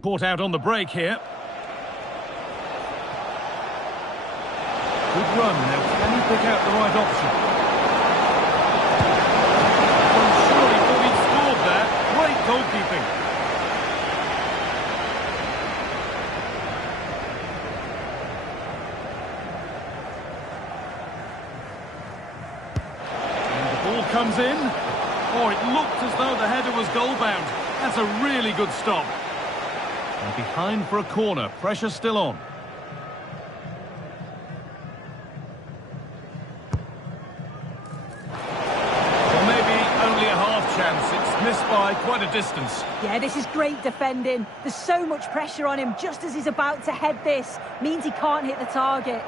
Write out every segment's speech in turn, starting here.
Caught out on the break here. Good run. Now, can he pick out the right option? Well, surely thought he'd scored there. Great goalkeeping. And the ball comes in. Oh, it looked as though the header was goal-bound. That's a really good stop. And behind for a corner. Pressure still on. Missed by quite a distance. Yeah, this is great defending. There's so much pressure on him just as he's about to head this. Means he can't hit the target.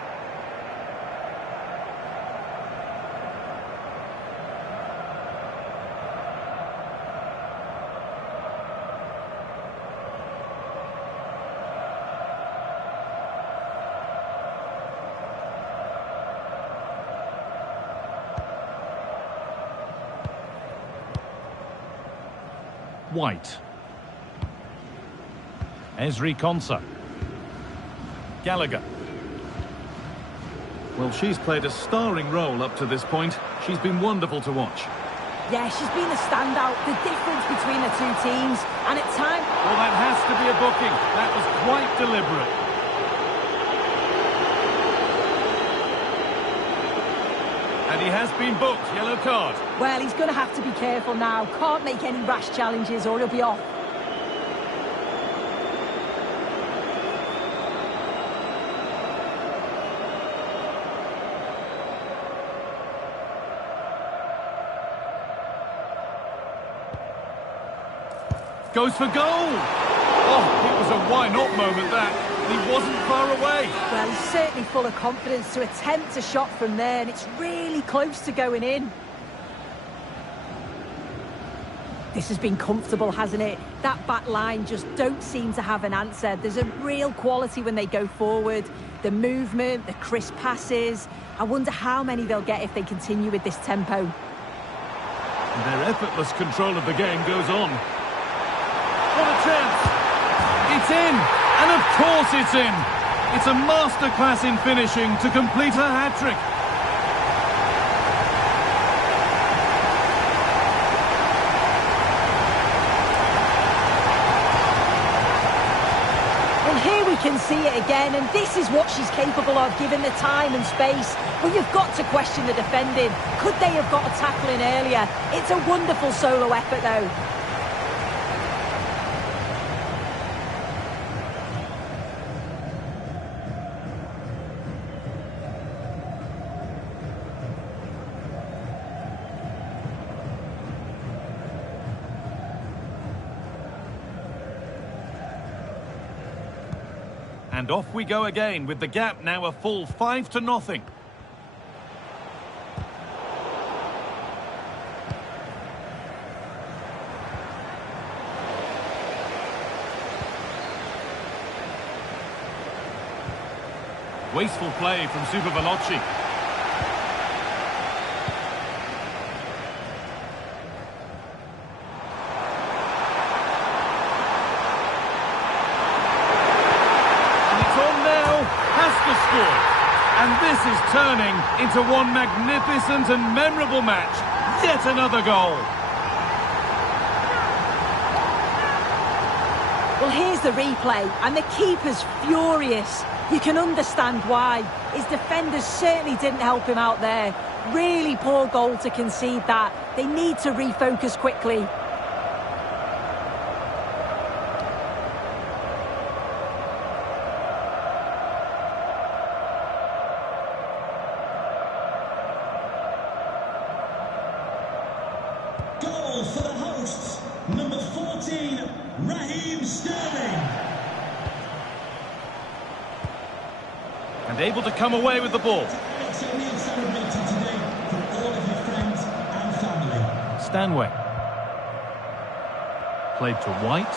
White. Ezri Konsa. Gallagher. Well, she's played a starring role up to this point. She's been wonderful to watch. Yeah, she's been a standout. The difference between the two teams. And at times... Well, that has to be a booking. That was quite deliberate. And he has been booked. Yellow card. Well, he's going to have to be careful now. Can't make any rash challenges or he'll be off. Goes for goal. Oh, it was a why-not moment, that. He wasn't far away. Well, he's certainly full of confidence to attempt a shot from there, and it's really close to going in. This has been comfortable, hasn't it? That back line just don't seem to have an answer. There's a real quality when they go forward. The movement, the crisp passes. I wonder how many they'll get if they continue with this tempo. Their effortless control of the game goes on. What a chance! It's in! And of course it's in! It's a masterclass in finishing to complete her hat-trick. Well, here we can see it again, and this is what she's capable of, given the time and space. But you've got to question the defending. Could they have got a tackle in earlier? It's a wonderful solo effort, though. And off we go again, with the gap now a full 5-0. Wasteful play from Super Veloci. And this is turning into one magnificent and memorable match. Yet another goal. Well, here's the replay, and the keeper's furious. You can understand why. His defenders certainly didn't help him out there. Really poor goal to concede that. They need to refocus quickly. Goal for the hosts, number 14, Raheem Sterling. And able to come away with the ball. It's a real celebrating today for all of your friends and family. Stanway. Played to White.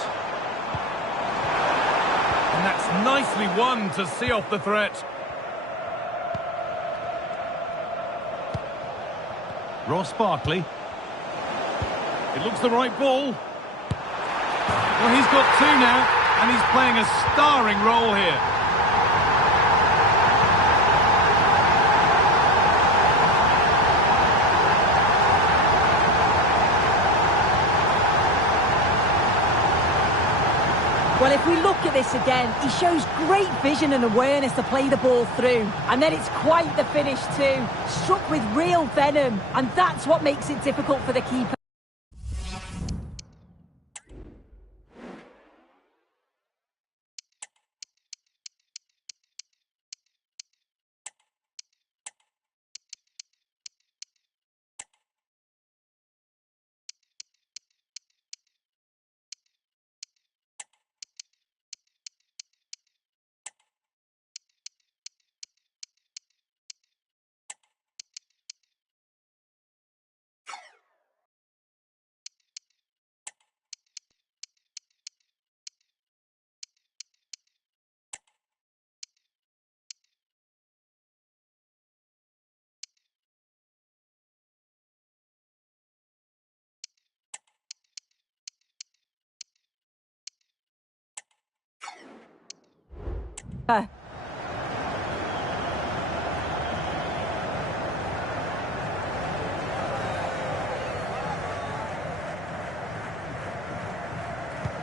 And that's nicely won to see off the threat. Ross Barkley. It looks the right ball. Well, he's got two now, and he's playing a starring role here. Well, if we look at this again, he shows great vision and awareness to play the ball through. And then it's quite the finish too. Struck with real venom. And that's what makes it difficult for the keeper.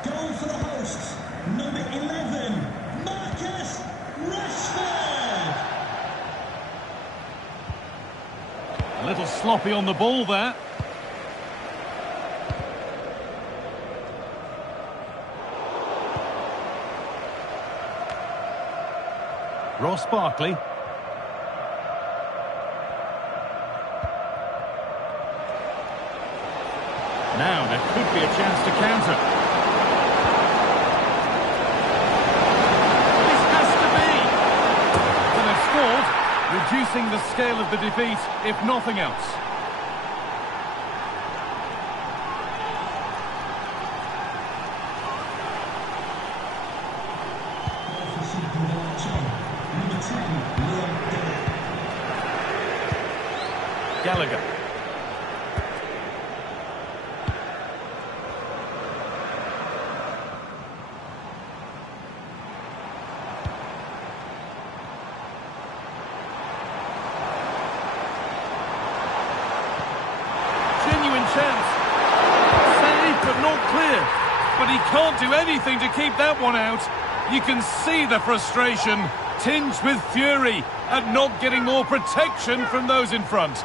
Goal for the hosts, number 11, Marcus Rashford. A little sloppy on the ball there. Ross Barkley. Now there could be a chance to counter. This has to be! But they've scored, reducing the scale of the defeat, if nothing else. Gallagher. Genuine chance. Save, but not clear. But he can't do anything to keep that one out. You can see the frustration, tinged with fury, at not getting more protection from those in front.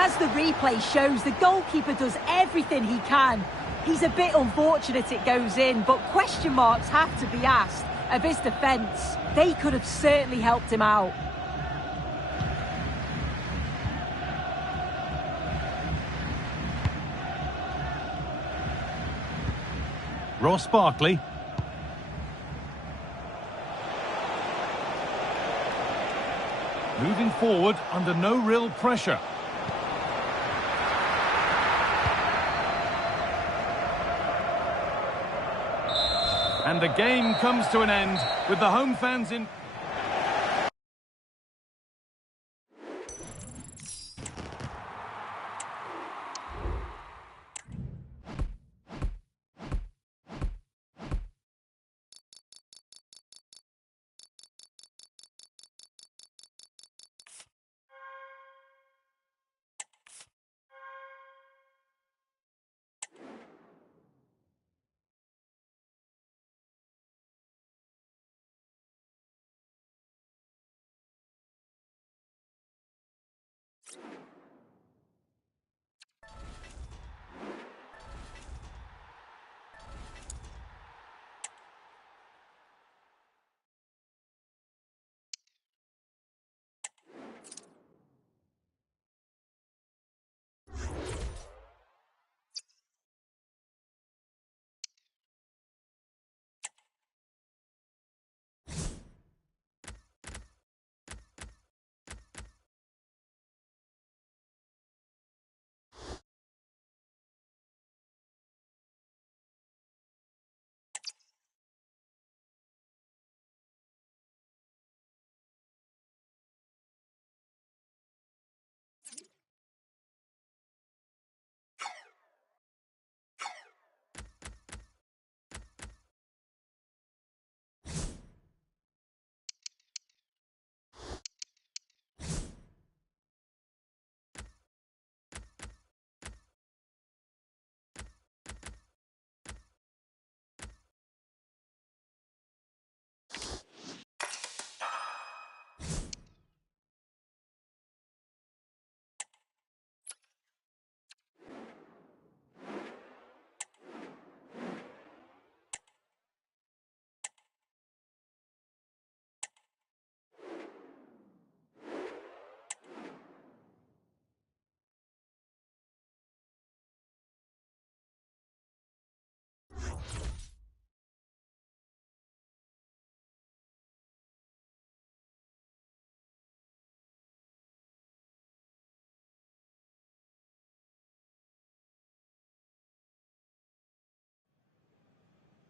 As the replay shows, the goalkeeper does everything he can. He's a bit unfortunate it goes in, but question marks have to be asked of his defence. They could have certainly helped him out. Ross Barkley. Moving forward under no real pressure. And the game comes to an end with the home fans in...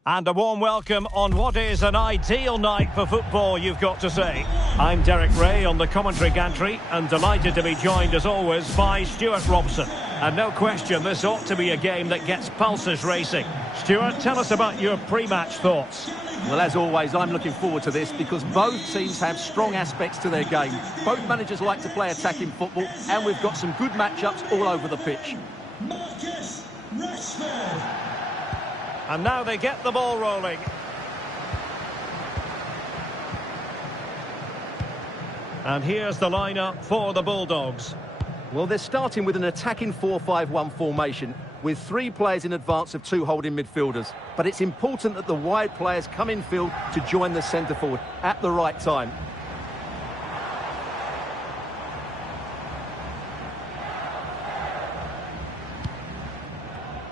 And a warm welcome on what is an ideal night for football, you've got to say. I'm Derek Ray on the commentary gantry and delighted to be joined as always by Stuart Robson. And no question, this ought to be a game that gets pulses racing. Stuart, tell us about your pre-match thoughts. Well, as always, I'm looking forward to this because both teams have strong aspects to their game. Both managers like to play attacking football, and we've got some good matchups all over the pitch. Marcus Rashford. And now they get the ball rolling. And here's the lineup for the Bulldogs. Well, they're starting with an attacking 4-5-1 formation with 3 players in advance of 2 holding midfielders. But it's important that the wide players come in field to join the centre forward at the right time.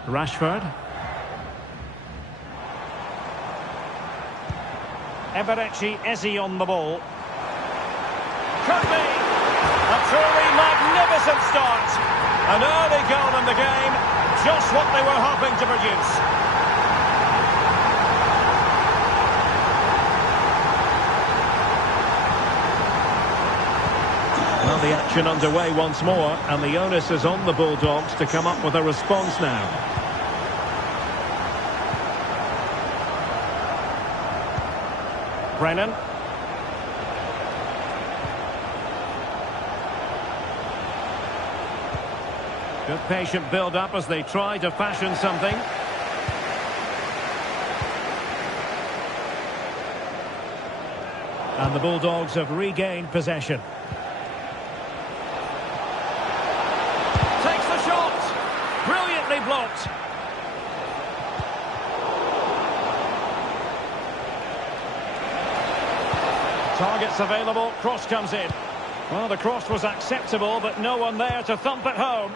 Rashford. Eberechi Eze on the ball. Could be a truly magnificent start. An early goal in the game, just what they were hoping to produce. Well, the action underway once more, and the onus is on the Bulldogs to come up with a response now. Brennan. Good patient build-up as they try to fashion something. And the Bulldogs have regained possession. Takes the shot! Brilliantly blocked. Targets available, cross comes in. Well, the cross was acceptable, but no one there to thump it home.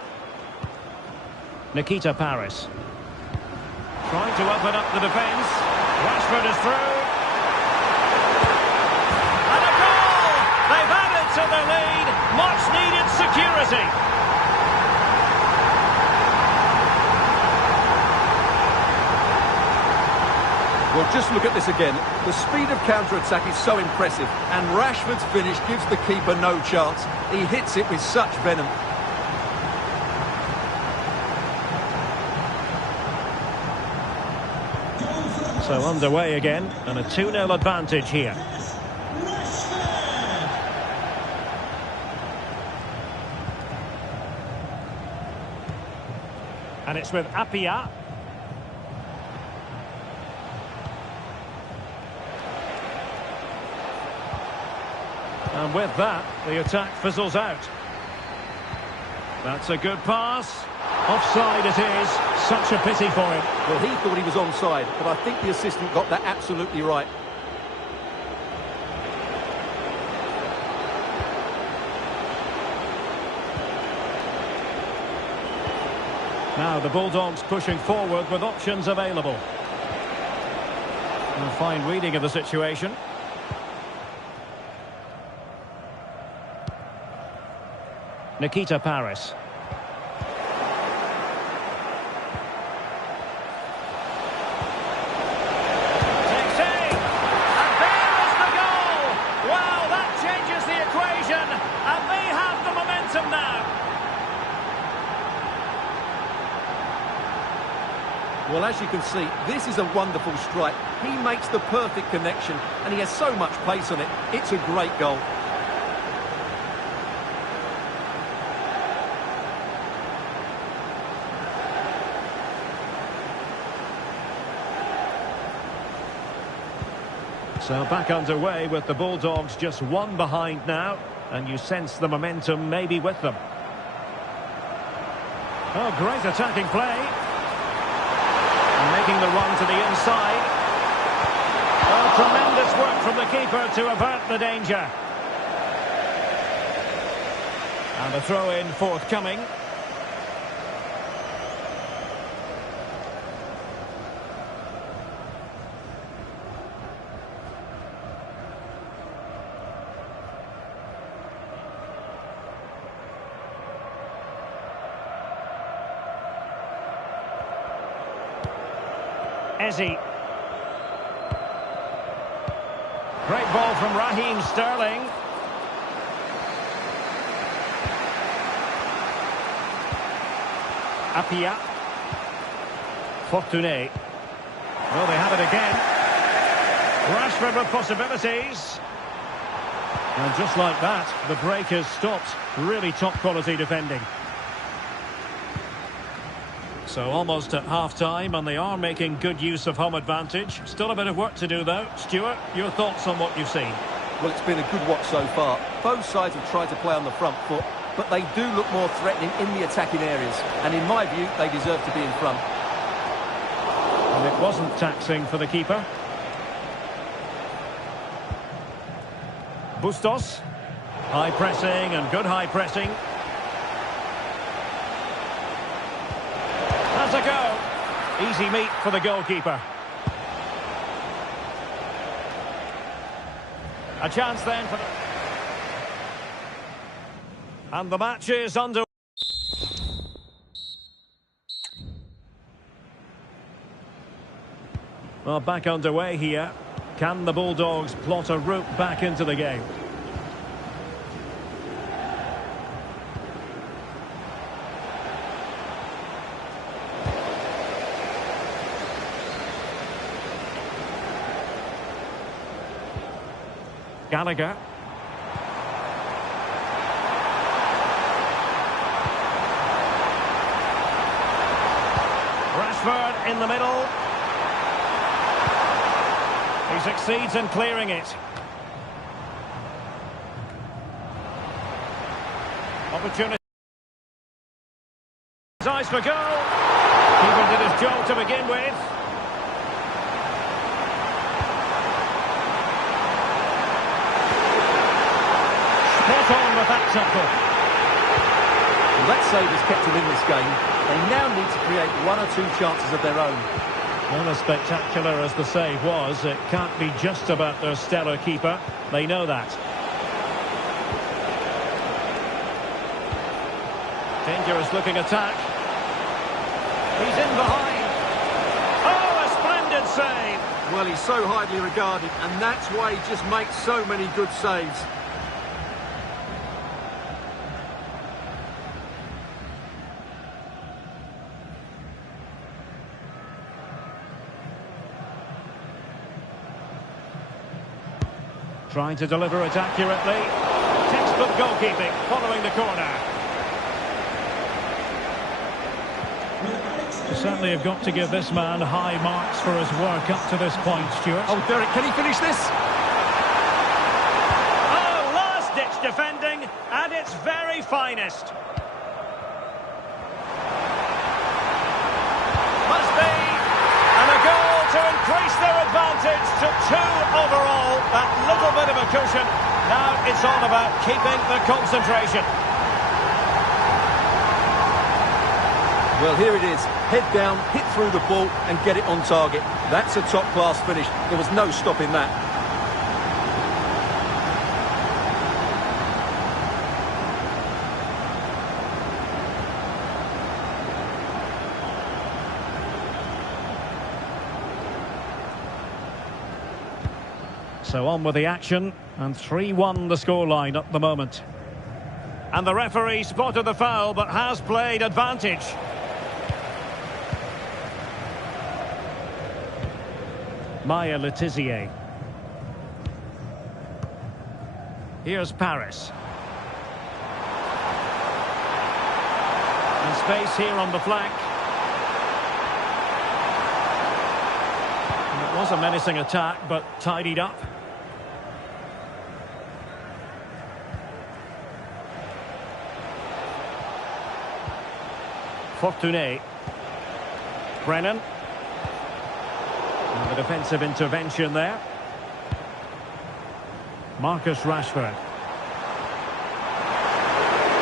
Nikita Parris. Trying to open up the defence. Rashford is through. And a goal! They've added to the lead. Much needed security. Well, just look at this again. The speed of counter-attack is so impressive, and Rashford's finish gives the keeper no chance. He hits it with such venom. So underway again, and a 2-0 advantage here. And it's with Appiah. And with that, the attack fizzles out. That's a good pass. Offside it is. Such a pity for him. Well, he thought he was onside, but I think the assistant got that absolutely right. Now the Bulldogs pushing forward with options available. A fine reading of the situation. Nikita Parris. Takes aim. And there is the goal. Well, that changes the equation. And they have the momentum now. Well, as you can see, this is a wonderful strike. He makes the perfect connection, and he has so much pace on it. It's a great goal. So back underway with the Bulldogs just one behind now, and you sense the momentum maybe with them. Oh, great attacking play. And making the run to the inside. Oh, tremendous work from the keeper to avert the danger. And the throw-in forthcoming. Eze. ball from Raheem Sterling. Apia. Fortuné. Well, they have it again. Rashford with possibilities. And just like that, the break has stopped. Really top quality defending. So almost at half-time, and they are making good use of home advantage. Still a bit of work to do, though. Stuart, your thoughts on what you've seen? Well, it's been a good watch so far. Both sides have tried to play on the front foot, but they do look more threatening in the attacking areas. And in my view, they deserve to be in front. And it wasn't taxing for the keeper. Bustos. High pressing and good high pressing. Has a go. Easy meet for the goalkeeper. A chance then for the... And the match is under... Well, back underway here. Can the Bulldogs plot a route back into the game? Gallagher. Rashford in the middle. He succeeds in clearing it. Opportunity. His eyes for goal. Keeper did his job to begin with. Spot on with that tackle. Well, that save has kept them in this game. They now need to create one or two chances of their own. Well, as spectacular as the save was, it can't be just about their stellar keeper. They know that. Dangerous looking attack. He's in behind. Oh, a splendid save. Well, he's so highly regarded, and that's why he just makes so many good saves. Trying to deliver it accurately. Textbook goalkeeping following the corner. You certainly have got to give this man high marks for his work up to this point, Stuart. Oh, Derek, can he finish this? Oh, last-ditch defending at its very finest. Must be. And a goal to increase their advantage to 2 overall. That little bit of a cushion. Now it's all about keeping the concentration. Well, here it is. Head down, hit through the ball and get it on target. That's a top-class finish. There was no stopping that. So on with the action, and 3-1 the scoreline at the moment. And the referee spotted the foul, but has played advantage. Maya Letizier. Here's Paris. And space here on the flank. And it was a menacing attack, but tidied up. Fortuné. Brennan. And the defensive intervention there. Marcus Rashford.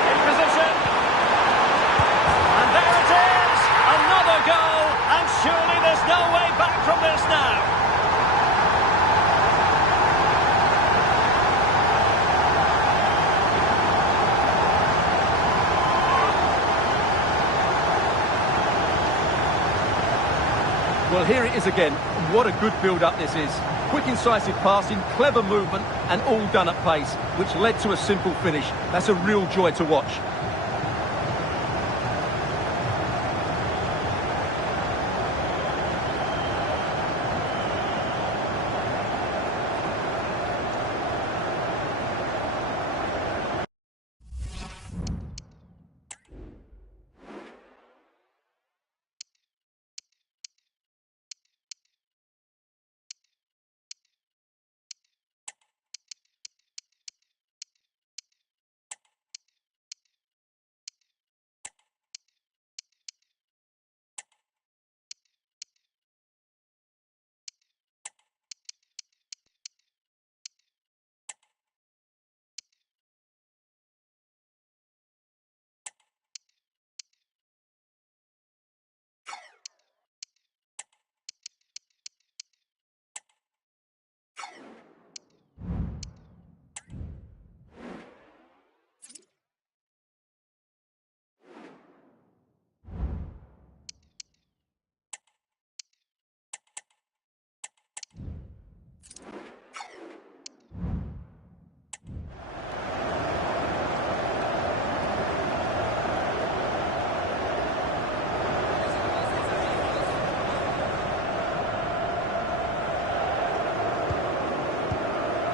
In position. And there it is! Another goal! And surely there's no way back from this now. Well, here it is again. What a good build-up this is. Quick, incisive passing, clever movement, and all done at pace, which led to a simple finish. That's a real joy to watch.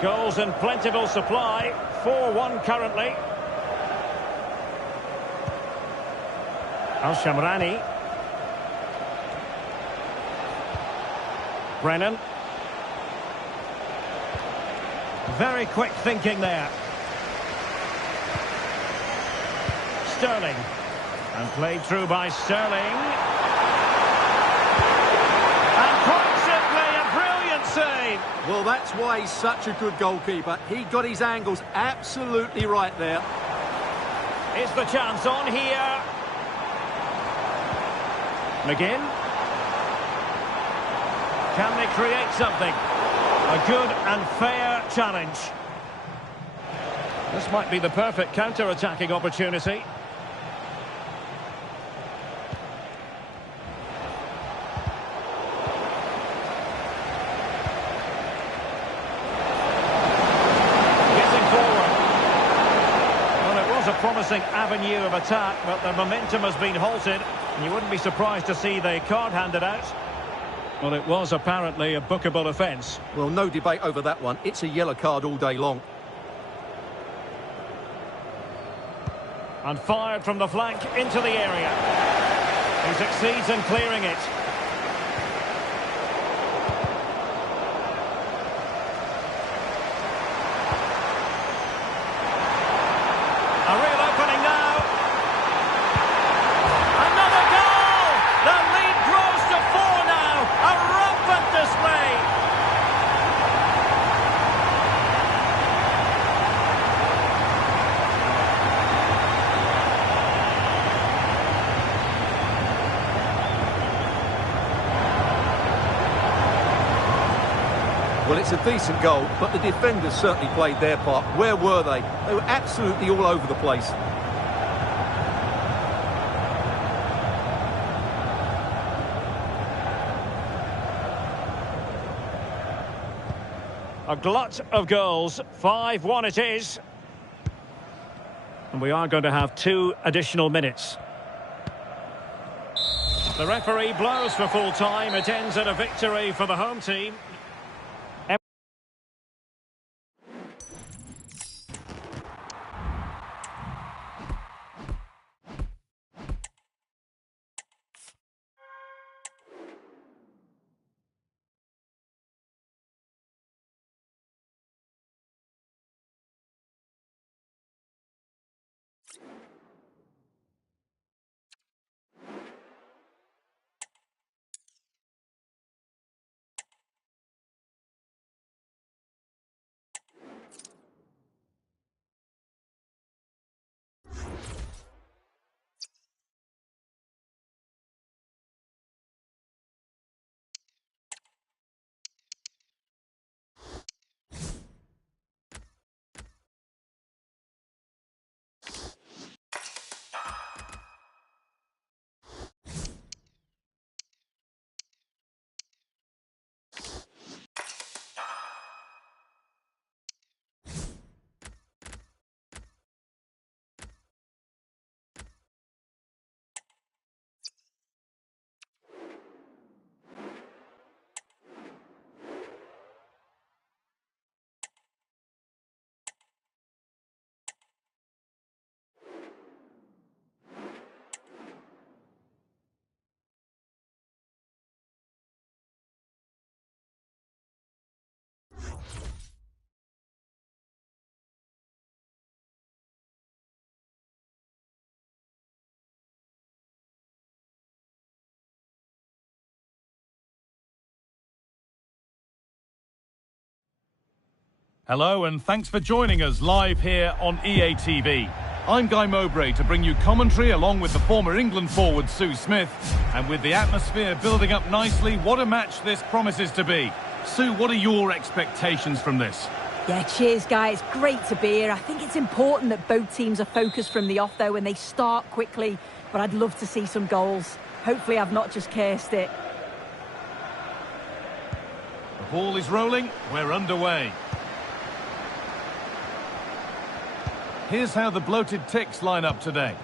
Goals in plentiful supply. 4-1 currently. Al-Shamrani. Brennan. Very quick thinking there. Sterling. And played through by Sterling. And quite simply a brilliant save. Well, that's why he's such a good goalkeeper. He got his angles absolutely right there. Is the chance on here? McGinn. Can they create something? A good and fair challenge. This might be the perfect counter-attacking opportunity. Getting forward. Well, it was a promising avenue of attack, but the momentum has been halted. And you wouldn't be surprised to see the card handed out. Well, it was apparently a bookable offence. Well, no debate over that one. It's a yellow card all day long. And fired from the flank into the area. He succeeds in clearing it. A real opening now. Another goal! The lead grows to 4 now. A rampant display. Well, it's a decent goal, but the defenders certainly played their part. Where were they? They were absolutely all over the place. A glut of goals. 5-1 it is. And we are going to have 2 additional minutes. The referee blows for full time. It ends in a victory for the home team. Hello and thanks for joining us live here on EA TV. I'm Guy Mowbray to bring you commentary along with the former England forward Sue Smith. And with the atmosphere building up nicely, what a match this promises to be. Sue, what are your expectations from this? Yeah, cheers, guys. Great to be here. I think it's important that both teams are focused from the off, though, and they start quickly. But I'd love to see some goals. Hopefully I've not just cursed it. The ball is rolling. We're underway. Here's how the bloated Ticks line up today.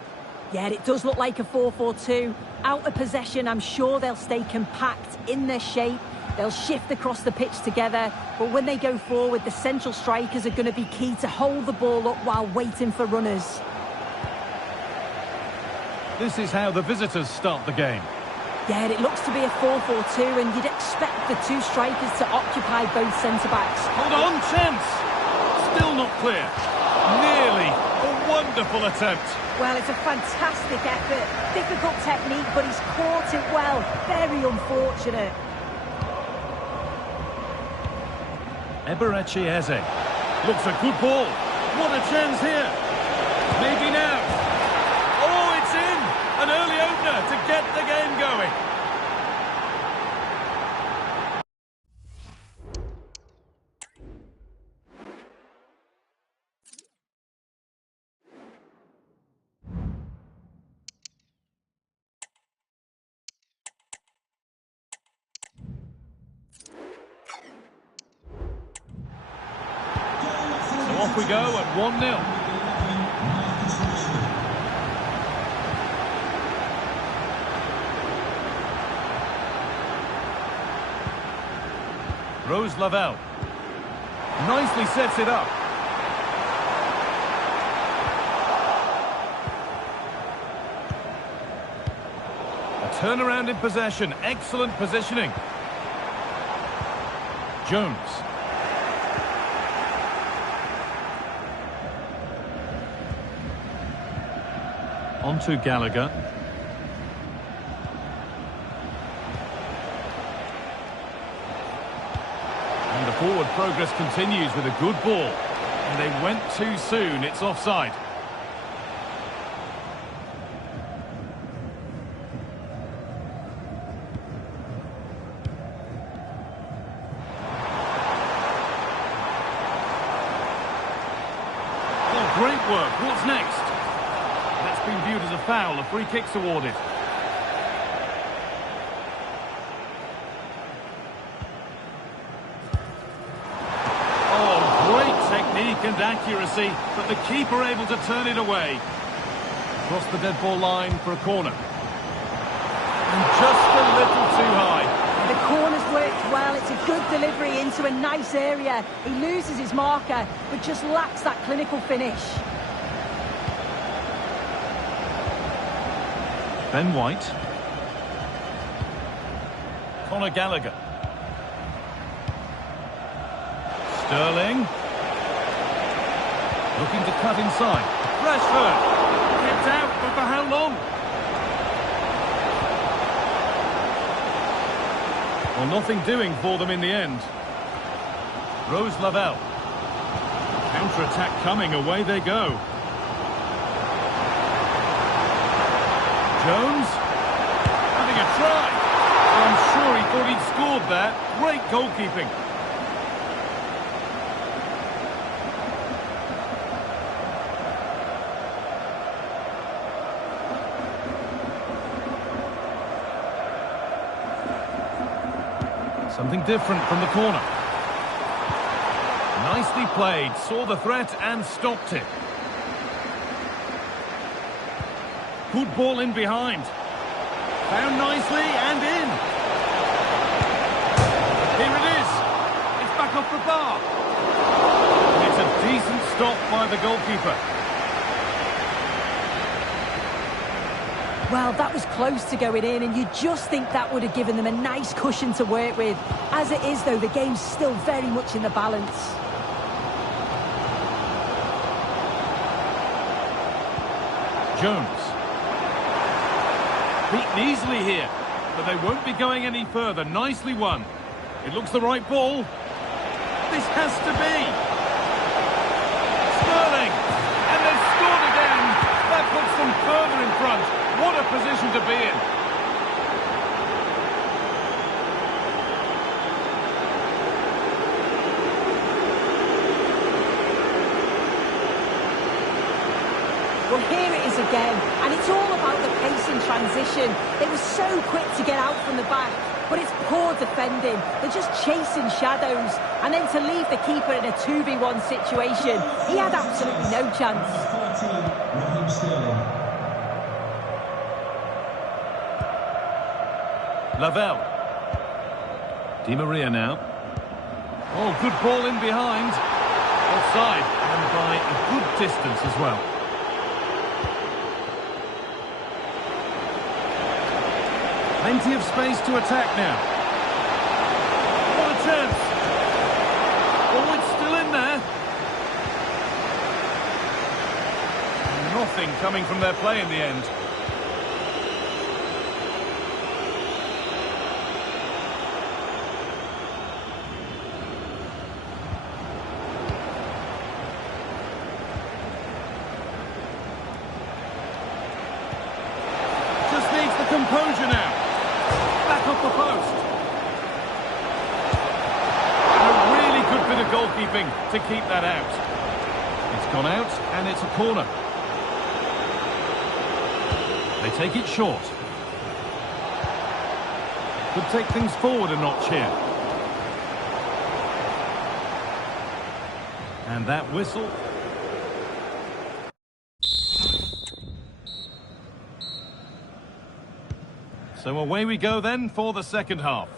Yeah, it does look like a 4-4-2. Out of possession, I'm sure they'll stay compact in their shape. They'll shift across the pitch together. But when they go forward, the central strikers are going to be key to hold the ball up while waiting for runners. This is how the visitors start the game. Yeah, it looks to be a 4-4-2, and you'd expect the two strikers to occupy both centre-backs. Hold on, chance! Still not clear. Nearly. A wonderful attempt. Well, it's a fantastic effort. Difficult technique, but he's caught it well. Very unfortunate. Eberechi Eze. Looks a good ball. What a chance here. Maybe now. Oh, it's in. An early opener to get the game going. So off we go at 1-0. Rose Lavelle. Nicely sets it up. A turnaround in possession. Excellent positioning. Jones. On to Gallagher. And the forward progress continues with a good ball. And they went too soon. It's offside. Oh, great work. What's next? That's been viewed as a foul. A free kick's awarded. And accuracy, but the keeper able to turn it away. Across the dead ball line for a corner. And just a little too high. The corner's worked well. It's a good delivery into a nice area. He loses his marker, but just lacks that clinical finish. Ben White. Conor Gallagher. Sterling. Looking to cut inside. Rashford. Kept out, but for how long? Well, nothing doing for them in the end. Rose Lavelle. Counter-attack coming. Away they go. Jones. Having a try. I'm sure he thought he'd scored there. Great goalkeeping. Something different from the corner. Nicely played, saw the threat and stopped it. Good ball in behind. Found nicely and in. Here it is. It's back off the bar. And it's a decent stop by the goalkeeper. Well, that was close to going in, and you just think that would have given them a nice cushion to work with. As it is, though, the game's still very much in the balance. Jones. Beaten easily here, but they won't be going any further. Nicely won. It looks the right ball. This has to be. Well, here it is again, and it's all about the pace in transition. They were so quick to get out from the back, but it's poor defending. They're just chasing shadows, and then to leave the keeper in a 2v1 situation, he had absolutely no chance. Raheem Sterling. Lavelle. Di Maria now. Oh, good ball in behind. Offside, and by a good distance as well. Plenty of space to attack now. What a chance! Oh, it's still in there. Nothing coming from their play in the end. Just needs the composure now. Back up the post. And a really good bit of goalkeeping to keep that out. It's gone out and it's a corner. They take it short. Could take things forward a notch here. And that whistle. So away we go then for the second half.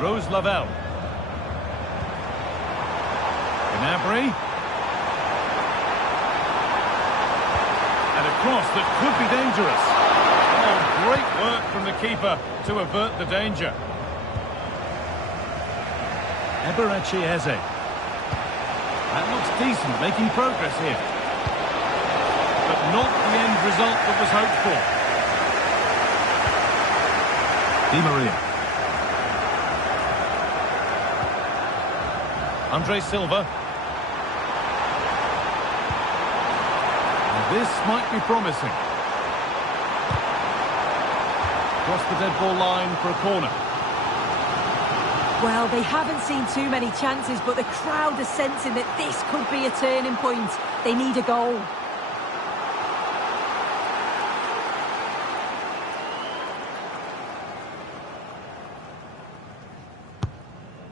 Rose Lavelle. Gnabry. And a cross that could be dangerous. Oh, great work from the keeper to avert the danger. Eberechi Eze. That looks decent, making progress here. But not the end result that was hoped for. Di Maria. Andre Silva. And this might be promising. Cross the dead ball line for a corner. Well, they haven't seen too many chances, but the crowd are sensing that this could be a turning point. They need a goal.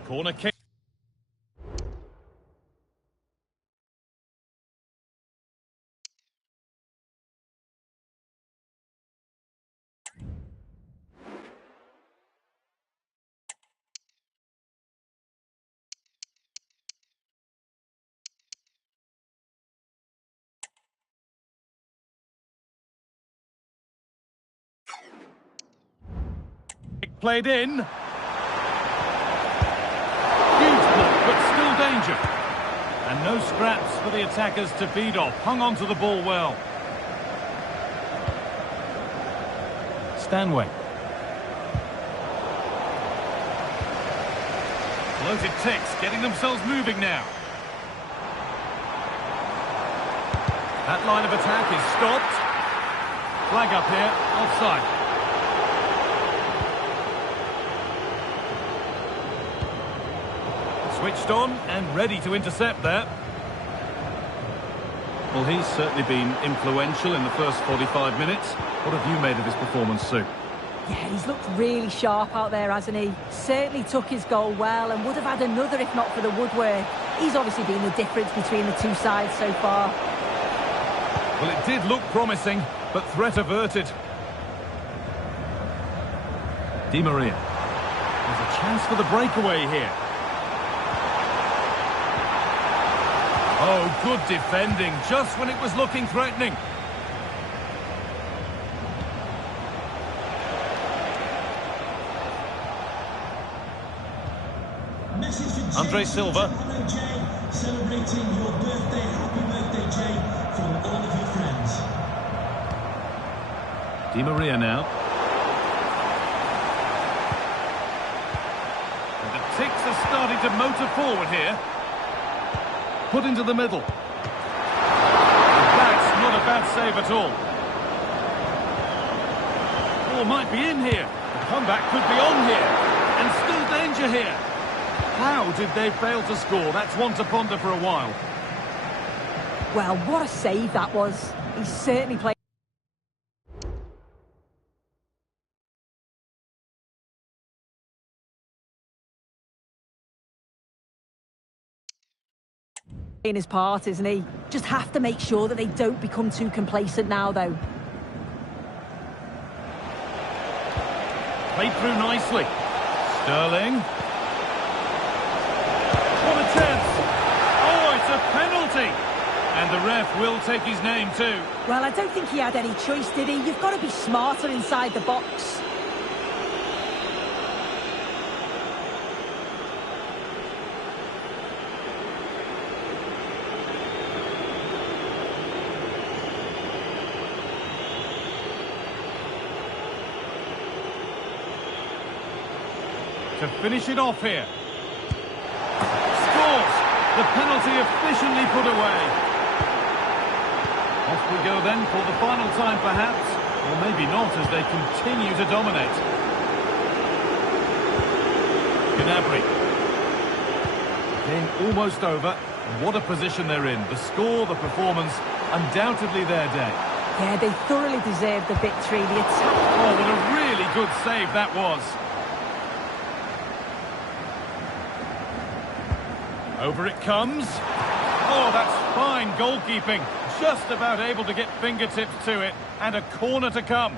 Corner kick. Played in. Huge block, but still danger. And no scraps for the attackers to feed off. Hung on to the ball well. Stanway. Floated ticks, getting themselves moving now. That line of attack is stopped. Flag up here, offside. Switched on and ready to intercept there. Well, he's certainly been influential in the first 45 minutes. What have you made of his performance, Sue? Yeah, he's looked really sharp out there, hasn't he? Certainly took his goal well and would have had another if not for the woodwork. He's obviously been the difference between the two sides so far. Well, it did look promising, but threat averted. Di Maria. There's a chance for the breakaway here. Oh, good defending, just when it was looking threatening. Andre Silva. Hello, Jay. Celebrating your birthday. Happy birthday, Jay, from all of your friends. Di Maria now. And the ticks are starting to motor forward here. Put into the middle. That's not a bad save at all. Oh, might be in here. The comeback could be on here. And still danger here. How did they fail to score? That's one to ponder for a while. Well, what a save that was. He certainly played in his part, isn't he? Just have to make sure that they don't become too complacent now, though. Played through nicely. Sterling. What a chance! Oh, it's a penalty! And the ref will take his name too. Well, I don't think he had any choice, did he? You've got to be smarter inside the box. To finish it off here. Scores! The penalty efficiently put away. Off we go then for the final time perhaps. Or maybe not as they continue to dominate. Gnabry. Game almost over. What a position they're in. The score, the performance, undoubtedly their day. Yeah, they thoroughly deserved the victory. The attack... Oh, what a really good save that was. Over it comes. Oh, that's fine goalkeeping. Just about able to get fingertips to it. And a corner to come.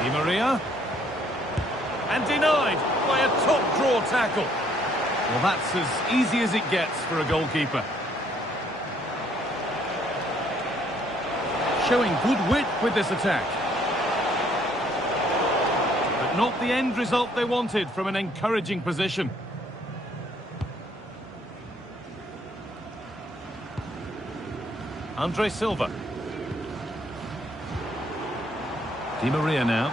Di Maria. And denied by a top draw tackle. Well, that's as easy as it gets for a goalkeeper. Showing good wit with this attack. But not the end result they wanted from an encouraging position. Andre Silva. Di Maria now.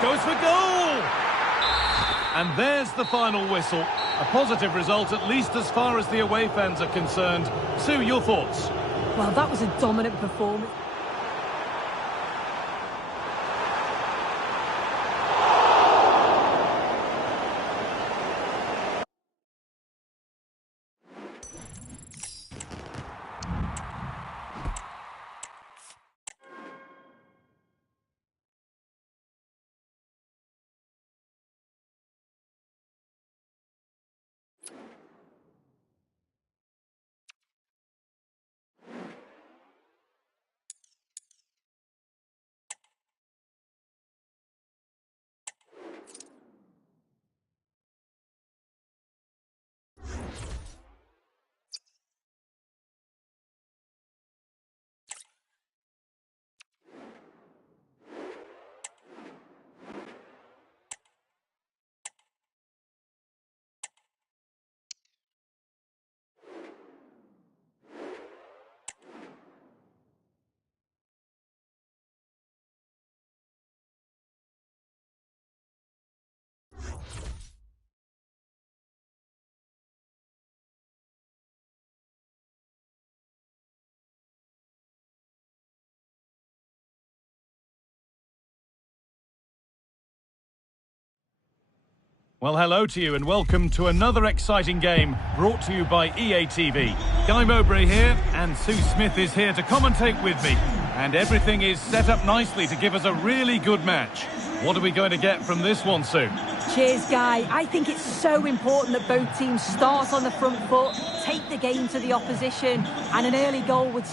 Goes for goal! And there's the final whistle. A positive result, at least as far as the away fans are concerned. Sue, your thoughts? Well, that was a dominant performance. Well, hello to you and welcome to another exciting game brought to you by EA TV. Guy Mowbray here and Sue Smith is here to commentate with me. And everything is set up nicely to give us a really good match. What are we going to get from this one, Sue? Cheers, Guy. I think it's so important that both teams start on the front foot, take the game to the opposition, and an early goal would...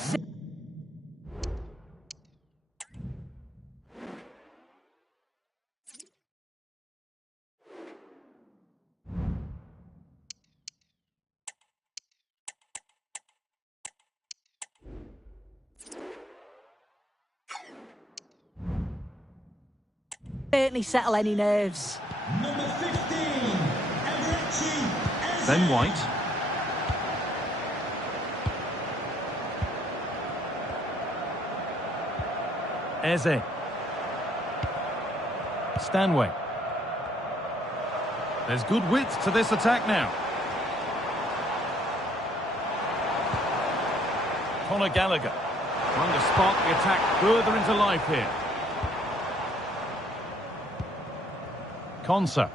certainly settle any nerves. Number 15, Eberechi. Ben White. Eze. Stanway. There's good width to this attack now. Conor Gallagher trying to spark the attack further into life here. Konsa.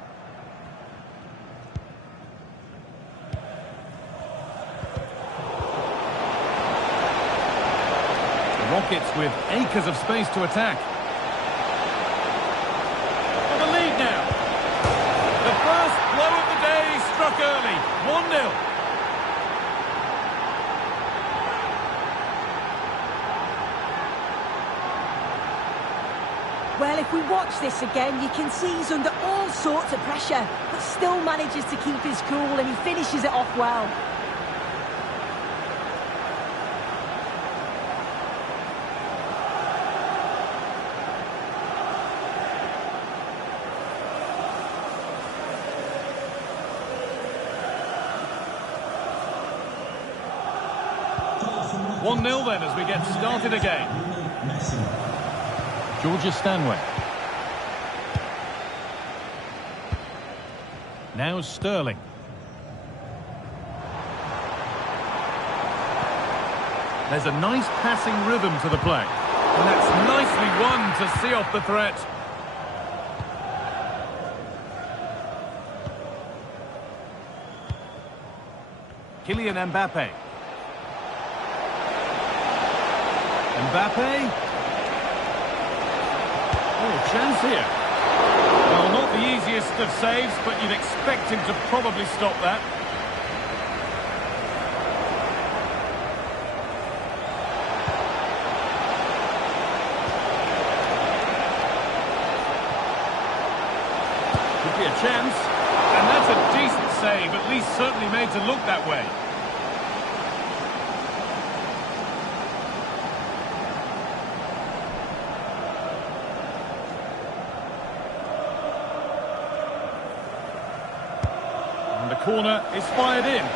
The Rockets with acres of space to attack. For the lead now. The first blow of the day struck early. 1-0. Well, if we watch this again, you can see he's under all sorts of pressure, but still manages to keep his cool and he finishes it off well. Goal 1-0 then as we get started again. Messi. Georgia Stanway. Now Sterling. There's a nice passing rhythm to the play. And that's nicely won to see off the threat. Kylian Mbappe. Mbappe. Oh, chance here. Well, not the easiest of saves, but you'd expect him to probably stop that. Could be a chance. And that's a decent save, at least certainly made to look that way. Corner is fired in. Oh,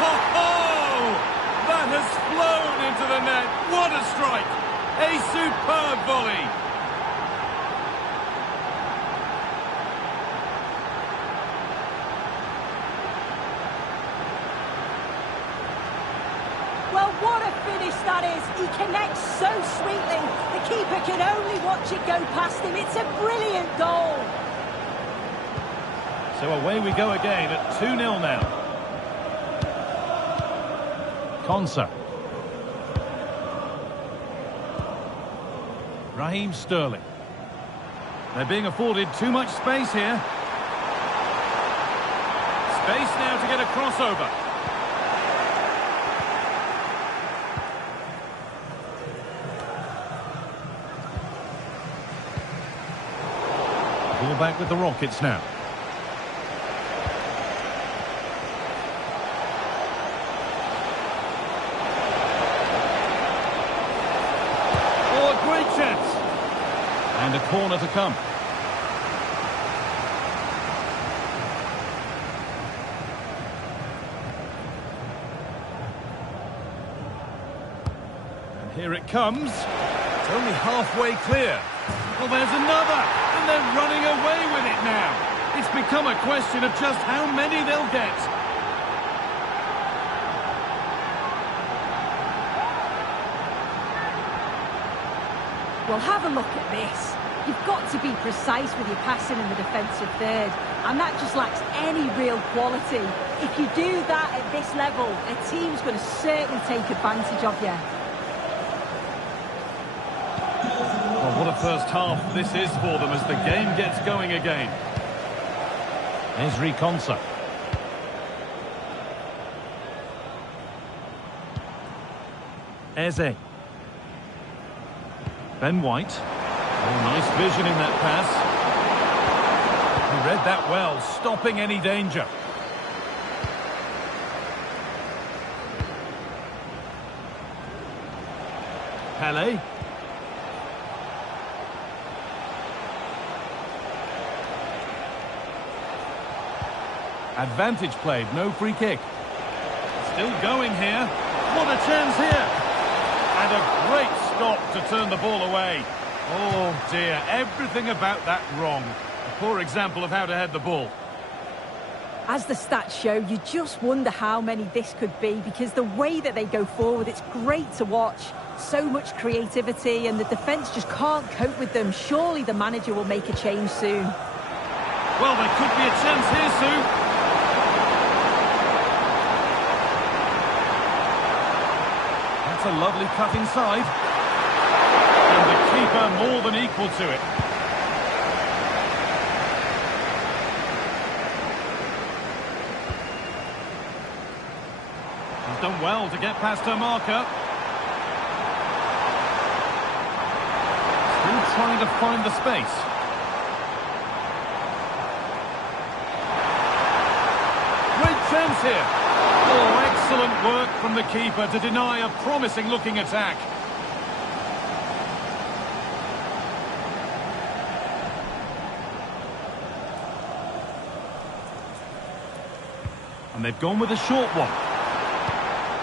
ho, ho! That has flown into the net. What a strike! A superb volley. Well, what a finish that is. He connects so sweetly. The keeper can only watch it go past him. It's a brilliant goal. So away we go again at 2-0 now. Konsa. Raheem Sterling. They're being afforded too much space here. Space now to get a crossover. Ball back with the Rockets now. And a corner to come. And here it comes. It's only halfway clear. Well, there's another. And they're running away with it now. It's become a question of just how many they'll get. Well, have a look at this. You've got to be precise with your passing in the defensive third, and that just lacks any real quality. If you do that at this level, a team's going to certainly take advantage of you. Well, what a first half this is for them as the game gets going again. Ezri Konsa. Eze. Ben White. Oh, nice vision in that pass. He read that well, stopping any danger. Pele. Advantage played, no free kick. Still going here. What a chance here. And a great stop to turn the ball away. Oh dear, everything about that wrong. A poor example of how to head the ball. As the stats show, you just wonder how many this could be, because the way that they go forward, it's great to watch. So much creativity, and the defence just can't cope with them. Surely the manager will make a change soon. Well, there could be a chance here, Sue. That's a lovely cut inside. And the keeper more than equal to it. He's done well to get past her marker. Still trying to find the space. Chance here. Oh, excellent work from the keeper to deny a promising-looking attack. And they've gone with a short one.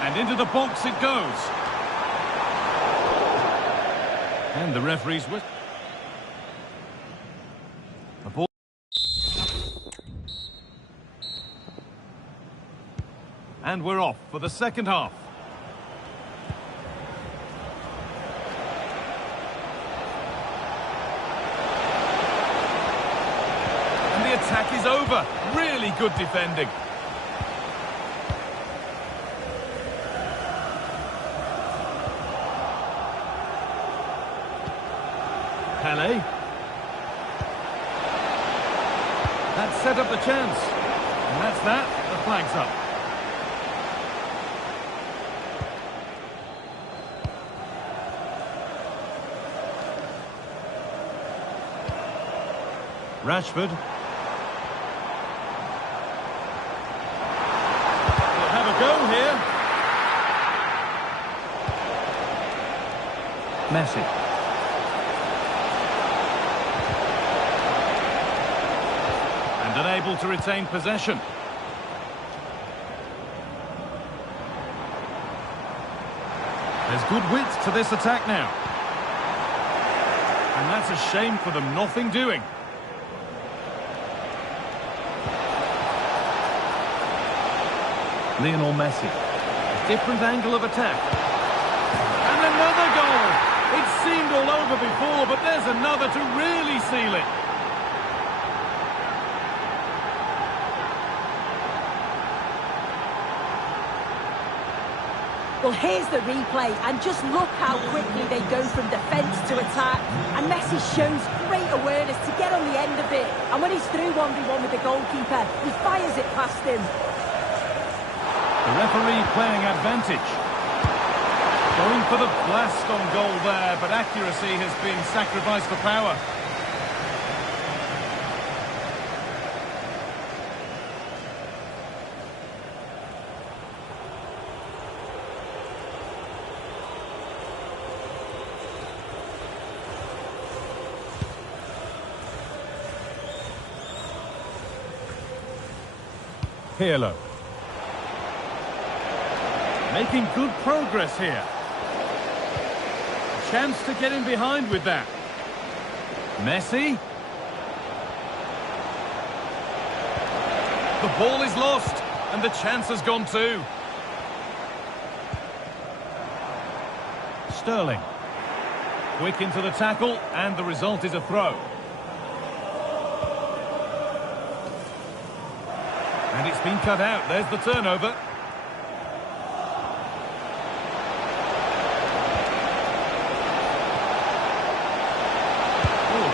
And into the box it goes. And the referee's whistle. The ball. And we're off for the second half. And the attack is over. Really good defending. Pele. That set up the chance. And that's that. The flag's up. Rashford. We'll have a go here. Messi. And unable to retain possession. There's good width to this attack now. And that's a shame for them, nothing doing. Lionel Messi. A different angle of attack. And another goal! It seemed all over before, but there's another to really seal it. Well, here's the replay, and just look how quickly they go from defence to attack. And Messi shows great awareness to get on the end of it. And when he's through 1v1 with the goalkeeper, he fires it past him. The referee playing advantage. Going for the blast on goal there, but accuracy has been sacrificed for power. Pirlo. Making good progress here. A chance to get in behind with that. Messi. The ball is lost, and the chance has gone too. Sterling. Quick into the tackle, and the result is a throw. And it's been cut out. There's the turnover.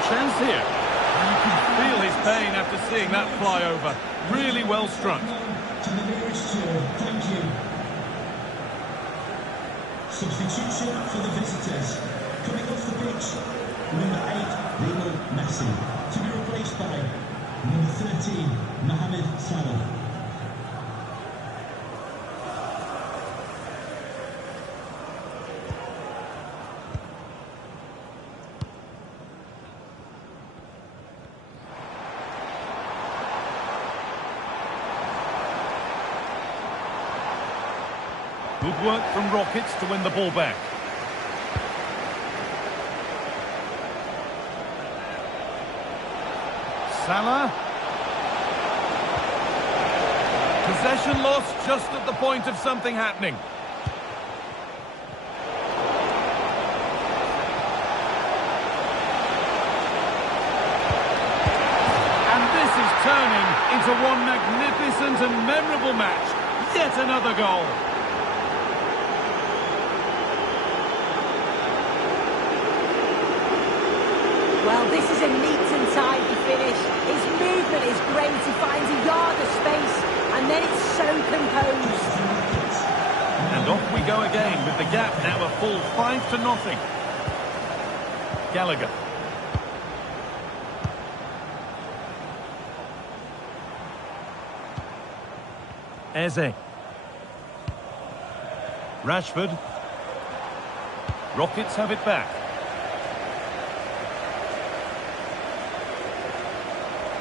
Chance here. And you can feel his pain after seeing that fly over. Really well struck. To the nearest two. Thank you. Substitution for the visitors. Coming off the pitch, number 8, Lionel Messi. To be replaced by number 13, Mohamed Salah. Good work from Rockets to win the ball back. Salah. Possession lost just at the point of something happening. And this is turning into one magnificent and memorable match. Yet another goal. Well, this is a neat and tidy finish. His movement is great. He finds a yard of space, and then it's so composed. And off we go again with the gap now a full 5-0. Gallagher. Eze. Rashford. Rockets have it back.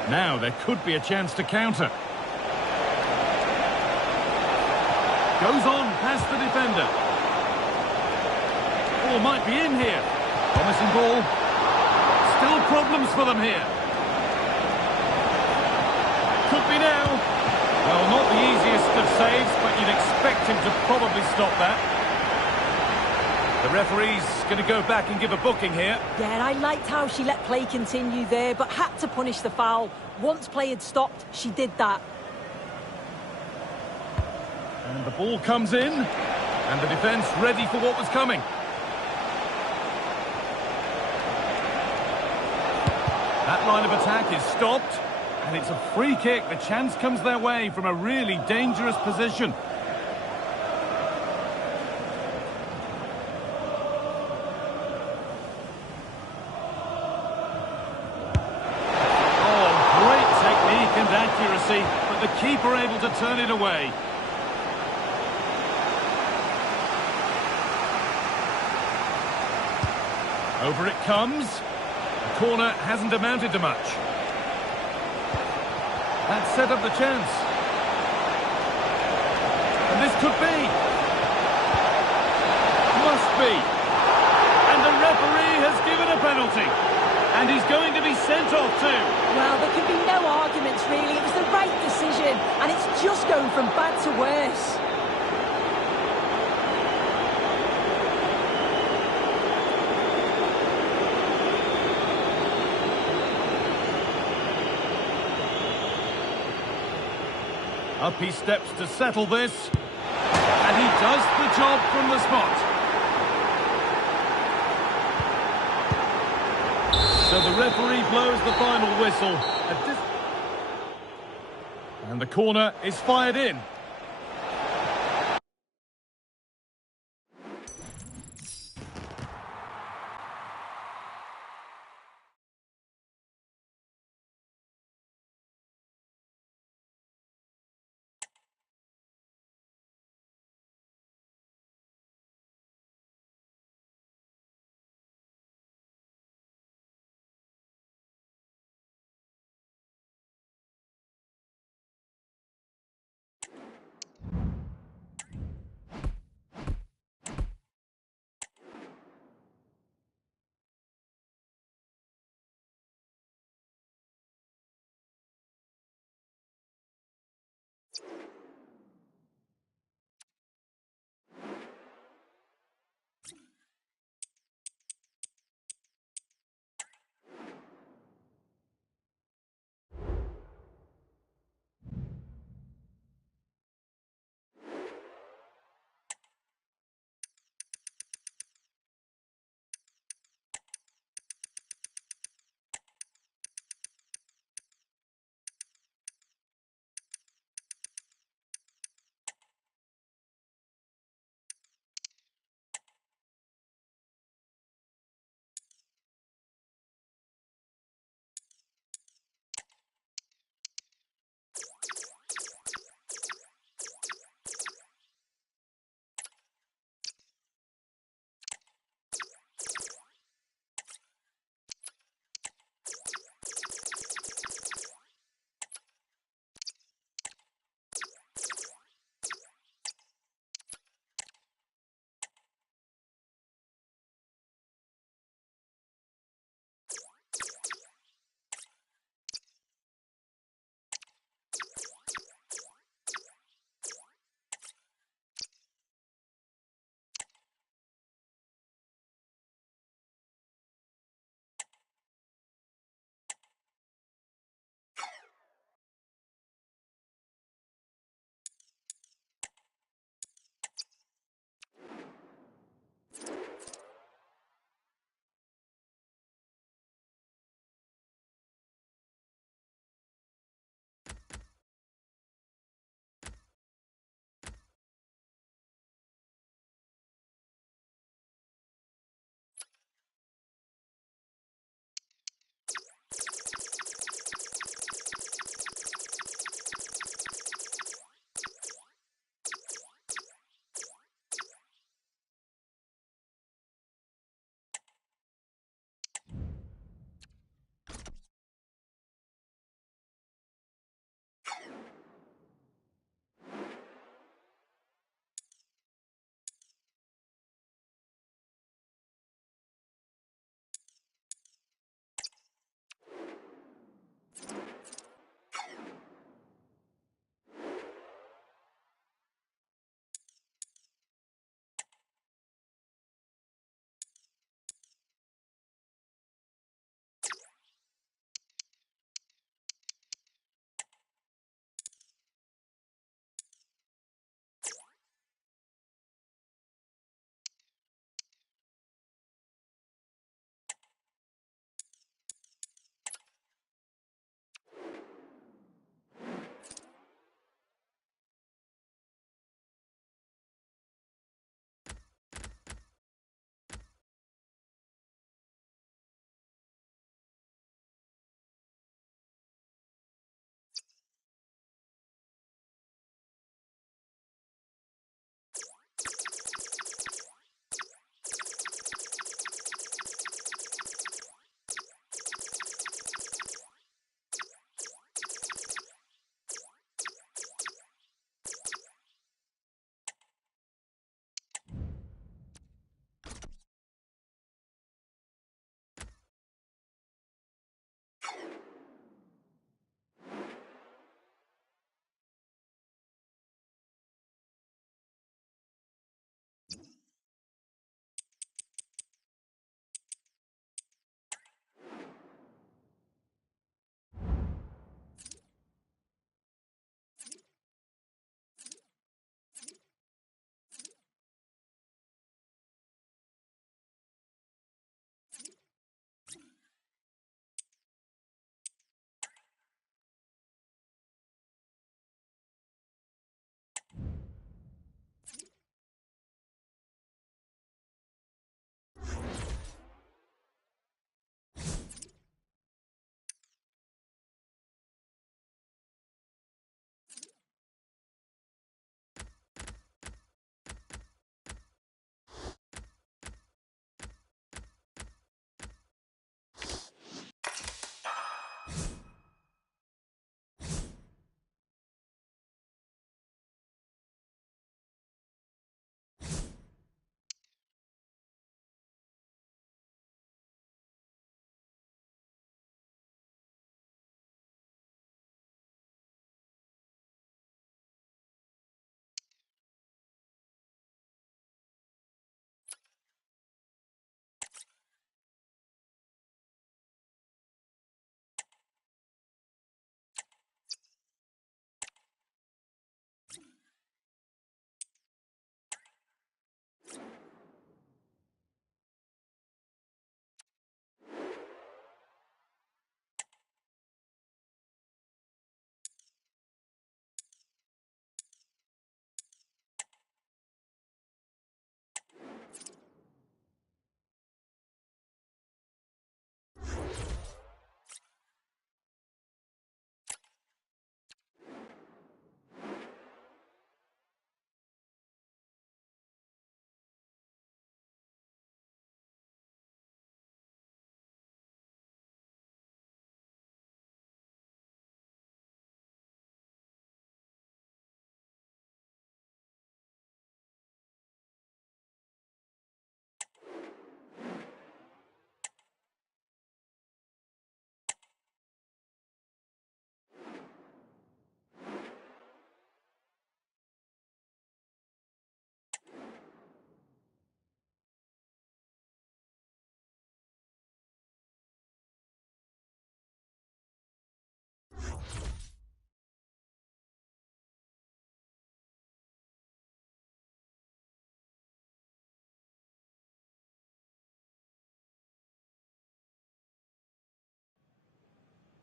Now there could be a chance to counter. Goes on past the defender. Ball might be in here. Promising ball. Still problems for them here. Could be now. Well, not the easiest of saves, but you'd expect him to probably stop that. The referee's going to go back and give a booking here. Yeah, and I liked how she let play continue there, but had to punish the foul. Once play had stopped, she did that. And the ball comes in, and the defence ready for what was coming. That line of attack is stopped, and it's a free kick. The chance comes their way from a really dangerous position. Accuracy, but the keeper able to turn it away. Over it comes. The corner hasn't amounted to much. That set up the chance. And this could be. Must be. And the referee has given a penalty. And he's going to be sent off too. Well, there can be no arguments, really. It was the right decision, and it's just going from bad to worse. Up he steps to settle this. And he does the job from the spot. So the referee blows the final whistle. And the corner is fired in.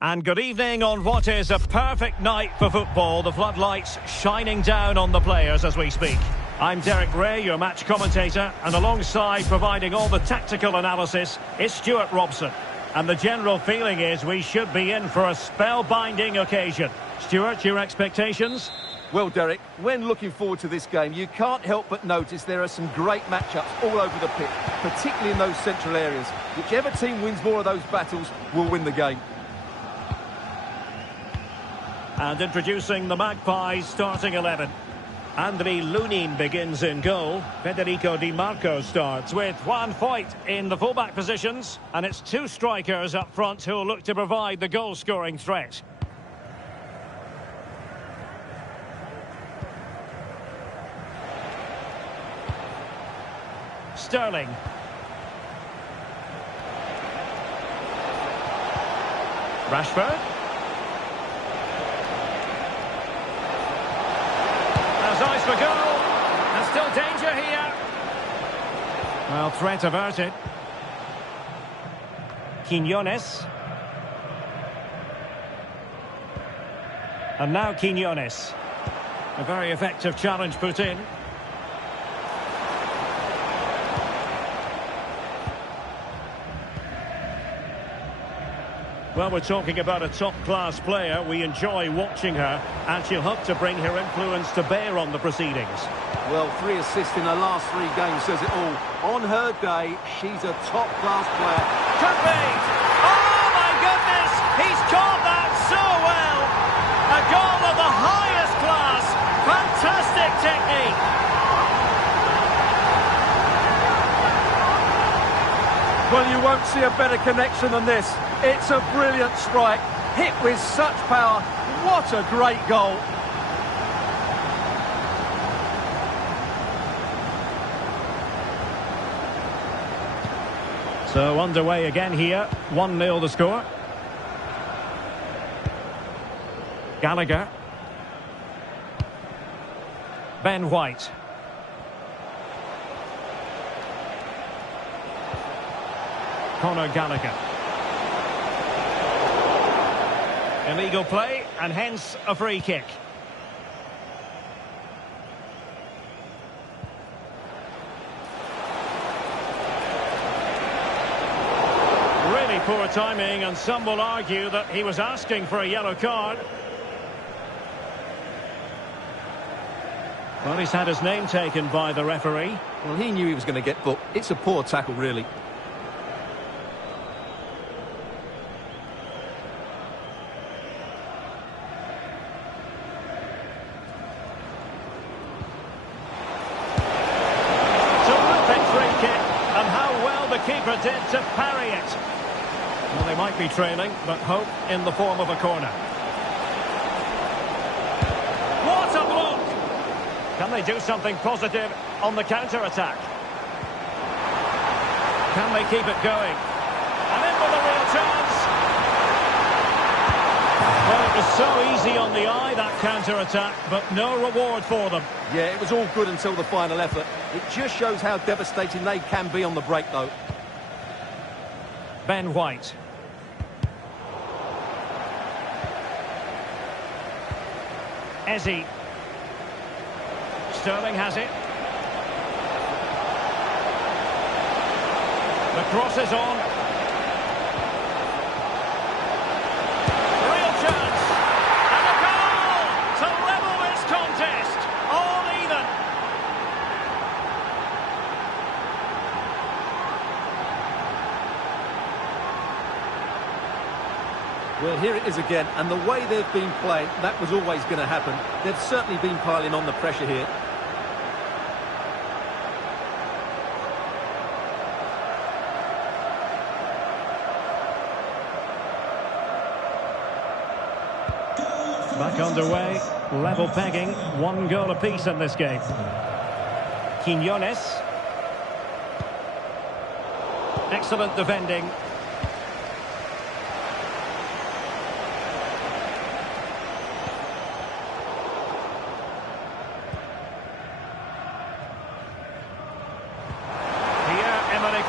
And good evening on what is a perfect night for football. The floodlights shining down on the players as we speak. I'm Derek Ray, your match commentator, and alongside providing all the tactical analysis is Stuart Robson. And the general feeling is we should be in for a spellbinding occasion. Stuart, your expectations? Well, Derek, when looking forward to this game, you can't help but notice there are some great matchups all over the pitch, particularly in those central areas. Whichever team wins more of those battles will win the game. And introducing the Magpies starting 11. Andre Lunin begins in goal. Federico Di Marco starts with Juan Foyt in the fullback positions. And it's two strikers up front who will look to provide the goal-scoring threat. Sterling. Rashford. There's eyes for goal. There's still danger here. Well, threat averted. Quinones. And now Quinones. A very effective challenge put in. Well, we're talking about a top-class player. We enjoy watching her, and she'll hope to bring her influence to bear on the proceedings. Well, 3 assists in her last 3 games says it all. On her day, she's a top-class player. Could be! Oh, my goodness! He's caught that so well! A goal of the highest class! Fantastic technique! Well, you won't see a better connection than this. It's a brilliant strike, hit with such power. What a great goal. So underway again here, 1-0 the score. Gallagher. Ben White. Conor Gallagher. Illegal play, and hence a free kick. Really poor timing, and some will argue that he was asking for a yellow card. Well, he's had his name taken by the referee. Well, he knew he was going to get booked. It's a poor tackle, really. Keeper did to parry it. Well, they might be trailing, but hope in the form of a corner. What a block! Can they do something positive on the counter-attack? Can they keep it going? And in with a real chance. Well, it was so easy on the eye, that counter-attack, but no reward for them. Yeah, it was all good until the final effort. It just shows how devastating they can be on the break, though. Ben White. Eze. Sterling has it. The cross is on. Real chance. And a goal to level this contest. All even. Well, here it is again, and the way they've been playing, that was always going to happen. They've certainly been piling on the pressure here. Back underway, level pegging, 1 goal apiece in this game. Quinones. Excellent defending.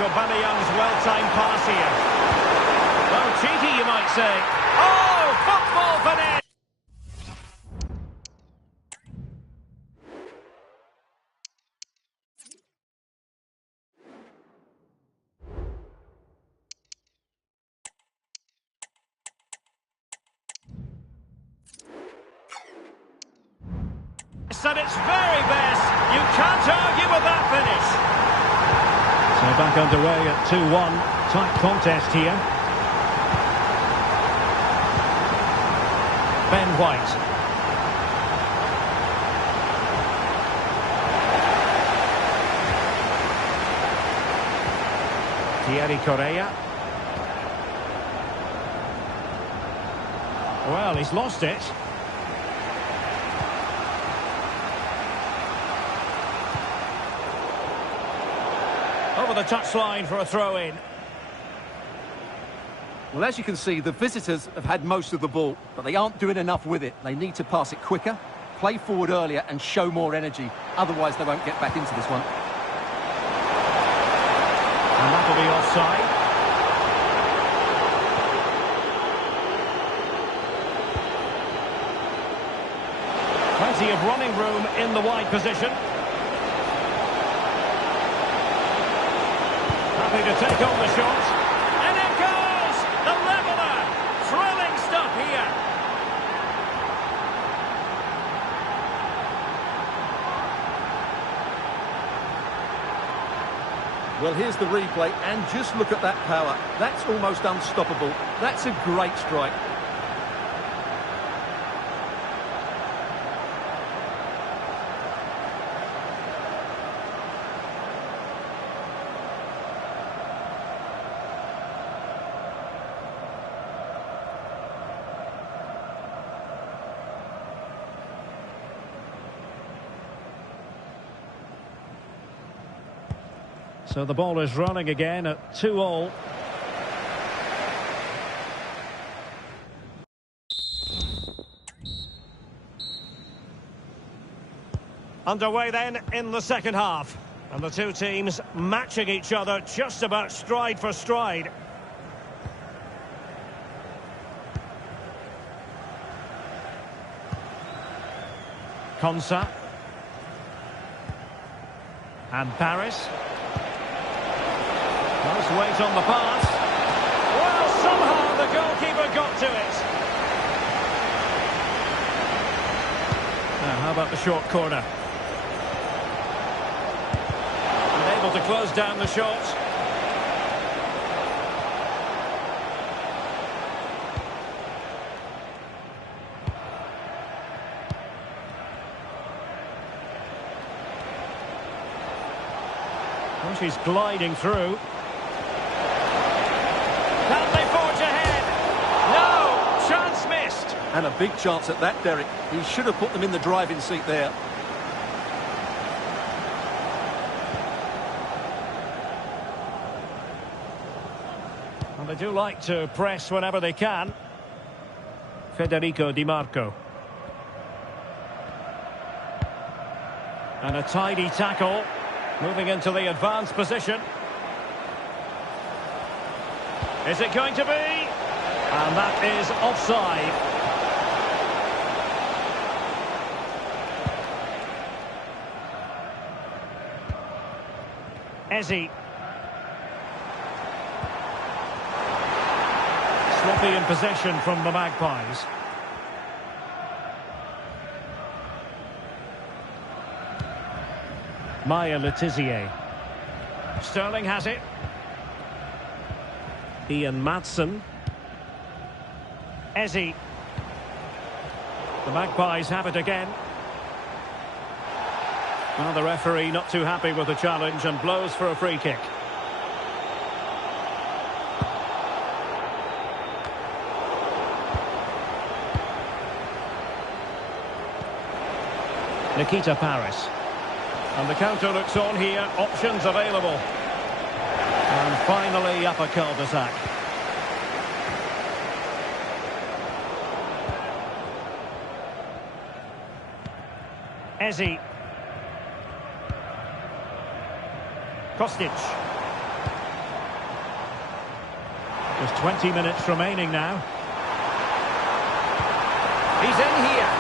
Aubameyang's well-timed pass here. Well, cheeky, you might say. Oh! at its very best. You can't argue with that finish. So back underway at 2-1. Tight contest here. Ben White. Thierry Correia. Well, he's lost it. Over the touchline for a throw-in. Well, as you can see, the visitors have had most of the ball, but they aren't doing enough with it. They need to pass it quicker, play forward earlier and show more energy. Otherwise, they won't get back into this one. And that'll be offside. Plenty of running room in the wide position. Happy to take on the shot. And it goes! The leveller! Thrilling stuff here. Well, here's the replay, and just look at that power. That's almost unstoppable. That's a great strike. So the ball is running again at 2-2. Underway then in the second half. And the two teams matching each other just about stride for stride. Konsa. And Paris. Nice weight on the pass. Well, somehow the goalkeeper got to it. Now, how about the short corner? Unable to close down the shot. Well, she's gliding through. Can they forge ahead? No! Chance missed! And a big chance at that, Derek. He should have put them in the driving seat there. And they do like to press whenever they can. Federico Di Marco. And a tidy tackle. Moving into the advanced position. Is it going to be? And that is offside. Eze. Sloppy in possession from the Magpies. Maya Letizier. Sterling has it. Ian Madsen. Eze. The Magpies have it again. Well, the referee not too happy with the challenge and blows for a free kick. Nikita Paris. And the counter looks on here. Options available. And finally up a cul-de-sac. Eze. Kostic. Just 20 minutes remaining now. He's in here.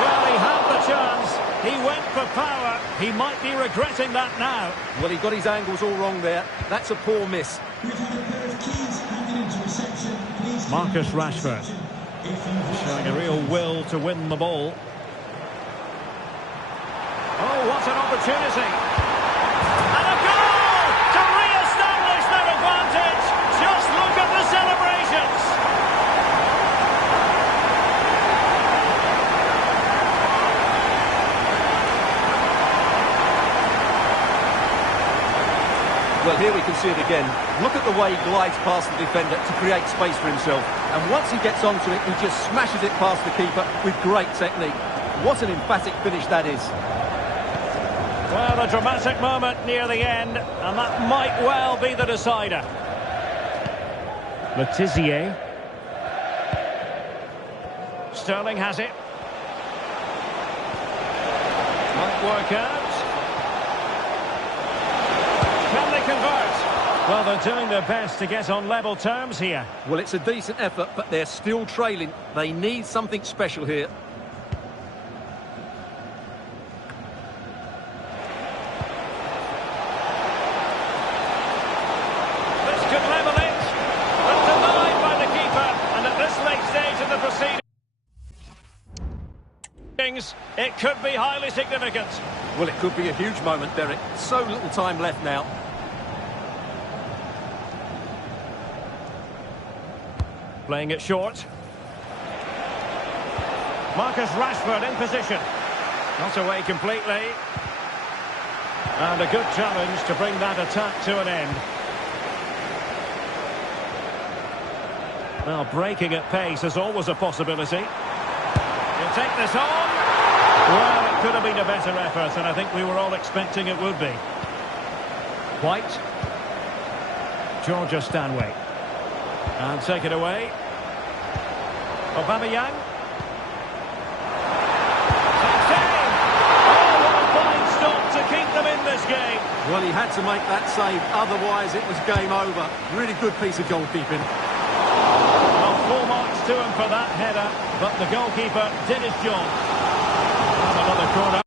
Well, he had the chance. He went for power. He might be regretting that now. Well, he got his angles all wrong there. That's a poor miss. We've had a pair of keys handed into reception. Please Marcus Rashford. Showing a real will to win the ball. Oh, what an opportunity. And a goal to re-establish their advantage. Just look at the celebrations. Well, here we can see it again. Look at the way he glides past the defender to create space for himself. And once he gets onto it, he just smashes it past the keeper with great technique. What an emphatic finish that is. Well, a dramatic moment near the end, and that might well be the decider. Letizier. Sterling has it. Might work out. Can they convert? Well, they're doing their best to get on level terms here. Well, it's a decent effort, but they're still trailing. They need something special here. This could level it, but denied by the keeper. And at this late stage of the proceedings, it could be highly significant. Well, it could be a huge moment, Derek. So little time left now. Playing it short. Marcus Rashford in position. Not away completely. And a good challenge to bring that attack to an end. Well, breaking at pace is always a possibility. He'll take this on. Well, it could have been a better effort, and I think we were all expecting it would be. White. Georgia Stanway. And take it away. Aubameyang. Takes aim. Oh, what a fine stop to keep them in this game. Well, he had to make that save, otherwise it was game over. Really good piece of goalkeeping. Well, full marks to him for that header, but the goalkeeper did his job. That's another corner.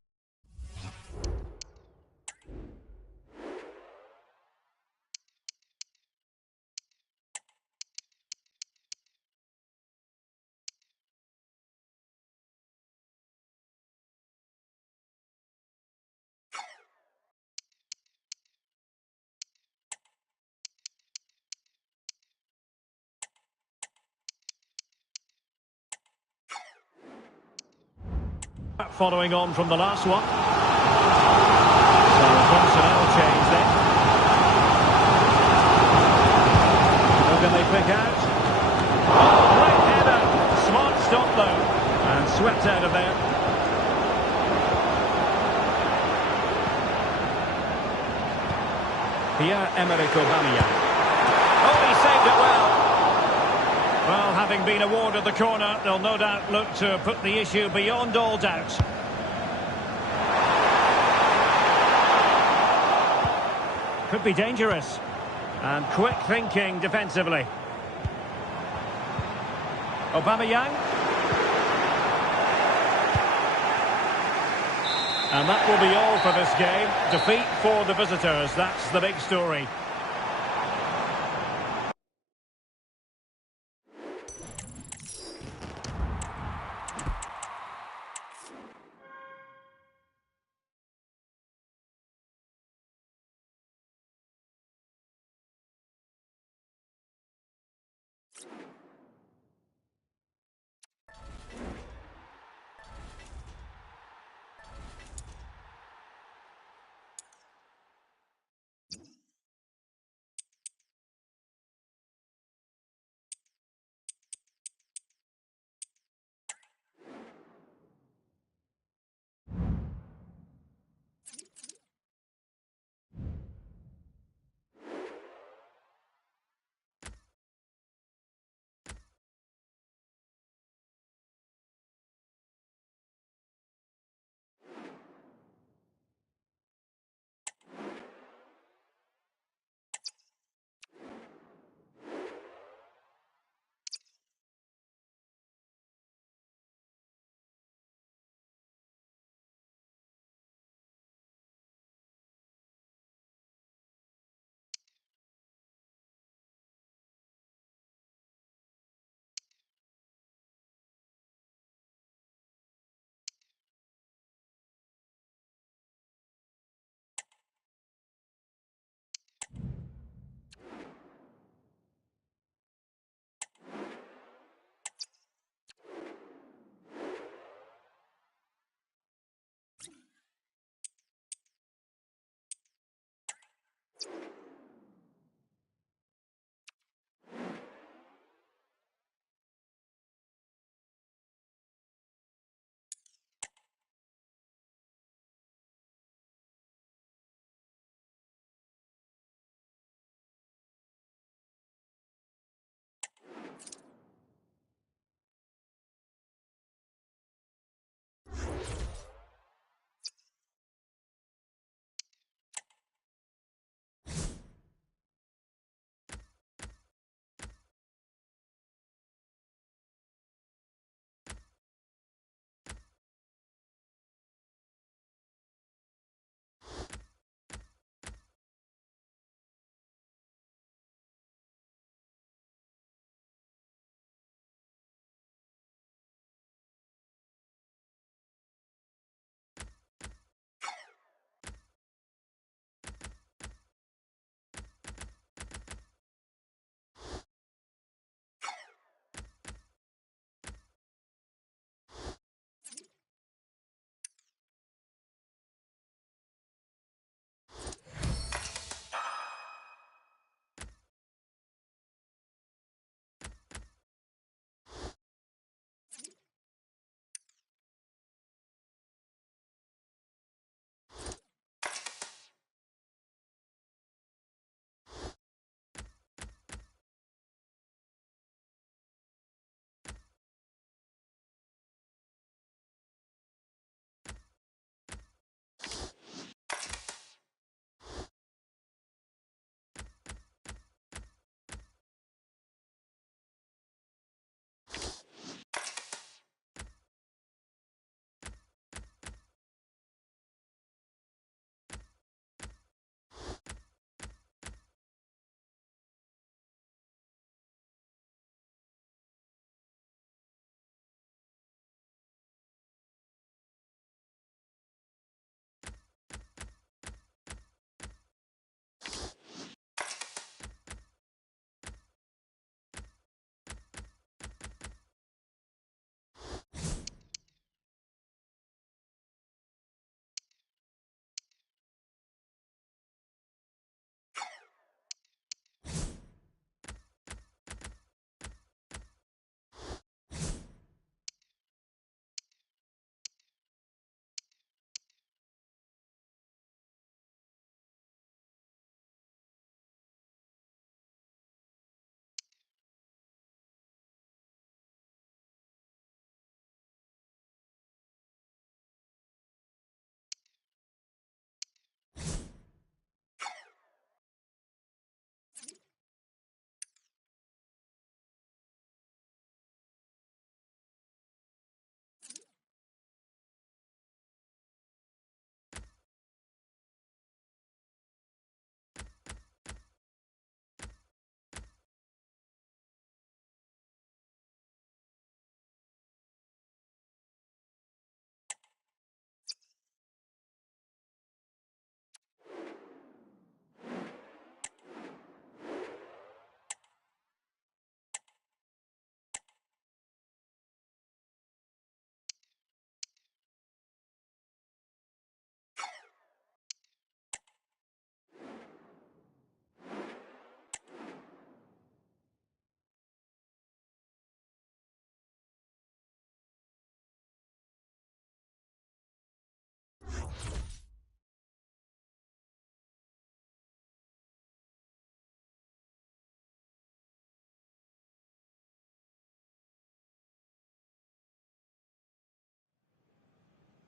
Following on from the last one. So a personnel change then. Who can they pick out? Oh, great header. Smart stop though. And swept out of there. Pierre-Emerick Aubameyang. Oh, he saved it well. Well, having been awarded the corner, they'll no doubt look to put the issue beyond all doubt. Could be dangerous. And quick thinking defensively. Aubameyang. And that will be all for this game. Defeat for the visitors, that's the big story.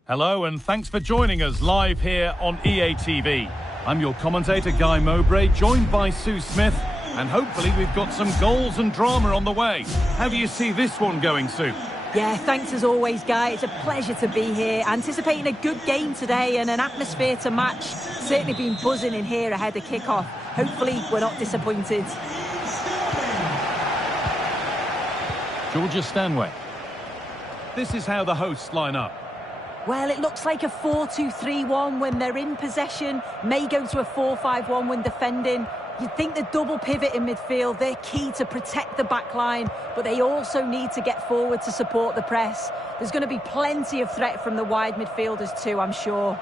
Hello and thanks for joining us live here on EA TV. I'm your commentator Guy Mowbray, joined by Sue Smith, and hopefully we've got some goals and drama on the way. How do you see this one going, Sue? Yeah, thanks as always, Guy. It's a pleasure to be here. Anticipating a good game today and an atmosphere to match. Certainly been buzzing in here ahead of kick-off. Hopefully we're not disappointed. Georgia Stanway. This is how the hosts line up. Well, it looks like a 4-2-3-1 when they're in possession. May go to a 4-5-1 when defending. You'd think the double pivot in midfield, they're key to protect the back line, but they also need to get forward to support the press. There's going to be plenty of threat from the wide midfielders too, I'm sure.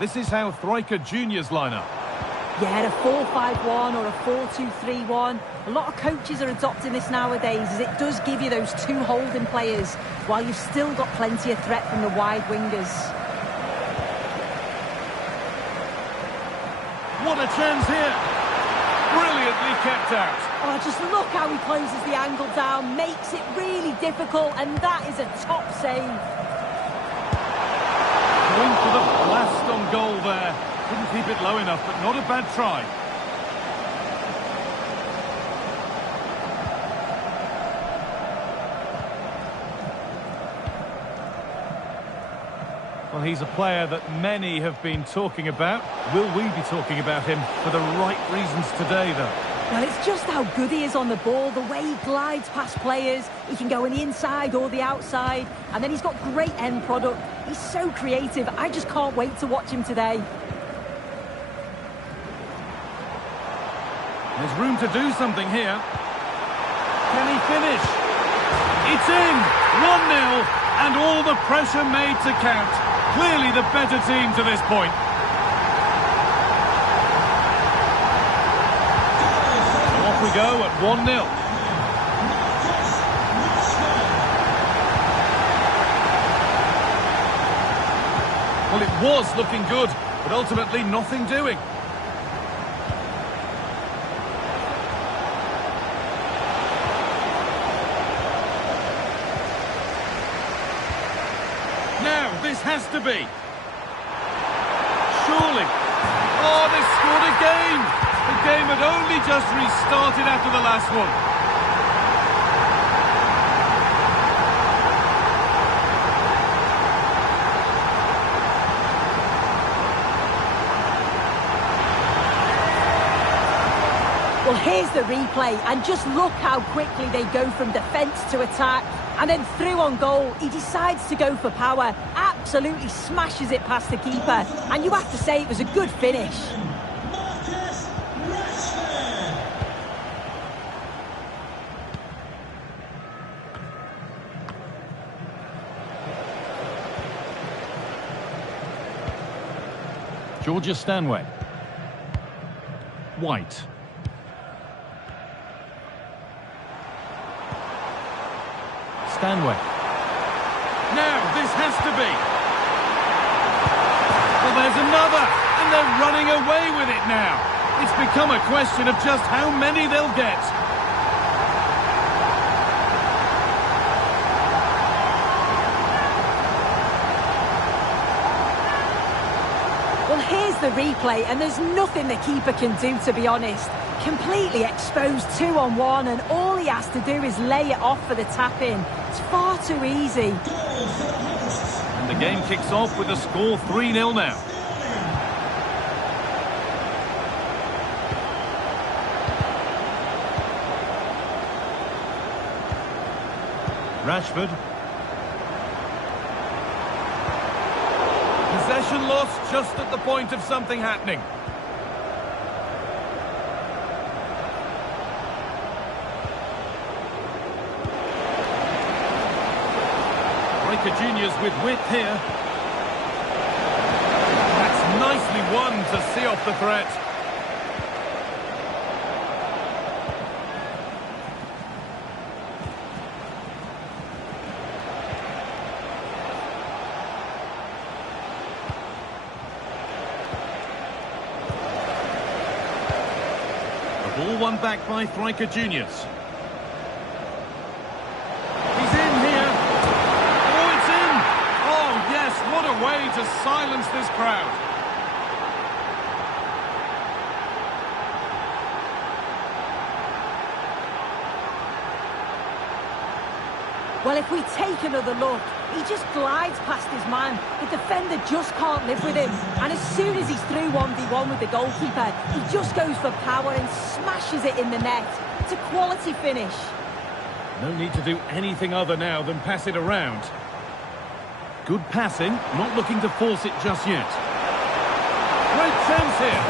This is how Thryker Juniors line up. Yeah, a 4-5-1 or a 4-2-3-1. A lot of coaches are adopting this nowadays, as it does give you those two holding players, while you've still got plenty of threat from the wide wingers. What a chance here! Brilliantly kept out. Oh, just look how he closes the angle down, makes it really difficult, and that is a top save. Going for the blast on goal there. Couldn't keep it low enough, but not a bad try. Well, he's a player that many have been talking about. Will we be talking about him for the right reasons today, though? Well, it's just how good he is on the ball, the way he glides past players. He can go on the inside or the outside, and then he's got great end product. He's so creative. I just can't wait to watch him today. There's room to do something here. Can he finish? It's in! 1-0, and all the pressure made to count. Clearly the better team to this point. So off we go at 1-0. Well, it was looking good, but ultimately nothing doing. Now, this has to be. Surely. Oh, they scored again. The game had only just restarted after the last one. Well, here's the replay, and just look how quickly they go from defence to attack. And then through on goal, he decides to go for power, absolutely smashes it past the keeper. And you have to say it was a good finish. Marcus Rashford. Georgia Stanway. White. Stanway. Now, this has to be. Well, there's another, and they're running away with it now. It's become a question of just how many they'll get. Well, here's the replay, and there's nothing the keeper can do, to be honest. Completely exposed 2-on-1, and all he has to do is lay it off for the tap-in. It's far too easy. And the game kicks off with a score 3-0 now. Rashford. Possession lost just at the point of something happening. Thryker Juniors with width here. That's nicely won to see off the threat. The ball won back by Thryker Juniors. What a way to silence this crowd. Well, if we take another look, he just glides past his man. The defender just can't live with him. And as soon as he's through 1v1 with the goalkeeper, he just goes for power and smashes it in the net. It's a quality finish. No need to do anything other now than pass it around. Good passing, not looking to force it just yet. Great chance here,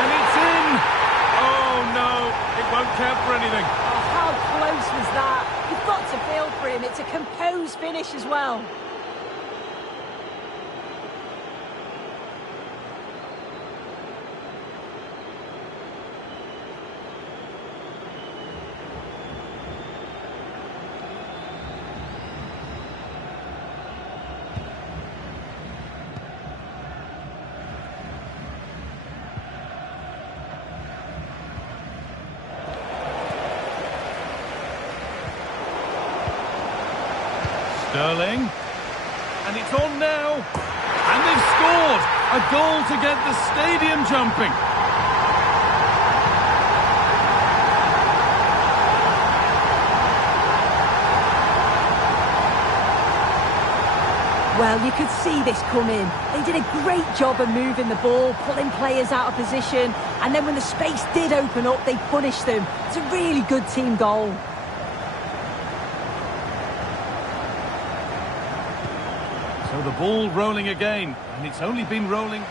and it's in! Oh no, it won't count for anything. Oh, how close was that? You've got to feel for him. It's a composed finish as well. Sterling. And it's on now. And they've scored. A goal to get the stadium jumping. Well, you could see this coming. They did a great job of moving the ball, pulling players out of position, and then when the space did open up, they punished them. It's a really good team goal. So the ball rolling again, and it's only been rolling.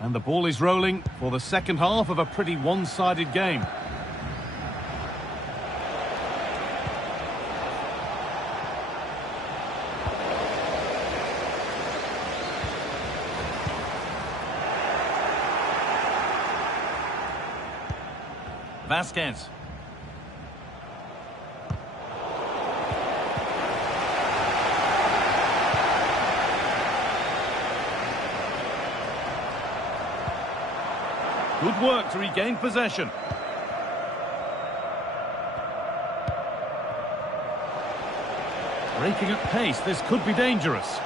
And the ball is rolling for the second half of a pretty one-sided game. Vasquez. Good work to regain possession. Breaking at pace, this could be dangerous.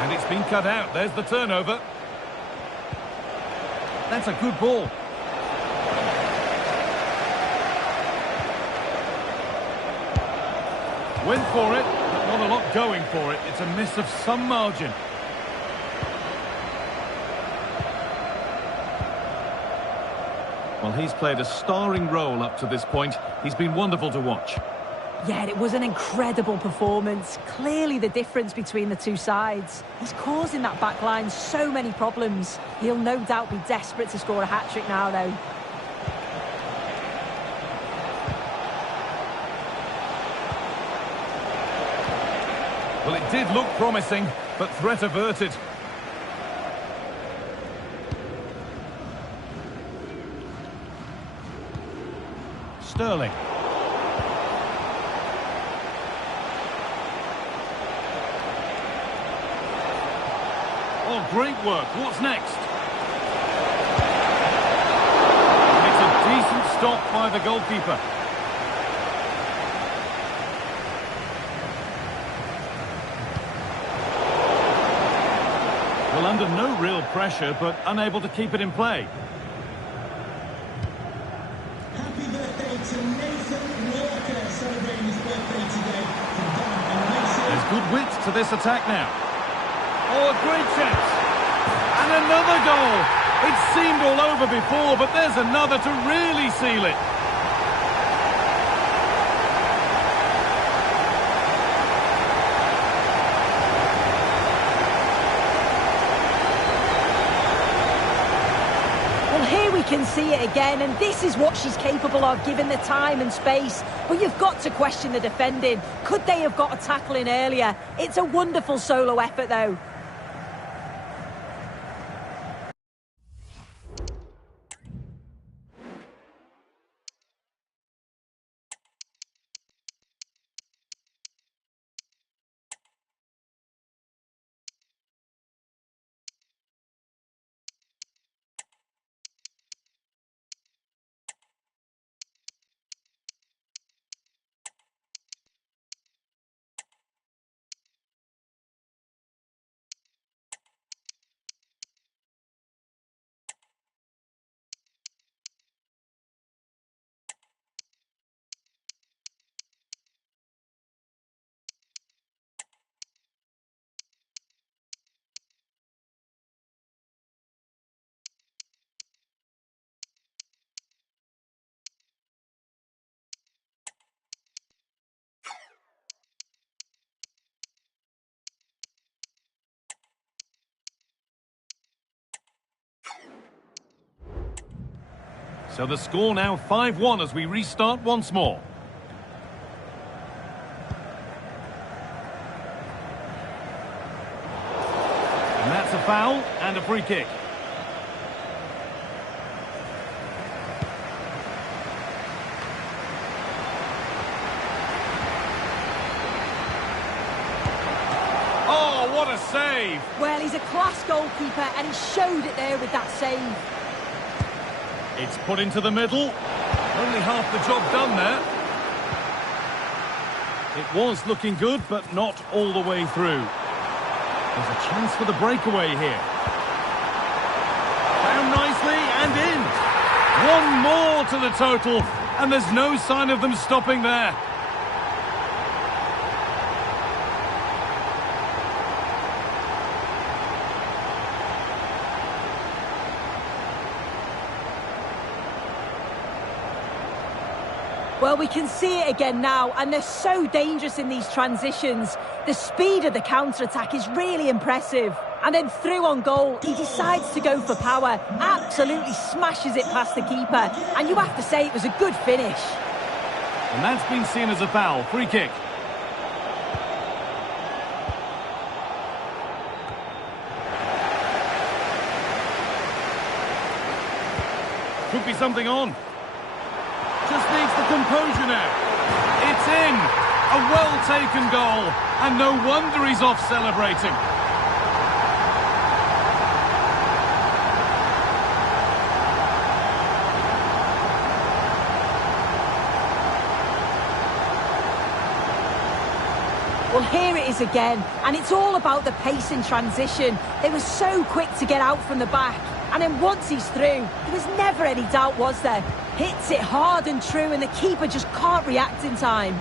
And it's been cut out. There's the turnover. That's a good ball. Went for it, but not a lot going for it. It's a miss of some margin. Well, he's played a starring role up to this point. He's been wonderful to watch. Yeah, it was an incredible performance. Clearly the difference between the two sides. He's causing that back line so many problems. He'll no doubt be desperate to score a hat-trick now, though. Well, it did look promising, but threat averted. Sterling. Oh, great work. What's next? It's a decent stop by the goalkeeper. Well, under no real pressure, but unable to keep it in play. Happy birthday to Nathan Walker, celebrating his birthday today from Dan and Mason. There's good width to this attack now. Oh, a great chance. And another goal. It seemed all over before, but there's another to really seal it. Here we can see it again, and this is what she's capable of, given the time and space. But you've got to question the defending. Could they have got a tackle in earlier? It's a wonderful solo effort, though. So the score now 5-1 as we restart once more. And that's a foul and a free kick. Oh, what a save! Well, he's a class goalkeeper and he showed it there with that save. It's put into the middle. Only half the job done there. It was looking good, but not all the way through. There's a chance for the breakaway here. Down nicely and in. One more to the total, and there's no sign of them stopping there. Well, we can see it again now, and they're so dangerous in these transitions. The speed of the counter-attack is really impressive. And then through on goal, he decides to go for power, absolutely smashes it past the keeper. And you have to say it was a good finish. And that's been seen as a foul. Free kick. Could be something on. Just needs the composure now. It's in. A well-taken goal. And no wonder he's off celebrating. Well, here it is again, and it's all about the pace in transition. They were so quick to get out from the back, and then once he's through, there was never any doubt, was there? Hits it hard and true, and the keeper just can't react in time.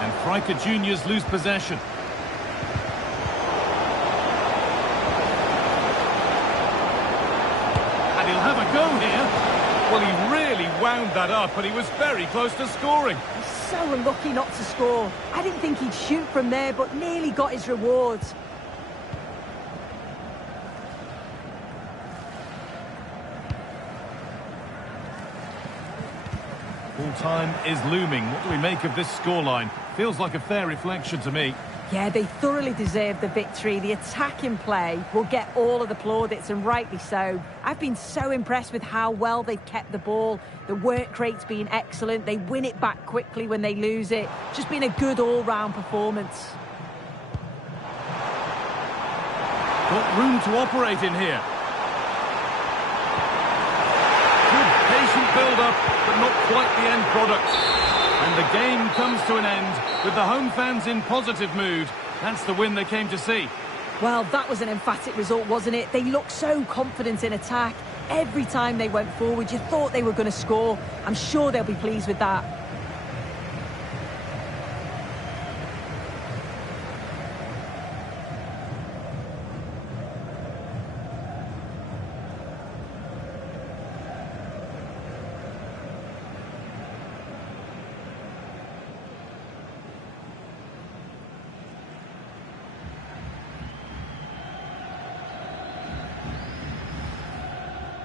And Freiker Juniors lose possession. And he'll have a go here. Well, he really wound that up, and he was very close to scoring. He's so unlucky not to score. I didn't think he'd shoot from there, but nearly got his rewards. Full time is looming. What do we make of this scoreline? Feels like a fair reflection to me. Yeah, they thoroughly deserved the victory. The attacking play will get all of the plaudits, and rightly so. I've been so impressed with how well they've kept the ball. The work rate's been excellent. They win it back quickly when they lose it. Just been a good all-round performance. Got room to operate in here. Good patient build-up, but not quite the end product. And the game comes to an end with the home fans in positive mood. That's the win they came to see. Well, that was an emphatic result, wasn't it? They looked so confident in attack. Every time they went forward, you thought they were going to score. I'm sure they'll be pleased with that.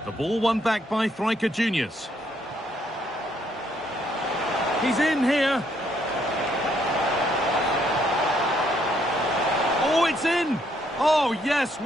The ball won back by Freiker Juniors. He's in here. Oh, it's in. Oh, yes.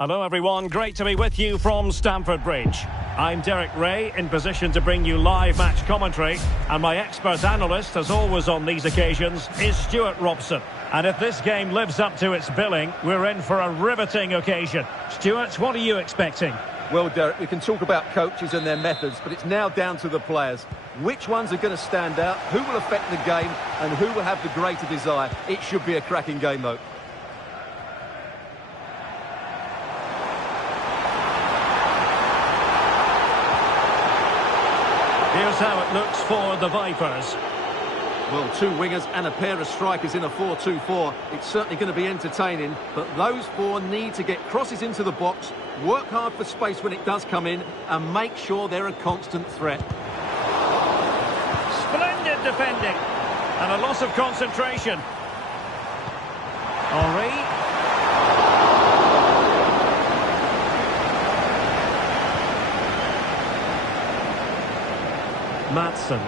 Hello everyone, great to be with you from Stamford Bridge. I'm Derek Ray, in position to bring you live match commentary, and my expert analyst, as always on these occasions, is Stuart Robson. And if this game lives up to its billing, we're in for a riveting occasion. Stuart, what are you expecting? Well, Derek, we can talk about coaches and their methods, but it's now down to the players. Which ones are going to stand out, who will affect the game, and who will have the greater desire? It should be a cracking game, though. Here's how it looks for the Vipers. Well, two wingers and a pair of strikers in a 4-2-4. It's certainly going to be entertaining, but those four need to get crosses into the box, work hard for space when it does come in, and make sure they're a constant threat. Splendid defending. And a loss of concentration. Henry. Maatsen.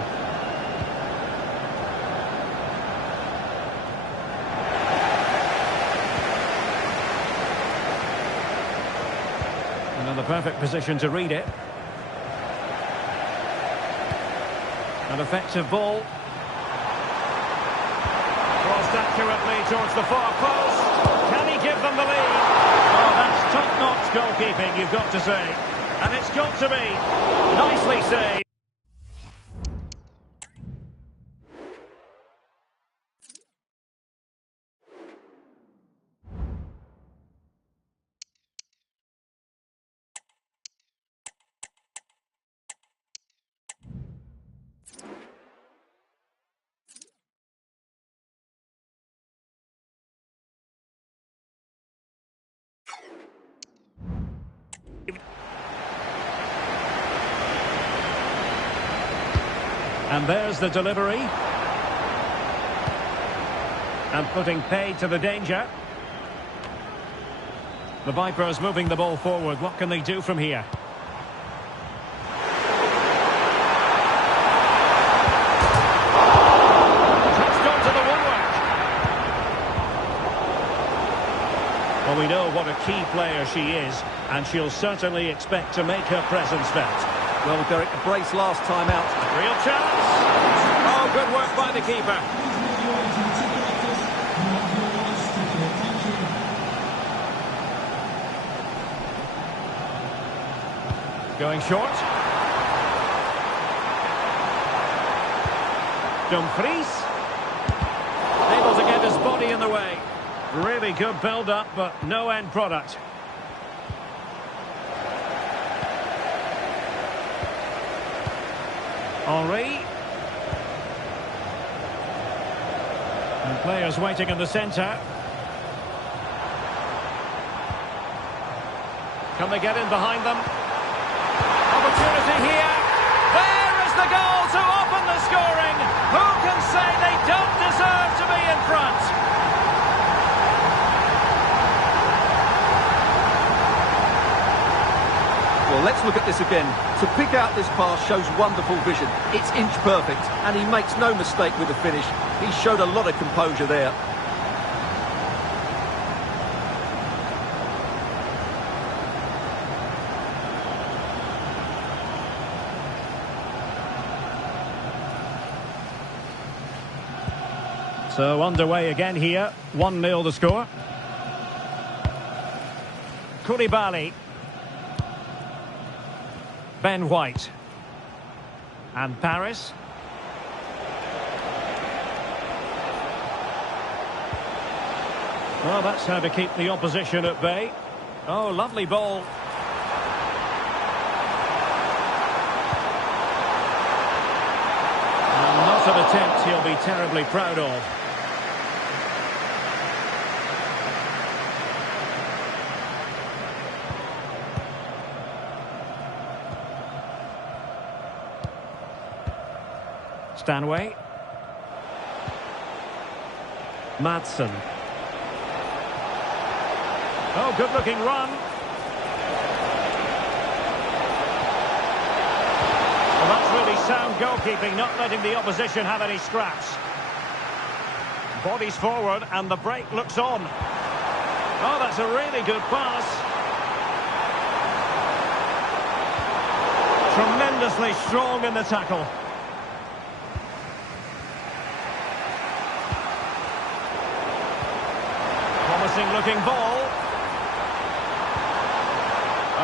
Another perfect position to read it. An effective ball. Crossed accurately towards the far post. Can he give them the lead? Oh, that's top-notch goalkeeping, you've got to say. And it's got to be. Nicely saved. And there's the delivery. And putting paid to the danger. The Vipers moving the ball forward. What can they do from here? Touched onto the woodwork. Well, we know what a key player she is, and she'll certainly expect to make her presence felt. Well, Derek, a brace last time out. Real chance. Oh, good work by the keeper. Going short. Dumfries. Able to get his body in the way. Really good build-up, but no end product. Henry. And players waiting in the centre. Can they get in behind them? Opportunity here. There is the goal to open the scoring. Who can say they don't deserve to be in front? Well, let's look at this again. To pick out this pass shows wonderful vision. It's inch perfect, and he makes no mistake with the finish. He showed a lot of composure there. So underway again here. 1-0 the score. Koulibaly. Ben White. And Paris. Well, that's how to keep the opposition at bay. Oh, lovely ball. And not an attempt he'll be terribly proud of. Stanway. Maatsen. Oh, good-looking run. Well, that's really sound goalkeeping, not letting the opposition have any scraps. Bodies forward, and the break looks on. Oh, that's a really good pass. tremendously strong in the tackle. Promising looking ball.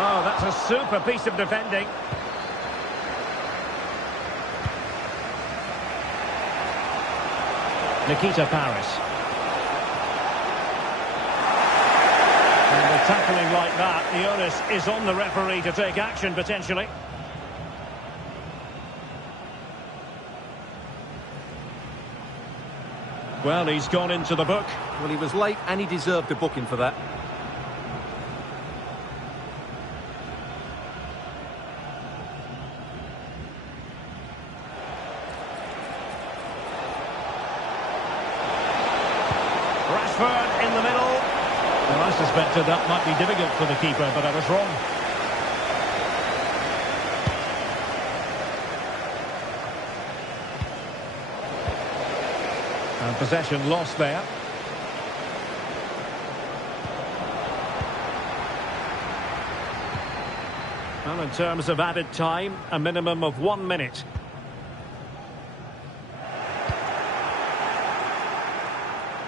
Oh, that's a super piece of defending. Nikita Paris. And with tackling like that, the onus is on the referee to take action potentially. Well, he's gone into the book. Well, he was late and he deserved a booking for that. Rashford in the middle. Well, I suspected that might be difficult for the keeper, but I was wrong. And possession lost there. Well, in terms of added time, a minimum of 1 minute.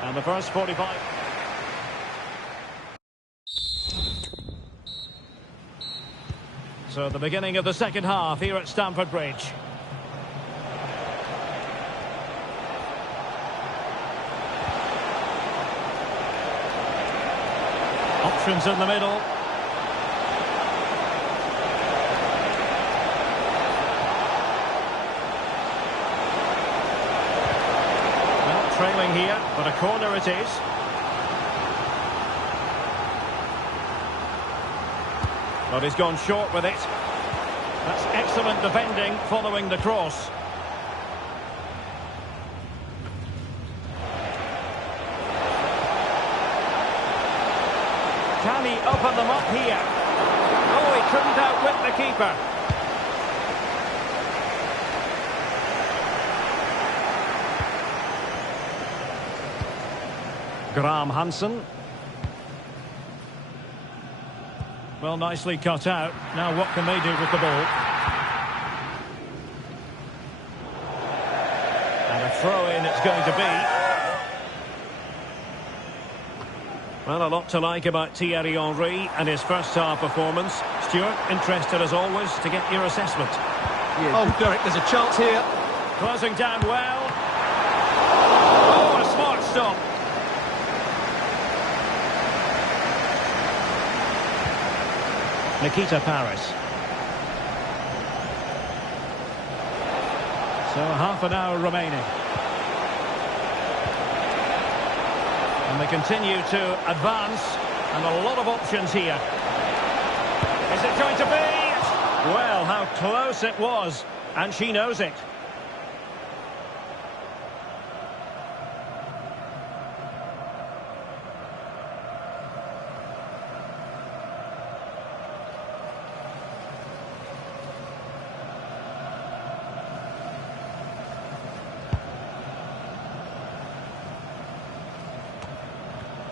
And the first 45. So the beginning of the second half here at Stamford Bridge. Options in the middle. Well, trailing here, but a corner it is. But he's gone short with it. That's excellent defending following the cross. Can he open them up here? Oh, he couldn't outwit the keeper. Graham Hansen. Well, nicely cut out. Now what can they do with the ball? And a throw-in it's going to be. Well, a lot to like about Thierry Henry and his first half performance. Stuart, interested as always to get your assessment. Yeah. Oh, Derek, there's a chance here. Closing down well. Oh, a smart stop. Nikita Paris. So half an hour remaining. And they continue to advance, and a lot of options here. Is it going to be? Well, how close it was, and she knows it.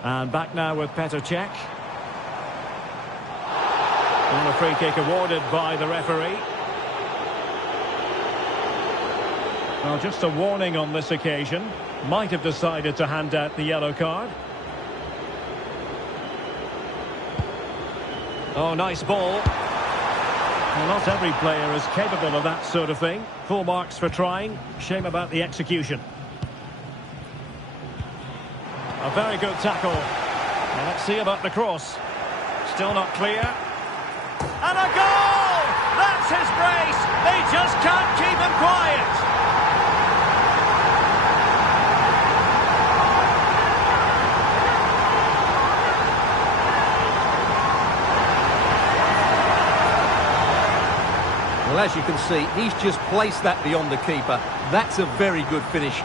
And back now with Petr Cech. And a free kick awarded by the referee. Well, just a warning on this occasion. Might have decided to hand out the yellow card. Oh, nice ball. Well, not every player is capable of that sort of thing. Full marks for trying. Shame about the execution. A very good tackle. Now let's see about the cross. Still not clear. And a goal! That's his brace. They just can't keep him quiet. Well, as you can see, he's just placed that beyond the keeper. That's a very good finish.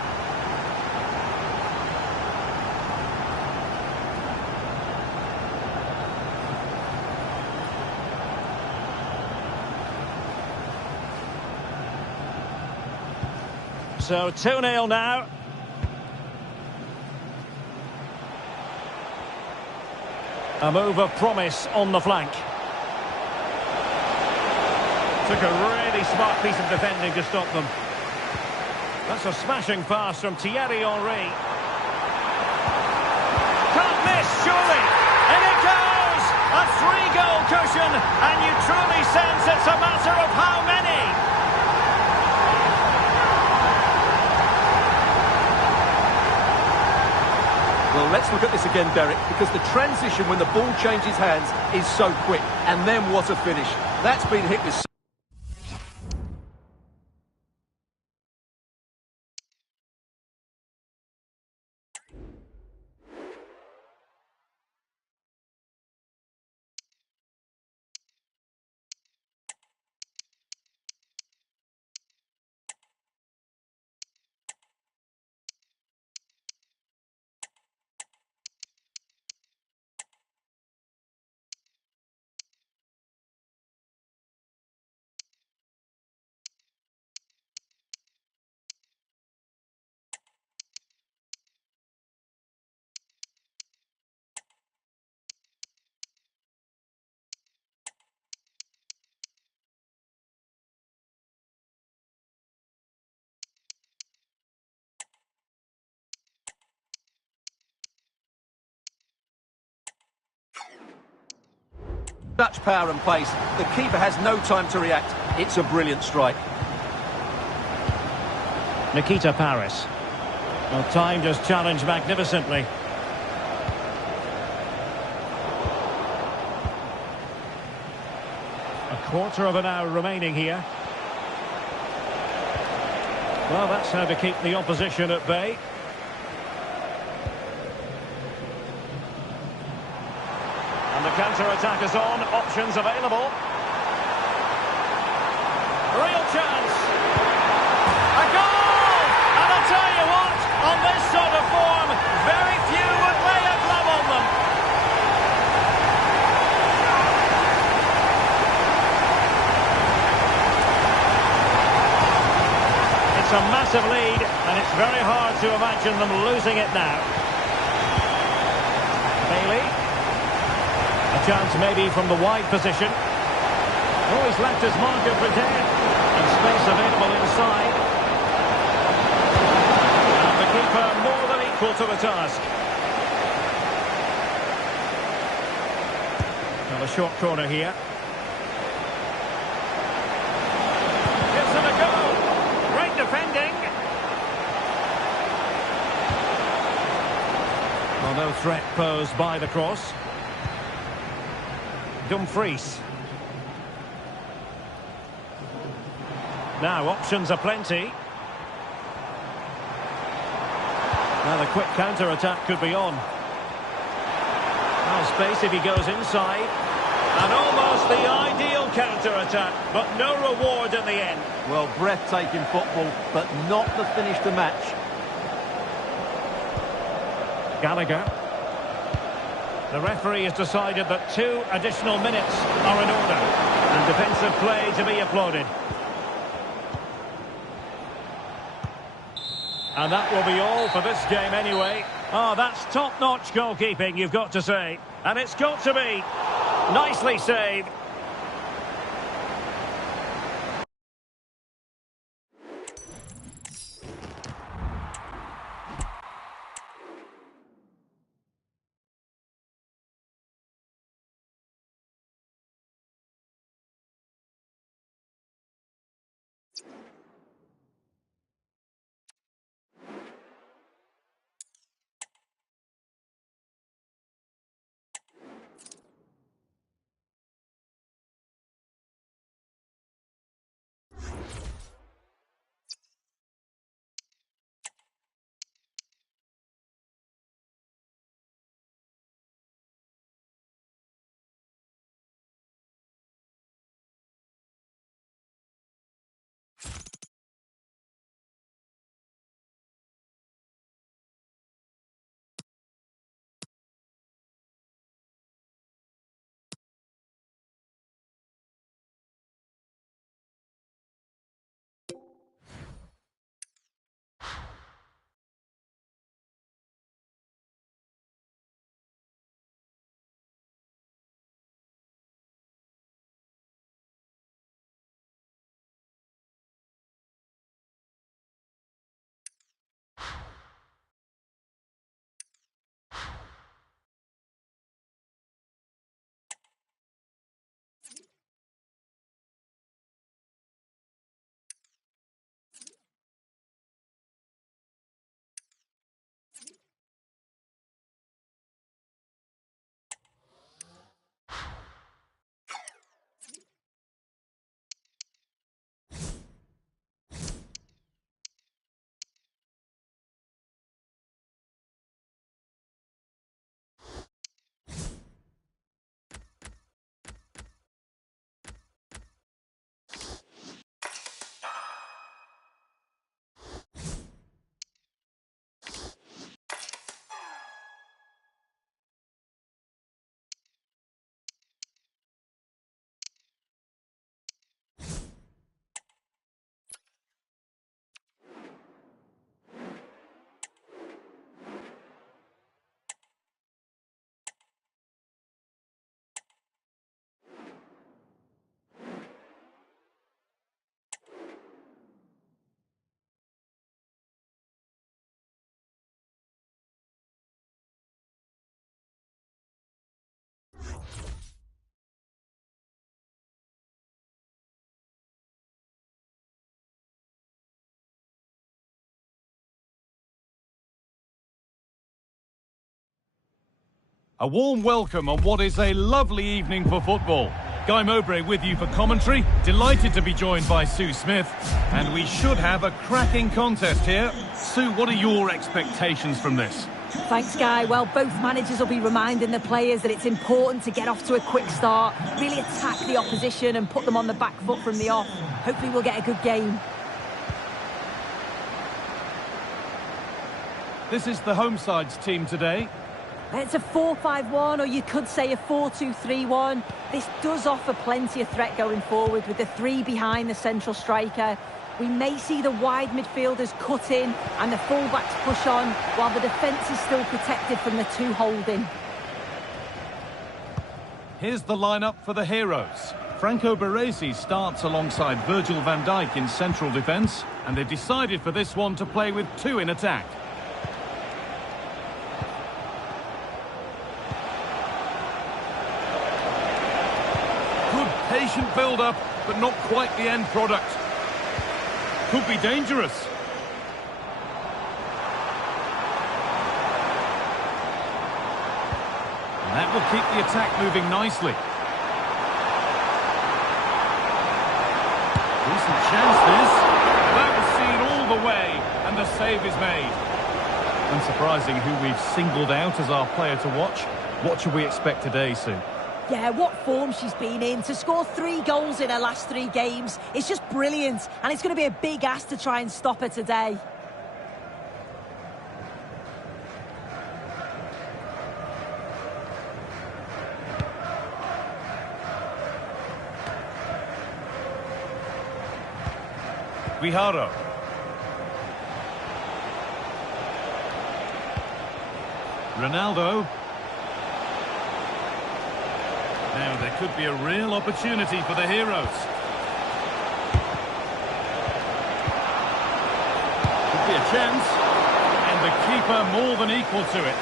So 2-0 now. A move of promise on the flank. Took a really smart piece of defending to stop them. That's a smashing pass from Thierry Henry. Can't miss, surely. And it goes! A 3-goal cushion, and you truly sense it's a matter of how many. Well, let's look at this again, Derek, because the transition when the ball changes hands is so quick. And then what a finish. That's been hit with... Such power and pace. The keeper has no time to react. It's a brilliant strike. Nikita Paris. Well, time just challenged magnificently. A quarter of an hour remaining here. Well, that's how to keep the opposition at bay. And the counter-attack is on. Options available. Real chance. A goal! And I'll tell you what, on this sort of form, very few would lay a glove on them. It's a massive lead, and it's very hard to imagine them losing it now. Bailey. A chance maybe from the wide position. Oh, he's left his marker for dead. And space available inside. And the keeper more than equal to the task. Well, a short corner here. Gives it a go. Great defending. Well, no threat posed by the cross. Dumfries. Now options are plenty. Now the quick counter-attack could be on. Well, space if he goes inside. And almost the ideal counter-attack, but no reward in the end. Well, breathtaking football, but not the finish to match. Gallagher. The referee has decided that 2 additional minutes are in order. And defensive play to be applauded. And that will be all for this game anyway. Oh, that's top-notch goalkeeping, you've got to say. And it's got to be. Nicely saved. A warm welcome on what is a lovely evening for football. Guy Mowbray with you for commentary. Delighted to be joined by Sue Smith. And we should have a cracking contest here. Sue, what are your expectations from this? Thanks, Guy. Well, both managers will be reminding the players that it's important to get off to a quick start, really attack the opposition and put them on the back foot from the off. Hopefully we'll get a good game. This is the home side's team today. It's a 4-5-1, or you could say a 4-2-3-1. This does offer plenty of threat going forward with the three behind the central striker. We may see the wide midfielders cut in and the fullbacks push on, while the defence is still protected from the two holding. Here's the lineup for the Heroes. Franco Baresi starts alongside Virgil van Dijk in central defence, and they've decided for this one to play with two in attack. Good patient build-up, but not quite the end product. Could be dangerous. And that will keep the attack moving nicely. Decent chance this. That was seen all the way, and the save is made. Unsurprising who we've singled out as our player to watch. What should we expect today, Sue? Yeah, what form she's been in. To score 3 goals in her last 3 games, it's just brilliant. And it's going to be a big ask to try and stop her today. Guijarro. Ronaldo. Now, there could be a real opportunity for the Heroes. Could be a chance. And the keeper more than equal to it.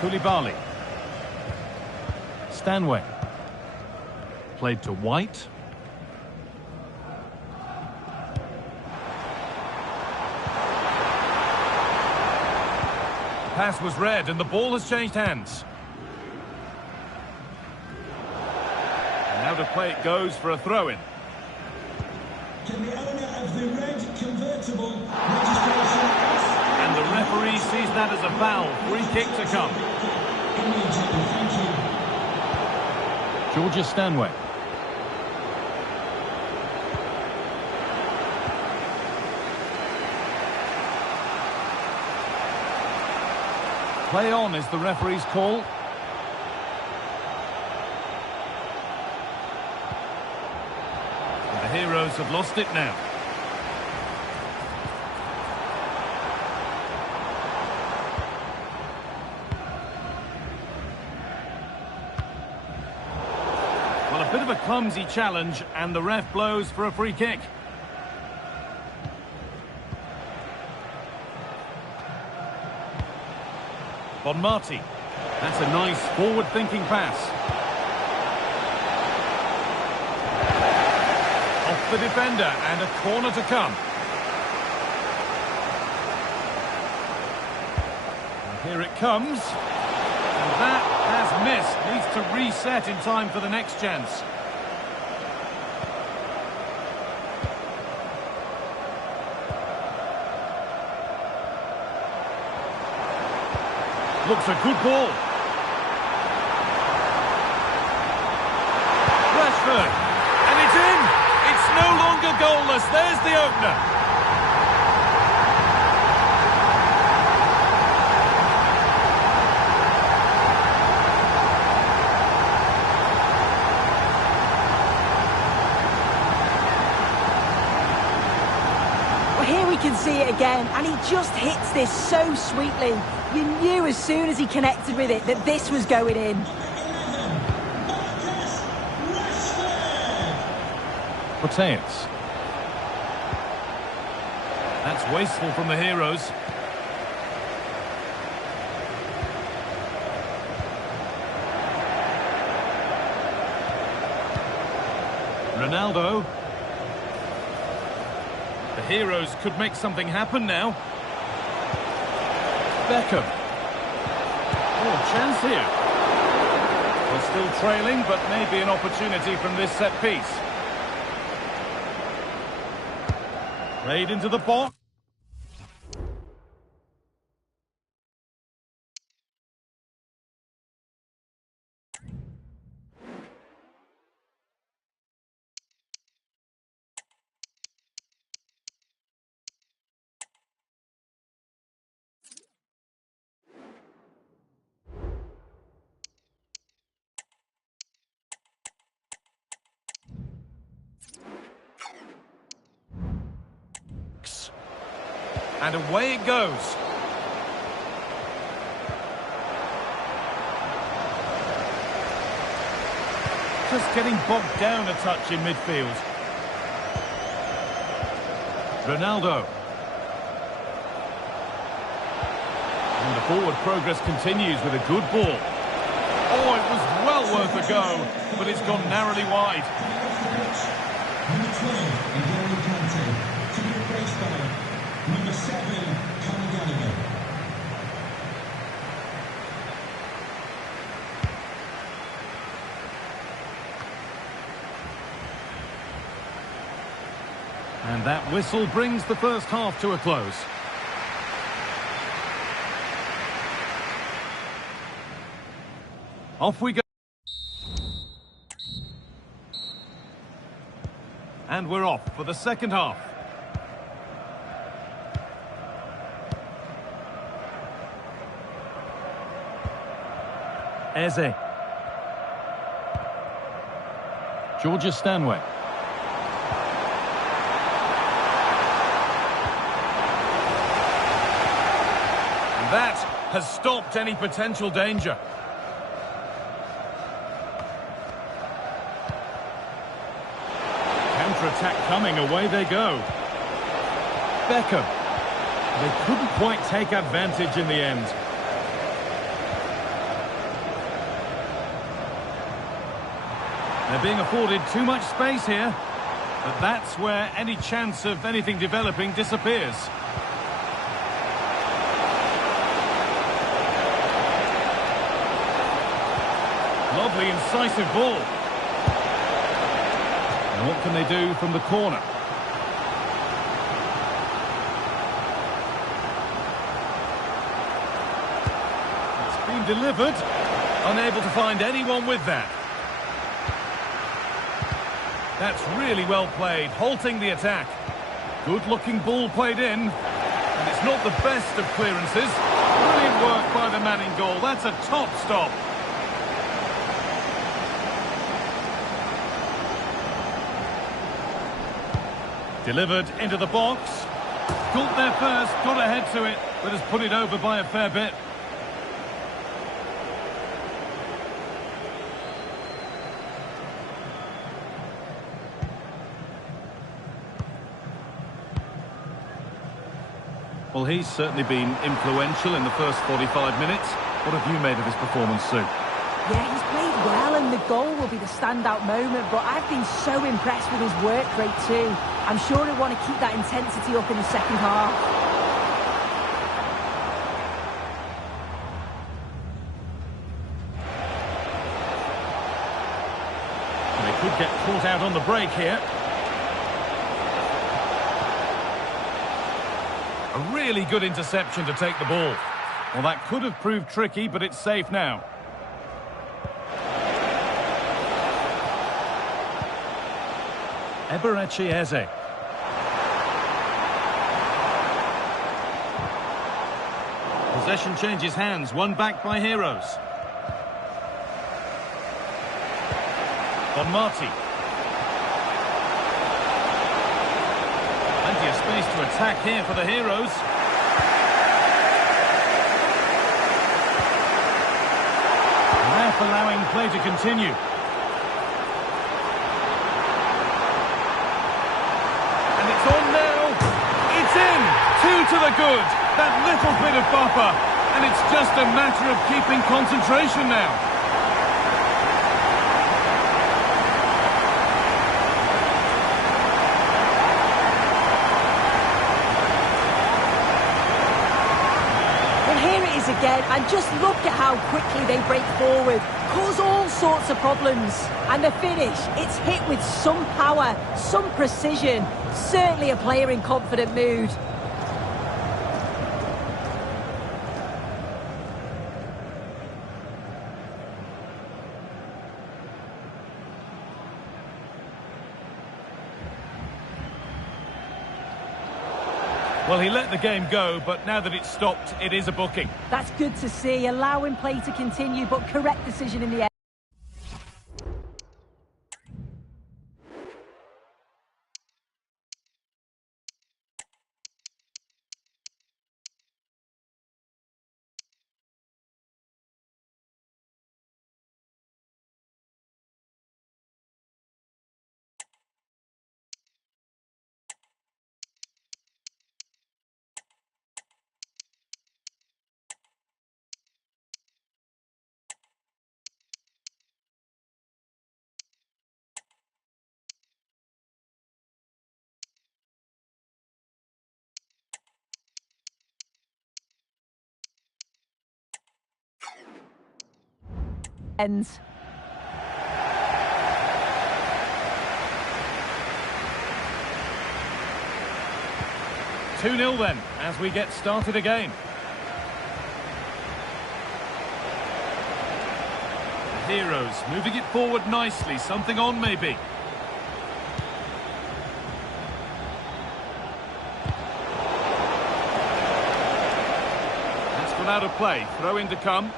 Koulibaly. Stanway. Played to White. Pass was read and the ball has changed hands. And now to play it goes for a throw-in. Can the owner of the red convertible registration And the referee sees that as a foul. Free kick to come. immediately? Thank you. Georgia Stanway. Play on is the referee's call. And the Heroes have lost it now. Well, a bit of a clumsy challenge, and the ref blows for a free kick. Bonmati. That's a nice forward-thinking pass. Off the defender, and a corner to come. And here it comes. And that has missed. Needs to reset in time for the next chance. Looks a good ball. Rashford. And it's in. It's no longer goalless. There's the opener. Well, here we can see it again, and he just hits this so sweetly. You knew as soon as he connected with it that this was going in. Proteus. That's wasteful from the Heroes. Ronaldo. The Heroes could make something happen now. Beckham. Oh, chance here. They're still trailing, but maybe an opportunity from this set piece. Played into the box. And away it goes. Just getting bogged down a touch in midfield. Ronaldo. And the forward progress continues with a good ball. Oh, it was well worth a go, but it's gone narrowly wide. Number 12, N'Golo Kante, to be replaced by number 7, Conor Gallagher. And that whistle brings the first half to a close. Off we go. And we're off for the second half. Eze. Georgia Stanway. And that has stopped any potential danger. Counter-attack coming, away they go. Beckham. They couldn't quite take advantage in the end. They're being afforded too much space here, but that's where any chance of anything developing disappears. Lovely, incisive ball. And what can they do from the corner? It's been delivered. Unable to find anyone with that. That's really well played, halting the attack. Good-looking ball played in. And it's not the best of clearances. Brilliant work by the man in goal. That's a top stop. Delivered into the box. Got there first, got ahead to it, but has put it over by a fair bit. Well, he's certainly been influential in the first 45 minutes. What have you made of his performance, Sue? Yeah, he's played well, and the goal will be the standout moment, but I've been so impressed with his work rate too. I'm sure he'll want to keep that intensity up in the second half. They could get caught out on the break here. A really good interception to take the ball. Well, that could have proved tricky, but it's safe now. Eberechi Eze. Possession changes hands, won back by Heroes. Bonmati. Plenty of space to attack here for the Heroes. Ref allowing play to continue. And it's on now. It's in. 2 to the good. That little bit of buffer. And it's just a matter of keeping concentration now. this again, and just look at how quickly they break forward, cause all sorts of problems. And the finish, it's hit with some power, some precision. Certainly a player in confident mood. Well, he let the game go, but now that it's stopped, it is a booking. That's good to see, allowing play to continue, but correct decision in the end. Ends. Two 0 then, as we get started again. The Heroes moving it forward nicely, something on maybe. That's gone out of play, throw in to come.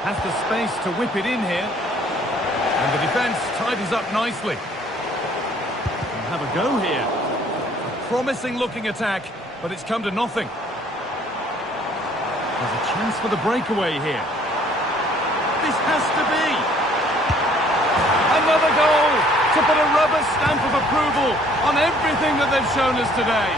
Has the space to whip it in here. And the defence tidies up nicely. And have a go here. A promising looking attack, but it's come to nothing. There's a chance for the breakaway here. This has to be. Another goal to put a rubber stamp of approval on everything that they've shown us today.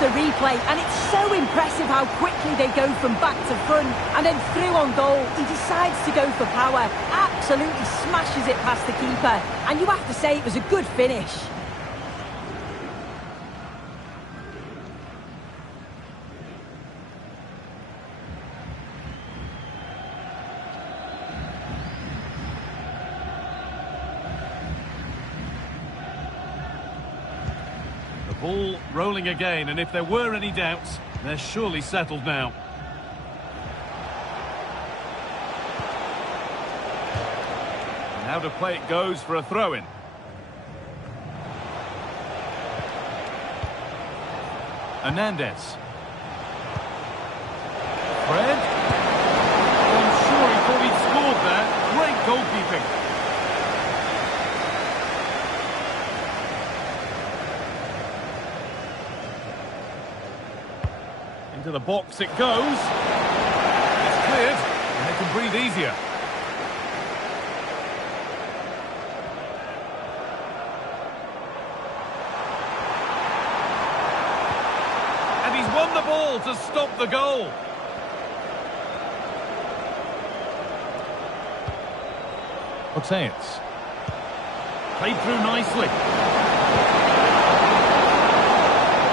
The replay, and it's so impressive how quickly they go from back to front and then through on goal. He decides to go for power, absolutely smashes it past the keeper, and you have to say it was a good finish. Ball rolling again, and if there were any doubts, they're surely settled now. And out of play it goes for a throw-in. Hernandez. Fred? I'm sure he thought he'd scored there. Great goalkeeping. Into the box it goes. It's cleared, and they can breathe easier. And he's won the ball to stop the goal. Oteas. Played through nicely.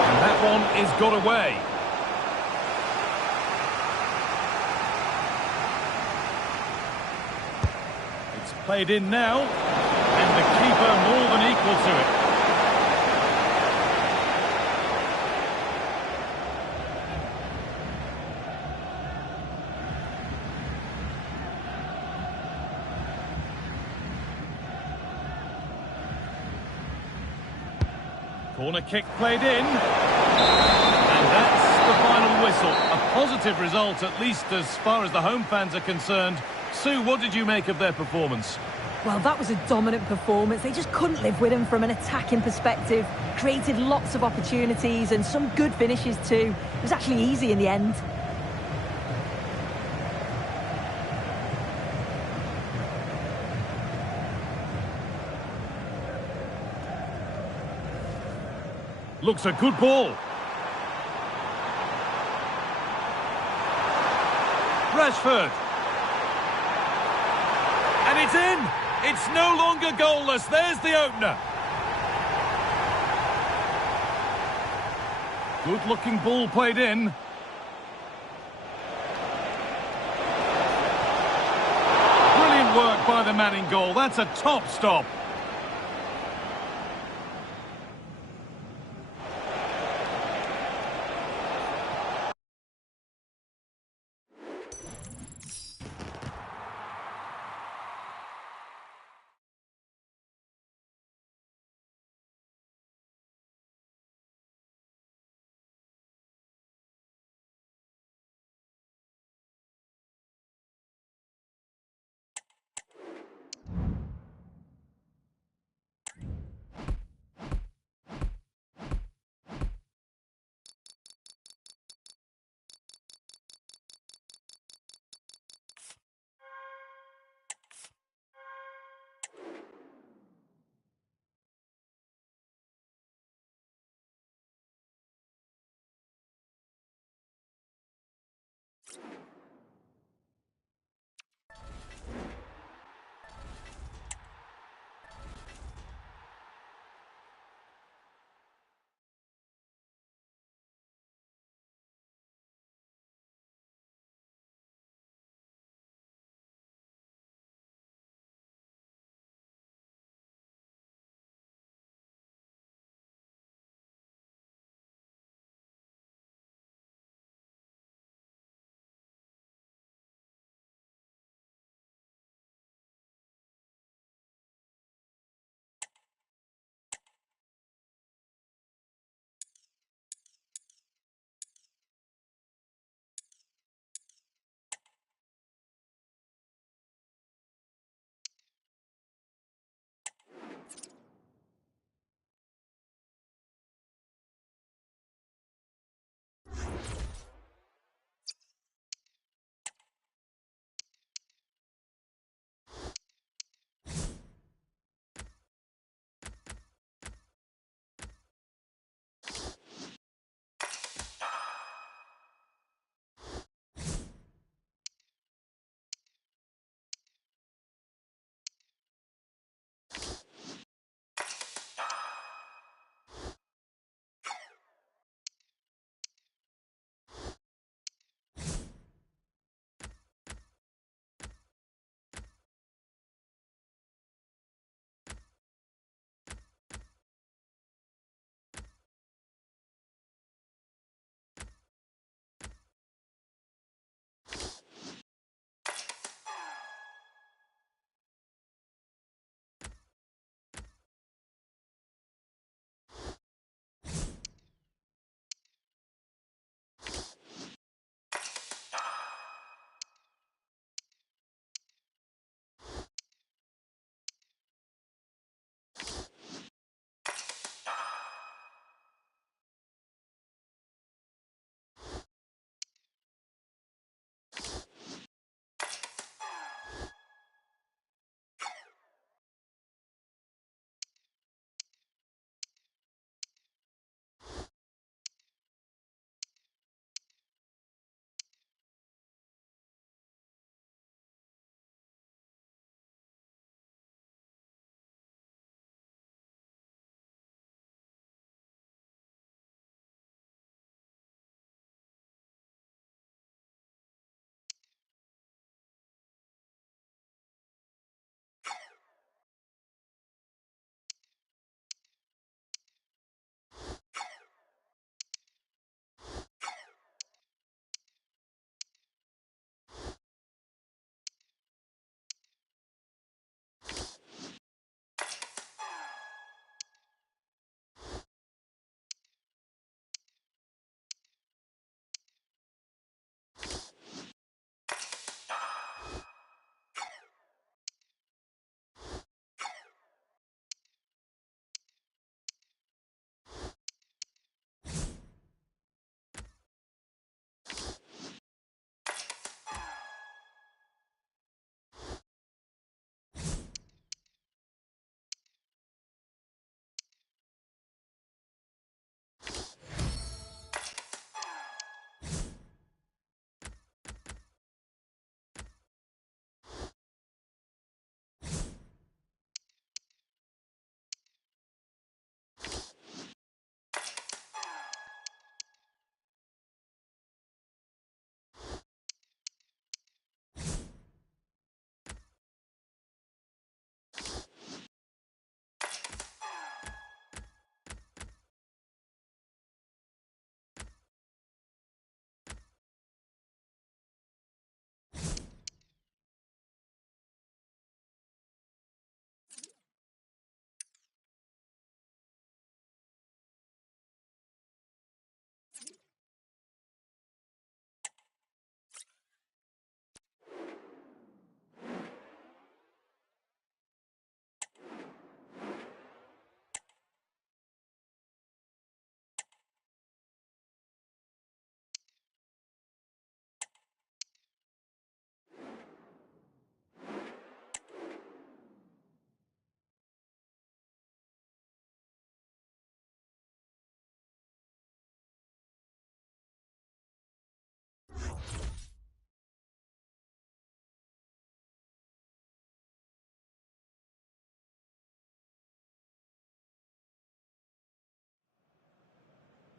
And that one is got away. Played in now, and the keeper more than equal to it. Corner kick played in, and that's the final whistle. A positive result, at least as far as the home fans are concerned. Sue, what did you make of their performance? Well, that was a dominant performance. They just couldn't live with him from an attacking perspective. Created lots of opportunities and some good finishes too. It was actually easy in the end. Looks a good ball. Rashford. And it's in! It's no longer goalless. There's the opener. Good-looking ball played in. Brilliant work by the man in goal. That's a top stop.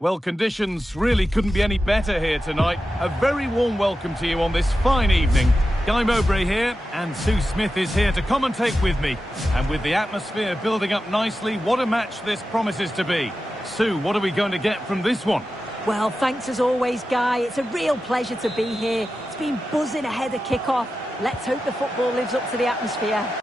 Well, conditions really couldn't be any better here tonight. A very warm welcome to you on this fine evening. Guy Mowbray here, and Sue Smith is here to commentate with me. And with the atmosphere building up nicely, what a match this promises to be. Sue, what are we going to get from this one? Well, thanks as always, Guy. It's a real pleasure to be here. It's been buzzing ahead of kick-off. Let's hope the football lives up to the atmosphere.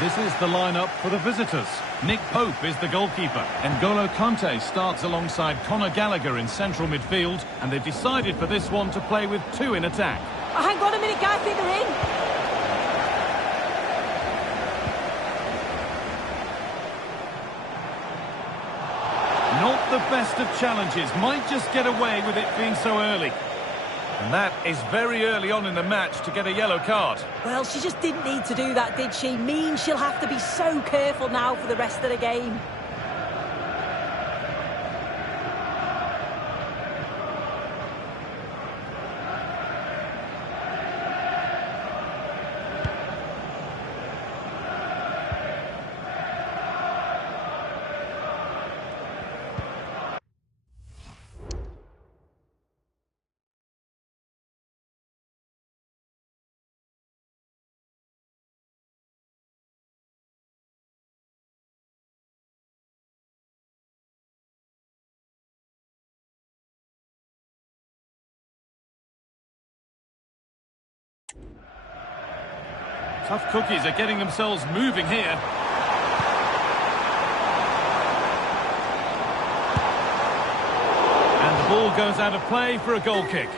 This is the lineup for the visitors. Nick Pope is the goalkeeper. N'Golo Kante starts alongside Conor Gallagher in central midfield, and they've decided for this one to play with two in attack. Oh, hang on a minute, Guy, I think they're in. Not the best of challenges, might just get away with it being so early. And that is very early on in the match to get a yellow card. Well, she just didn't need to do that, did she? Means she'll have to be so careful now for the rest of the game. Tough cookies are getting themselves moving here. And the ball goes out of play for a goal kick.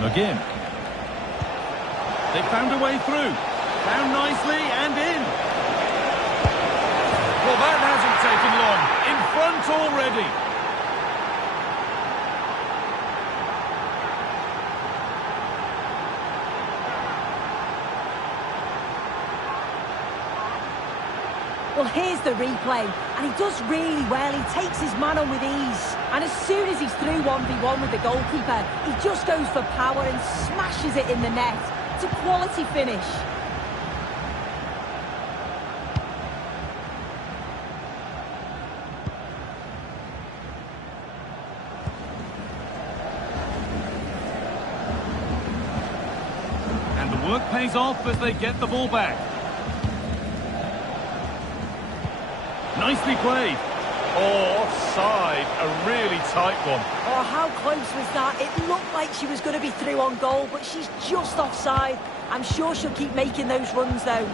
McGinn. They found a way through. Found nicely and in. Well, that hasn't taken long. In front already. Well, here's the replay, and he does really well. He takes his man on with ease. And as soon as he's through 1v1 with the goalkeeper, he just goes for power and smashes it in the net. It's a quality finish. Work pays off as they get the ball back. Nicely played. Oh, offside. A really tight one. Oh, how close was that? It looked like she was going to be through on goal, but she's just offside. I'm sure she'll keep making those runs, though.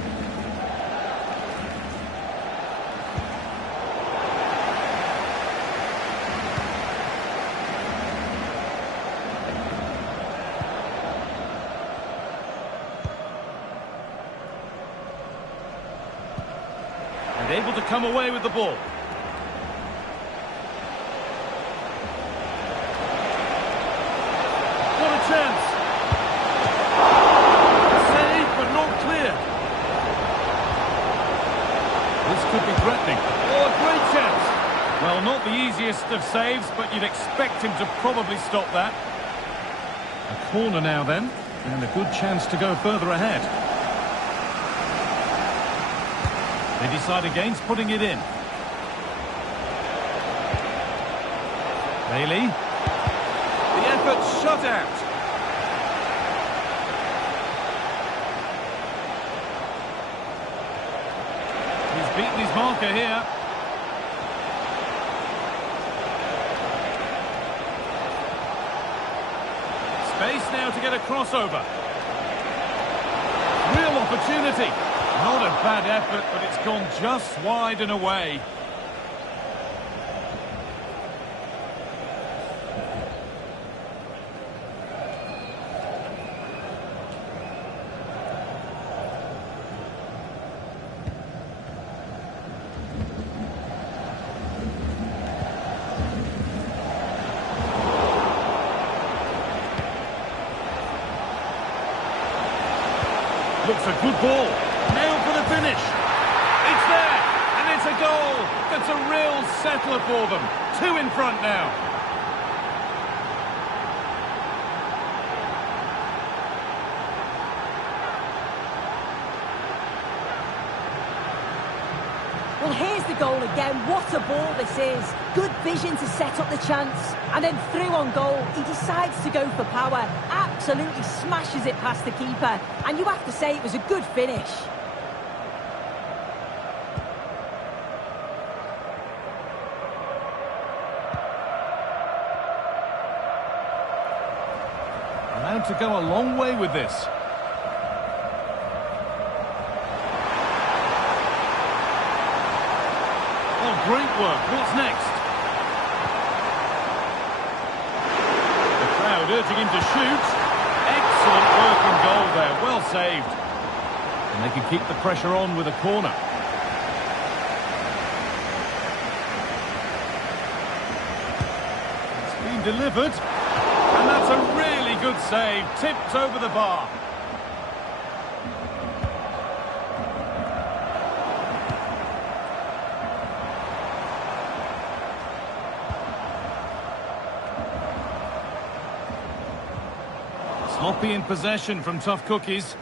And able to come away with the ball. What a chance! Save, but not clear. This could be threatening. Oh, a great chance! Well, not the easiest of saves, but you'd expect him to probably stop that. A corner now then, and a good chance to go further ahead. They decide against putting it in. Bailey. The effort shut out. He's beaten his marker here. Space now to get a crossover. Real opportunity. Not a bad effort, but it's gone just wide and away. Looks a good ball. Now for the finish. It's there, and it's a goal. That's a real settler for them. 2 in front now. Well, here's the goal again. What a ball this is. Good vision to set up the chance. And then through on goal, he decides to go for power. Absolutely smashes it past the keeper. And you have to say it was a good finish. Allowed to go a long way with this. Oh, great work. What's next? The crowd urging him to shoot. Excellent work in goal there. Well saved. And they can keep the pressure on with a corner. It's been delivered. And that's a really good save. Tipped over the bar. Sloppy in possession from Tough Cookies.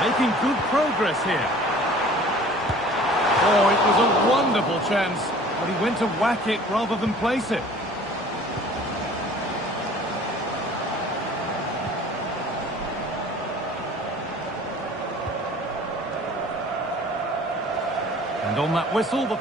Making good progress here. Oh, it was a wonderful chance, but he went to whack it rather than place it. And on that whistle, the...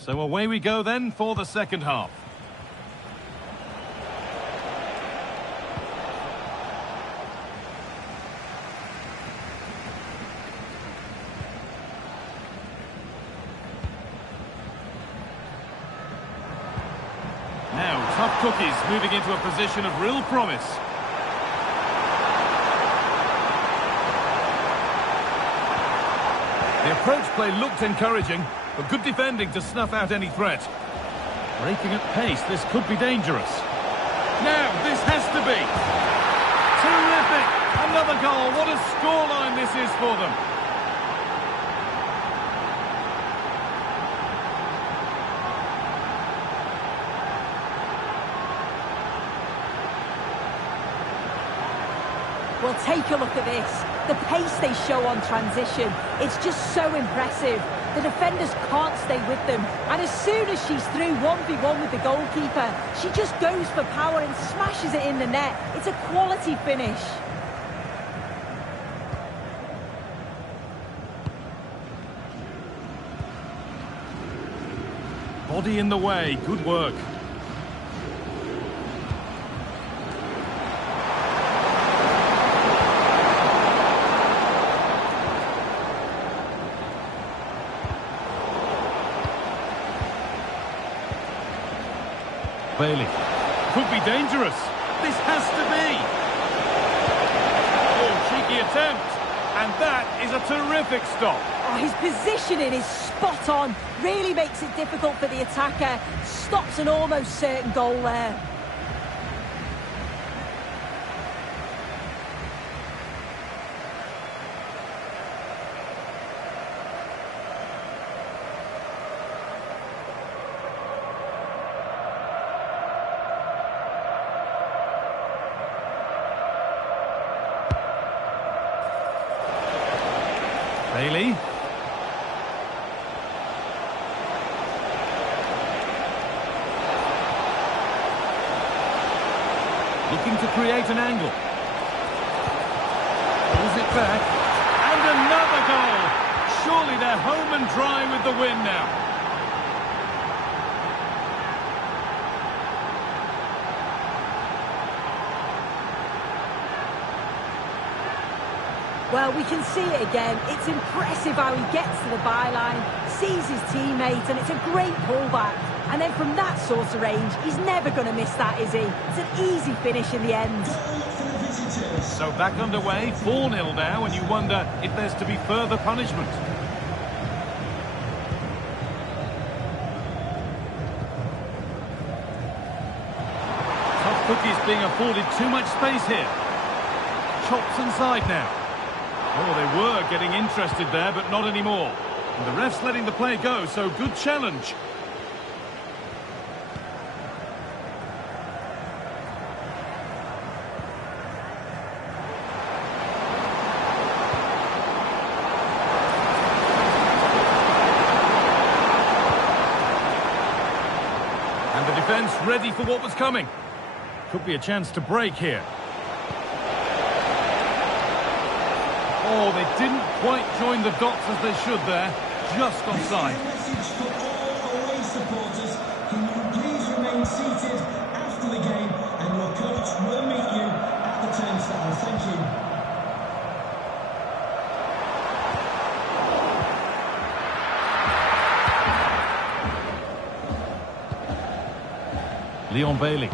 So away we go then for the second half. Now, Tough Cookies moving into a position of real promise. The approach play looked encouraging, but good defending to snuff out any threat. Breaking at pace, this could be dangerous. Now, this has to be. Terrific! Another goal. What a scoreline this is for them. Well, take a look at this. The pace they show on transition, it's just so impressive. The defenders can't stay with them. And as soon as she's through 1v1 with the goalkeeper, she just goes for power and smashes it in the net. It's a quality finish. Body in the way, good work. Bailey. Could be dangerous. This has to be. Oh, cheeky attempt. And that is a terrific stop. Oh, his positioning is spot on. Really makes it difficult for the attacker. Stops an almost certain goal there. Bailey. Looking to create an angle. Pulls it back. And another goal. Surely they're home and dry with the win now. Well, we can see it again. It's impressive how he gets to the byline, sees his teammates, and it's a great pullback. And then from that sort of range, he's never going to miss that, is he? It's an easy finish in the end. So back underway, 4-0 now, and you wonder if there's to be further punishment. Tough cookies being afforded too much space here. Chops inside now. Oh, they were getting interested there, but not anymore. And the ref's letting the play go, so good challenge. And the defence ready for what was coming. Could be a chance to break here. Oh, they didn't quite join the dots as they should there. Just offside. Message for all away supporters. Can you please remain seated after the game, and your coach will meet you at the turnstile. Thank you. Leon Bailey.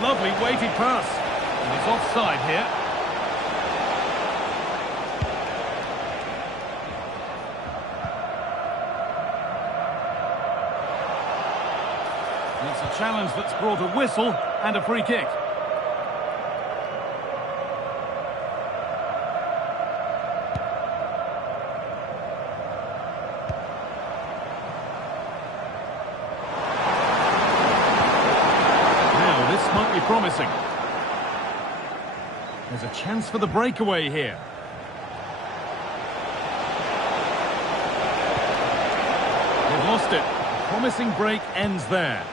Lovely weighted pass. And it's offside here. And it's a challenge that's brought a whistle and a free kick. Now this might be promising. There's a chance for the breakaway here. They've lost it. A promising break ends there.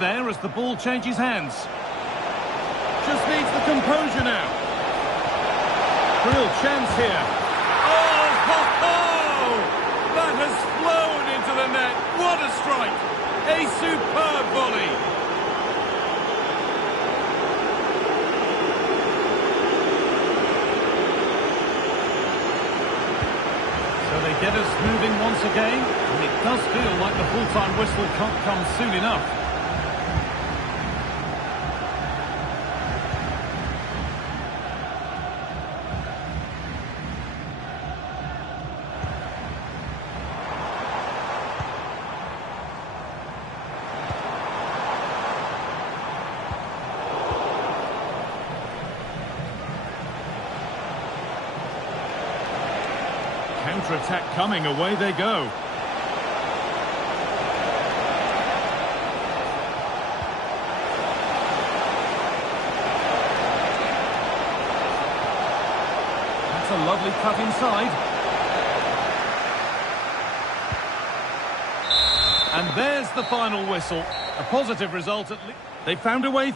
There as the ball changes hands. Just needs the composure now. Real chance here. Oh, ho, ho! That has flown into the net. What a strike! A superb volley. So they get us moving once again, and it does feel like the full-time whistle can't come soon enough. Counter-attack coming, away they go. lovely cut inside. And there's the final whistle. A positive result at least. They found a way.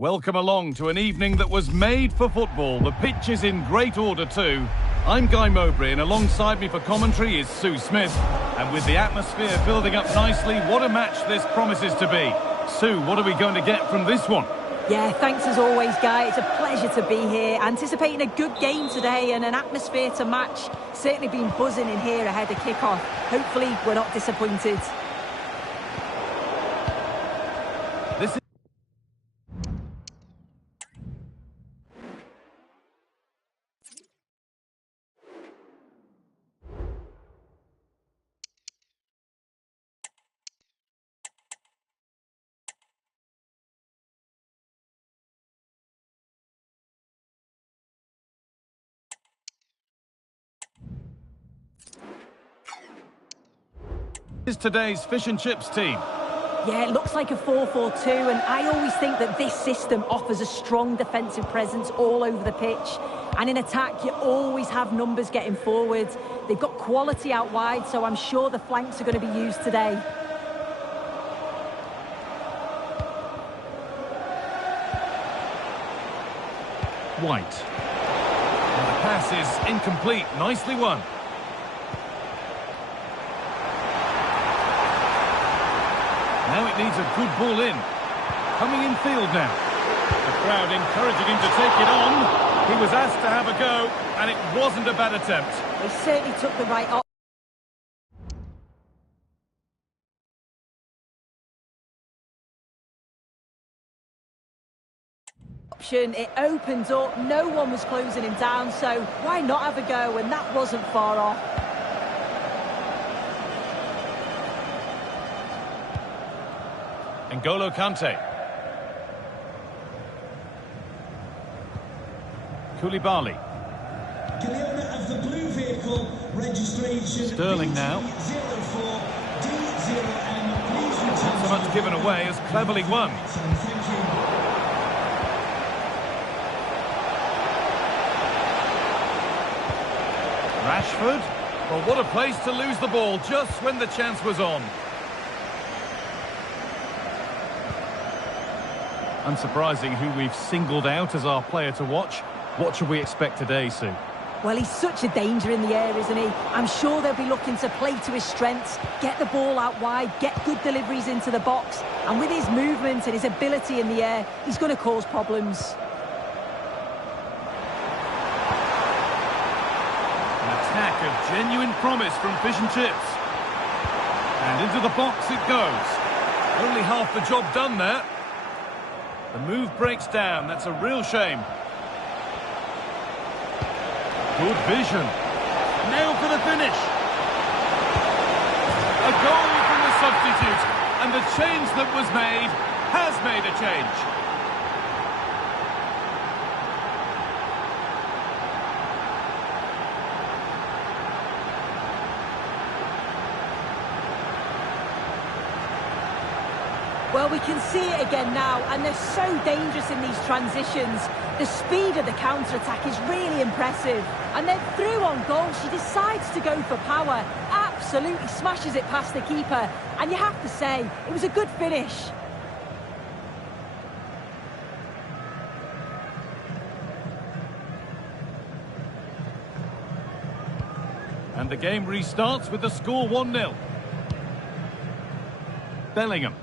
Welcome along to an evening that was made for football. The pitch is in great order too. I'm Guy Mowbray and alongside me for commentary is Sue Smith. And with the atmosphere building up nicely, what a match this promises to be. Sue, what are we going to get from this one? Yeah, thanks as always, Guy. It's a pleasure to be here. Anticipating a good game today and an atmosphere to match. Certainly been buzzing in here ahead of kick-off. Hopefully we're not disappointed. Is today's fish and chips team. Yeah, it looks like a 4-4-2, and I always think that this system offers a strong defensive presence all over the pitch. And in attack, you always have numbers getting forward. They've got quality out wide, so I'm sure the flanks are going to be used today. White. And the pass is incomplete. Nicely won. Now it needs a good ball in. Coming in field now. The crowd encouraging him to take it on. He was asked to have a go, and it wasn't a bad attempt. They certainly took the right option. It opened up. No one was closing him down, so why not have a go? And that wasn't far off. N'Golo Kante. Koulibaly. Owner of the blue vehicle, registration Sterling now. 04D0M. Please return. Not so much given away as cleverly won. Thank you. Rashford. Well, what a place to lose the ball just when the chance was on. Unsurprising who we've singled out as our player to watch. What should we expect today, Sue? Well, he's such a danger in the air, isn't he? I'm sure they'll be looking to play to his strengths, get the ball out wide, get good deliveries into the box. And with his movement and his ability in the air, he's going to cause problems. An attack of genuine promise from Fish and Chips. And into the box it goes. Only half the job done there. The move breaks down. That's a real shame. Good vision. Now for the finish. A goal from the substitute. And the change that was made has made a change. Well, we can see it again now, and they're so dangerous in these transitions. The speed of the counter-attack is really impressive. And then through on goal, she decides to go for power. Absolutely smashes it past the keeper. And you have to say, it was a good finish. And the game restarts with the score 1-0. Bellingham.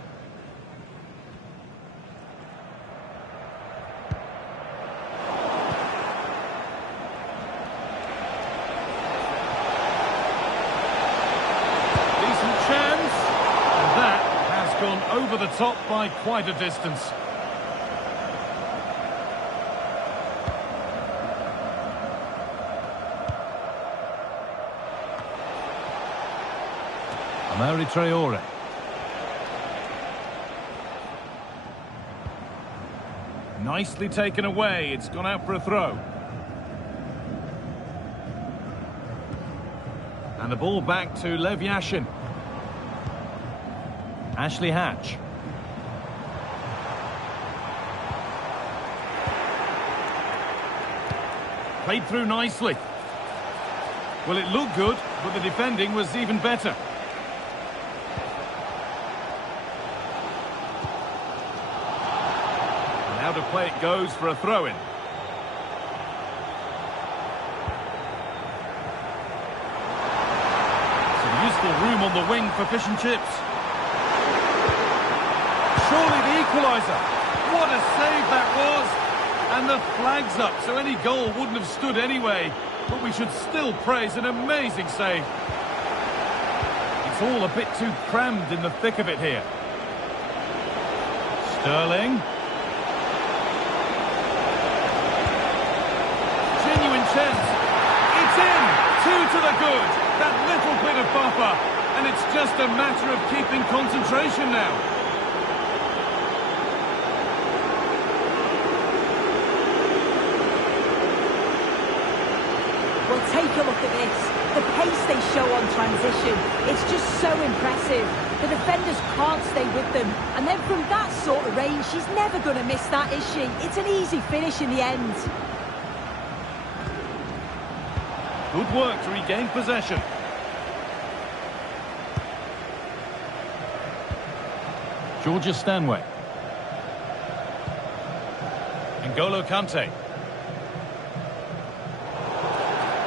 Over the top by quite a distance. Amari Traore. Nicely taken away. It's gone out for a throw. And the ball back to Lev Yashin. Ashley Hatch. Played through nicely. Well, it looked good, but the defending was even better. And out of play it goes for a throw-in. Some useful room on the wing for Fish and Chips. Surely the equaliser. What a save that was. And the flag's up, so any goal wouldn't have stood anyway. But we should still praise an amazing save. It's all a bit too crammed in the thick of it here. Sterling. Genuine chance. It's in. 2 to the good. That little bit of buffer. And it's just a matter of keeping concentration now. Well, take a look at this. the pace they show on transition, it's just so impressive. The defenders can't stay with them. And then from that sort of range, she's never going to miss that, is she? It's an easy finish in the end. Good work to regain possession. Georgia Stanway. N'Golo Kante.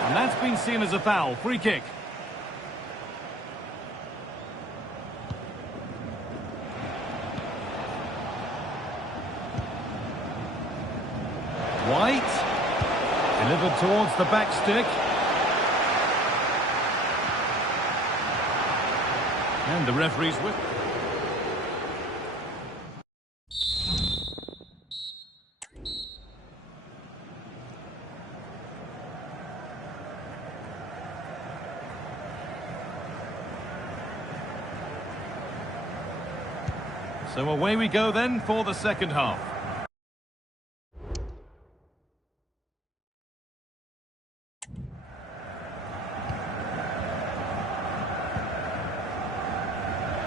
And that's been seen as a foul. Free kick. White. Delivered towards the back stick. And the referee's whip. So away we go then for the second half.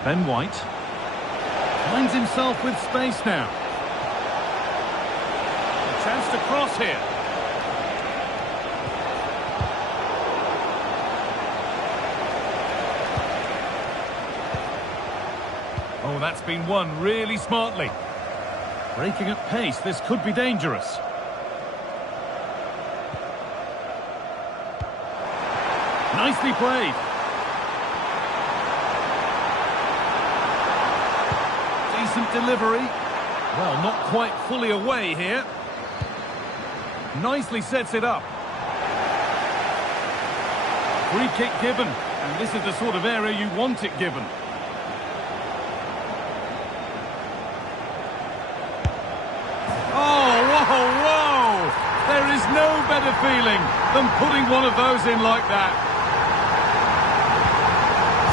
Ben White finds himself with space now. A chance to cross here. Oh, that's been won really smartly. Breaking at pace, this could be dangerous. Nicely played. Decent delivery. Well, not quite fully away here. Nicely sets it up. Free kick given. And this is the sort of area you want it given. Oh, whoa, whoa! There is no better feeling than putting one of those in like that.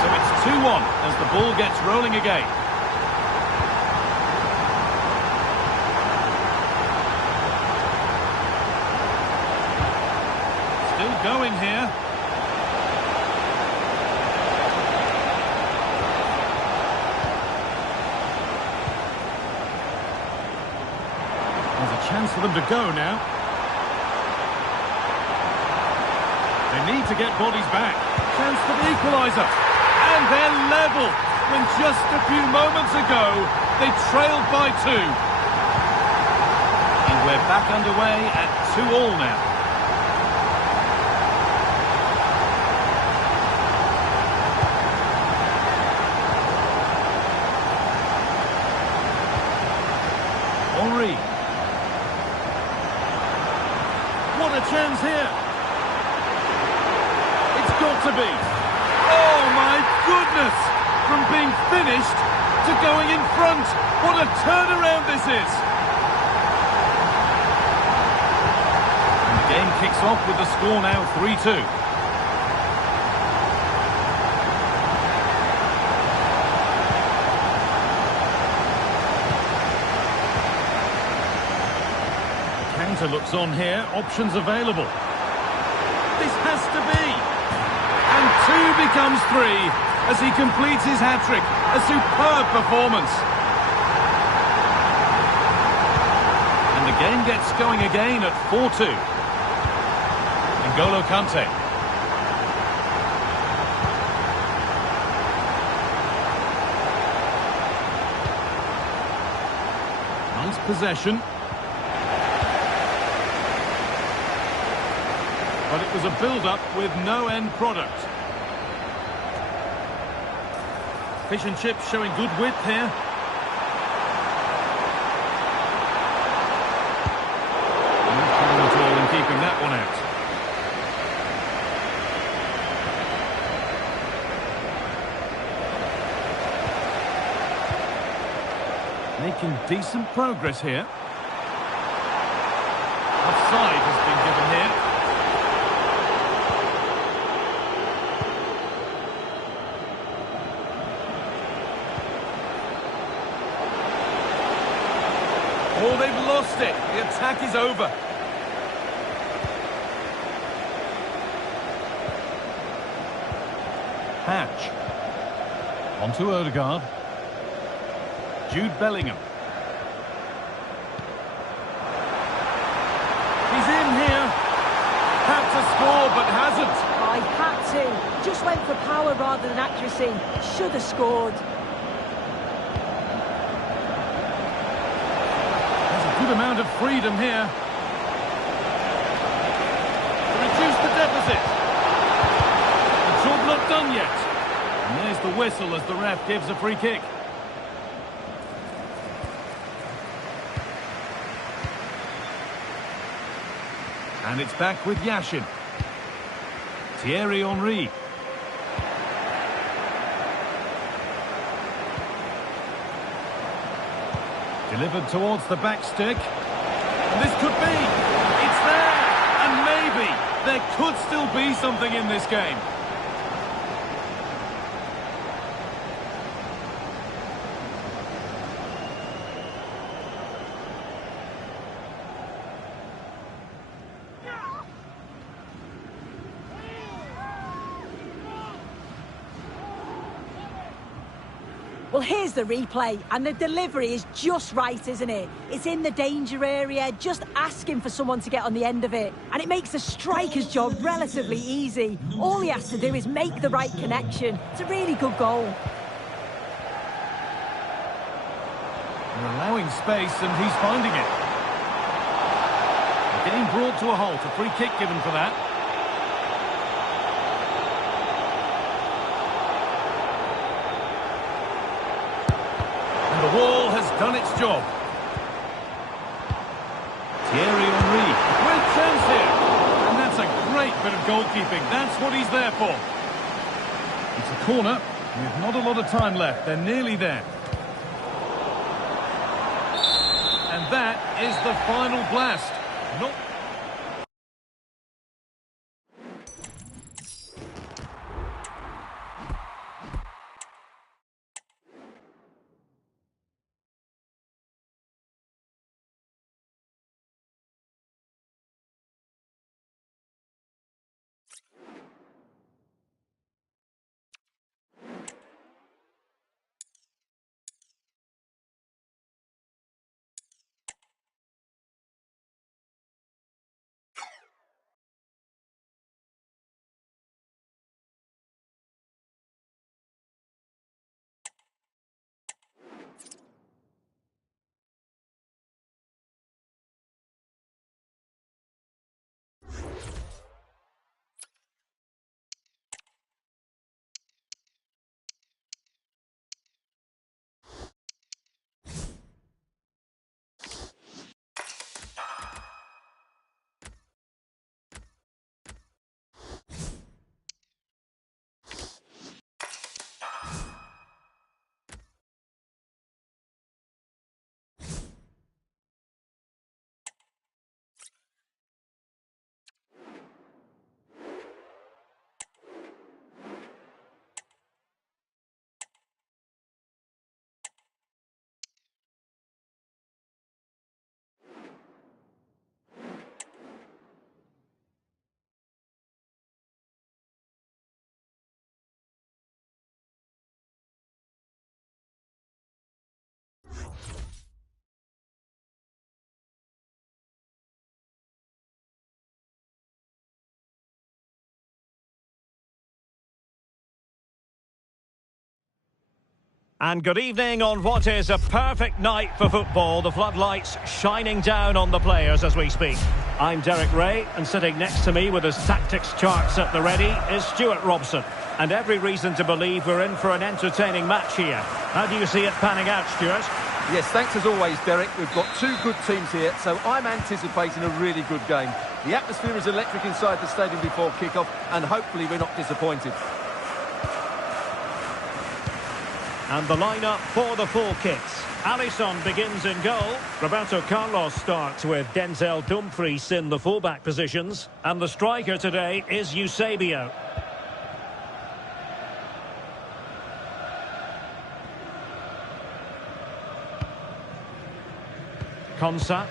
So it's 2-1 as the ball gets rolling again. Still going here. There's a chance for them to go now. They need to get bodies back. Chance for the equaliser. And they're level when just a few moments ago they trailed by 2. And we're back underway at 2-2 now. Henry. What a chance here. It's got to be. Oh my goodness! From being finished to going in front. What a turnaround this is. And the game kicks off with the score now 3-2. Looks on here, options available. This has to be. And 2 becomes 3 as he completes his hat-trick. A superb performance. And the game gets going again at 4-2. N'Golo Kante. Nice possession. But it was a build-up with no end product. Fish and chips showing good width here. Not trouble at all in keeping that one out. Making decent progress here. Offside has been given here. Oh, they've lost it. The attack is over. match. On to Odegaard. Jude Bellingham. He's in here. Had to score, but hasn't. I had to. Just went for power rather than accuracy. Should have scored. There's a good amount of freedom here. To reduce the deficit. The job not done yet. And there's the whistle as the ref gives a free kick. And it's back with Yashin. Thierry Henry. Delivered towards the back stick. And this could be. It's there. And maybe there could still be something in this game. Well, here's the replay, and the delivery is just right, isn't it? It's in the danger area, just asking for someone to get on the end of it. And it makes the striker's job relatively easy. All he has to do is make the right connection. It's a really good goal. They're allowing space, and he's finding it. Getting brought to a halt, a free kick given for that. The wall has done its job. Thierry Henry, great chance here. And that's a great bit of goalkeeping. That's what he's there for. It's a corner with not a lot of time left. They're nearly there. And that is the final blast. Not... And good evening on what is a perfect night for football. The floodlights shining down on the players as we speak. I'm Derek Ray, and sitting next to me with his tactics charts at the ready is Stuart Robson. And every reason to believe we're in for an entertaining match here. How do you see it panning out, Stuart? Yes, thanks as always, Derek. We've got two good teams here, so I'm anticipating a really good game. The atmosphere is electric inside the stadium before kick-off, and hopefully we're not disappointed. And the lineup for the full kits. Alisson begins in goal. Roberto Carlos starts with Denzel Dumfries in the fullback positions. And the striker today is Eusebio. Konsa.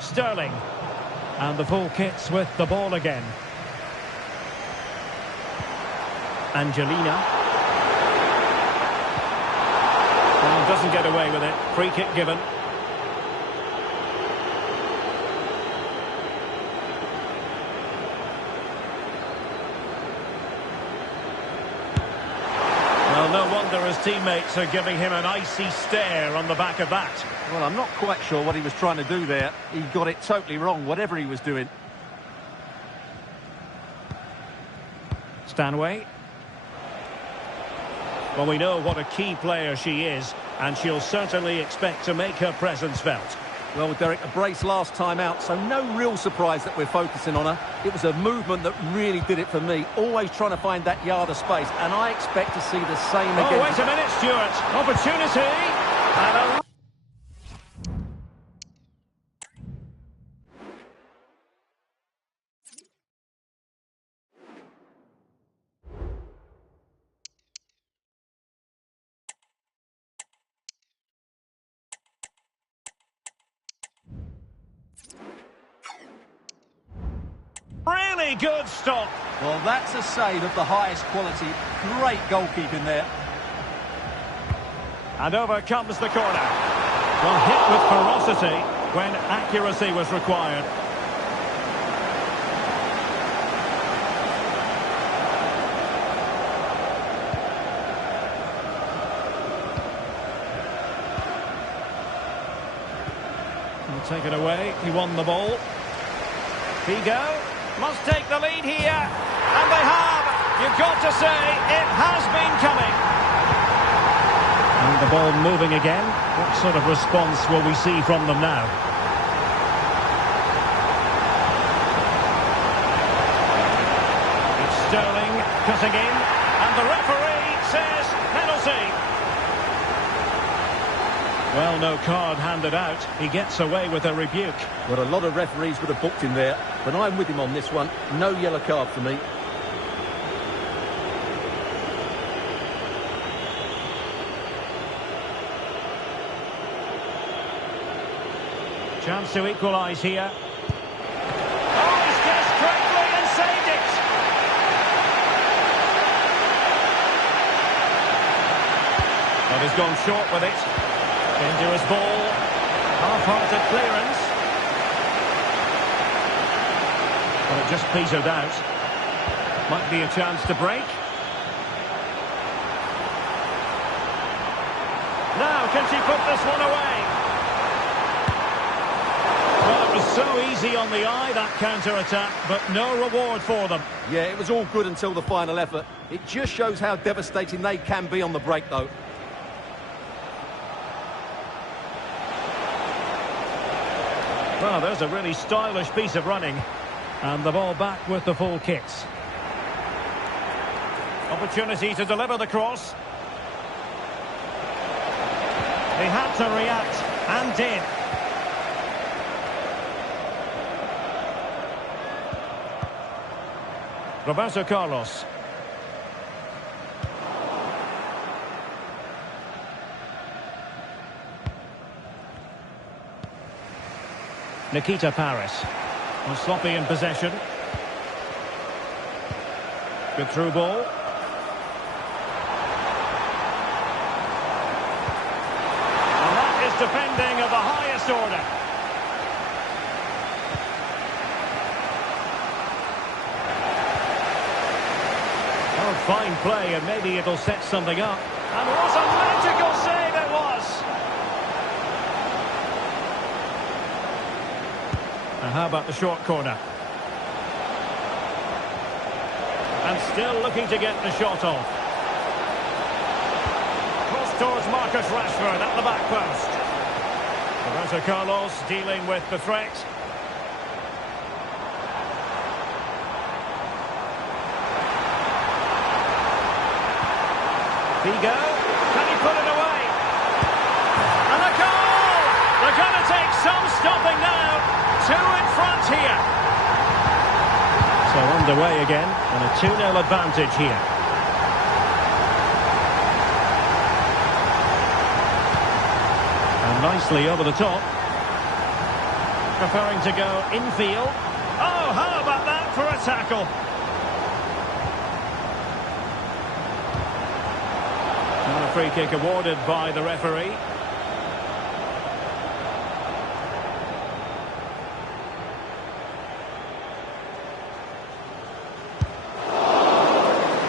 Sterling. And the full kits with the ball again. Angelina. Well, doesn't get away with it. Free kick given. Well, no wonder his teammates are giving him an icy stare on the back of that. Well, I'm not quite sure what he was trying to do there. He got it totally wrong, whatever he was doing. Stanway. Well, we know what a key player she is, and she'll certainly expect to make her presence felt. Well, Derek, a brace last time out, so no real surprise that we're focusing on her. It was a movement that really did it for me, always trying to find that yard of space, and I expect to see the same again. Oh, wait a minute, Stuart. Opportunity. And a... Really good stop. Well, that's a save of the highest quality. Great goalkeeping there. And over comes the corner. Well, hit with ferocity when accuracy was required. He'll take it away. He won the ball. Figo must take the lead here. And they have. You've got to say, it has been coming. And the ball moving again. What sort of response will we see from them now? It's Sterling cutting in. And the referee says penalty. Well, no card handed out. He gets away with a rebuke. Well, a lot of referees would have booked him there, but I'm with him on this one. No yellow card for me. Chance to equalise here. Oh, he's guessed correctly and saved it! Well, he's gone short with it. Into his ball. Half-hearted clearance. Well, it just petered out. Might be a chance to break. Now, can she put this one away? Well, it was so easy on the eye, that counter-attack, but no reward for them. Yeah, it was all good until the final effort. It just shows how devastating they can be on the break, though. Well, there's a really stylish piece of running. And the ball back with the full kicks. Opportunity to deliver the cross. He had to react, and did. Roberto Carlos. Nikita Paris. Well, sloppy in possession. Good through ball. And that is defending of the highest order. Oh, fine play, and maybe it'll set something up. And what a magical save it was! And how about the short corner? And still looking to get the shot off. Cross towards Marcus Rashford at the back post. Roberto Carlos dealing with the threat. Figo, can he put it away? And a goal! They're going to take some stopping now. 2 in front here. So underway again, and a 2-0 advantage here. And nicely over the top. Preferring to go infield. Oh, how about that for a tackle? free kick awarded by the referee.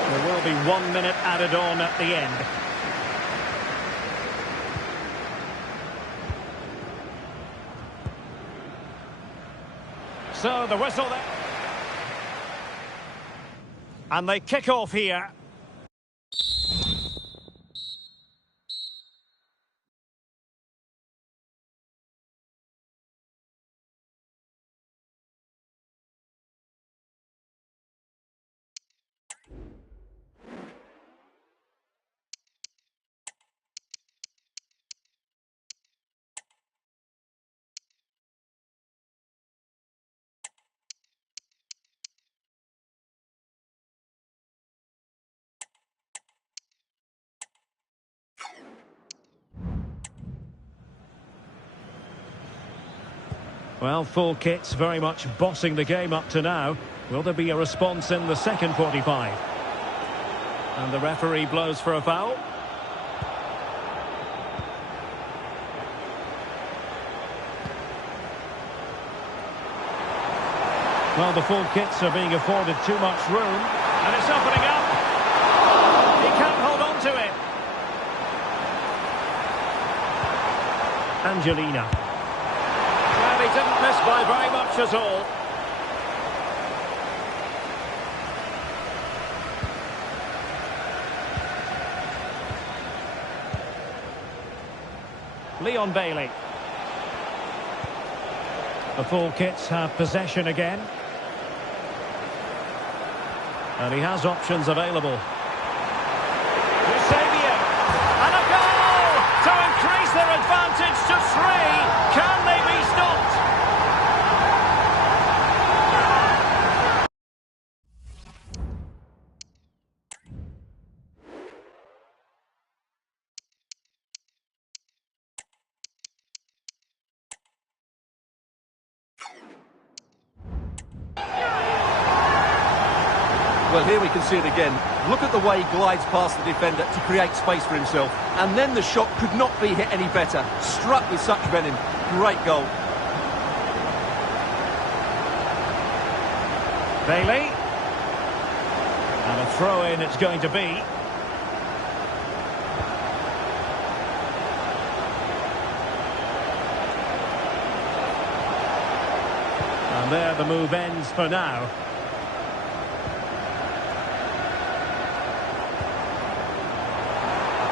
There will be 1 minute added on at the end. So the whistle there. And they kick off here. Well, full kits very much bossing the game up to now. Will there be a response in the second 45? And the referee blows for a foul. Well, the full kits are being afforded too much room. And it's opening up. He can't hold on to it. Angelina. Well, he didn't miss by very much at all. Leon Bailey. The full kits have possession again. And he has options available. Eusebio. And a goal! To increase their advantage to 3. Can they be stopped? Well, here we can see it again. Look at the way he glides past the defender to create space for himself. And then the shot could not be hit any better. Struck with such venom. Great goal. Bailey. And a throw-in it's going to be. And there the move ends for now.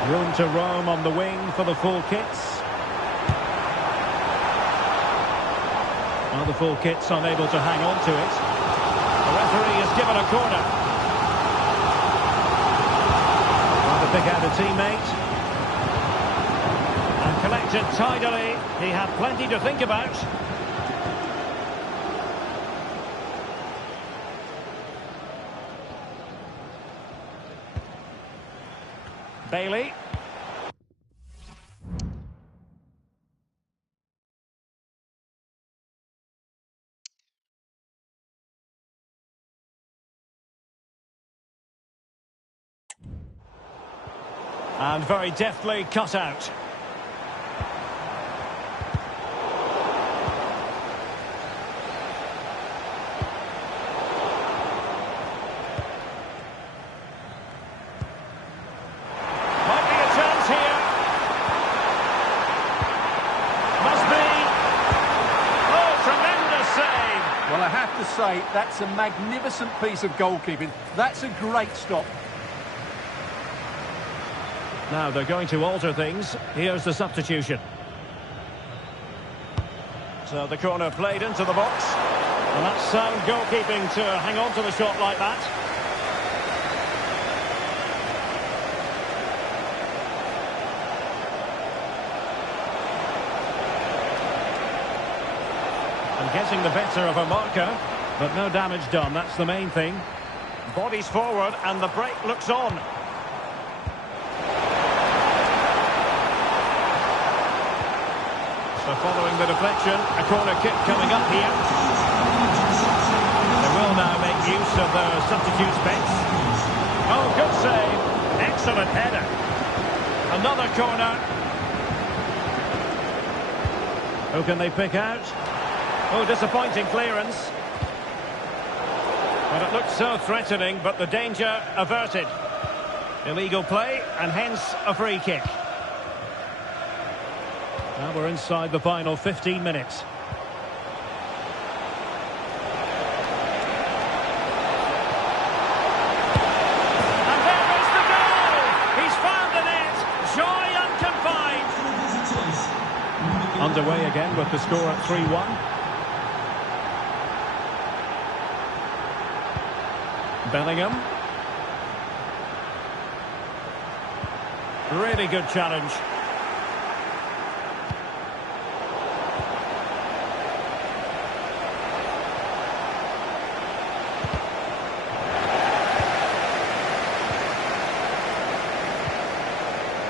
Room to roam on the wing for the full kits. Well, the full kits unable to hang on to it. The referee has given a corner. Trying to pick out a teammate. And collected tidily. He had plenty to think about. Bailey. And very deftly cut out. Well, I have to say, that's a magnificent piece of goalkeeping. That's a great stop. Now they're going to alter things. Here's the substitution. So the corner played into the box. And that's sound goalkeeping to hang on to the shot like that. And getting the better of a marker, but no damage done, that's the main thing. Bodies forward and the break looks on. So following the deflection, a corner kick coming up here. They will now make use of their substitutes bench. Oh, good save. Excellent header. A Another corner. Who can they pick out? Oh, disappointing clearance. And it looked so threatening, but the danger averted. Illegal play, and hence a free kick. Now we're inside the final 15 minutes. And there is the goal! He's found the net! Joy unconfined! Underway again with the score at 3-1. Bellingham. Really good challenge.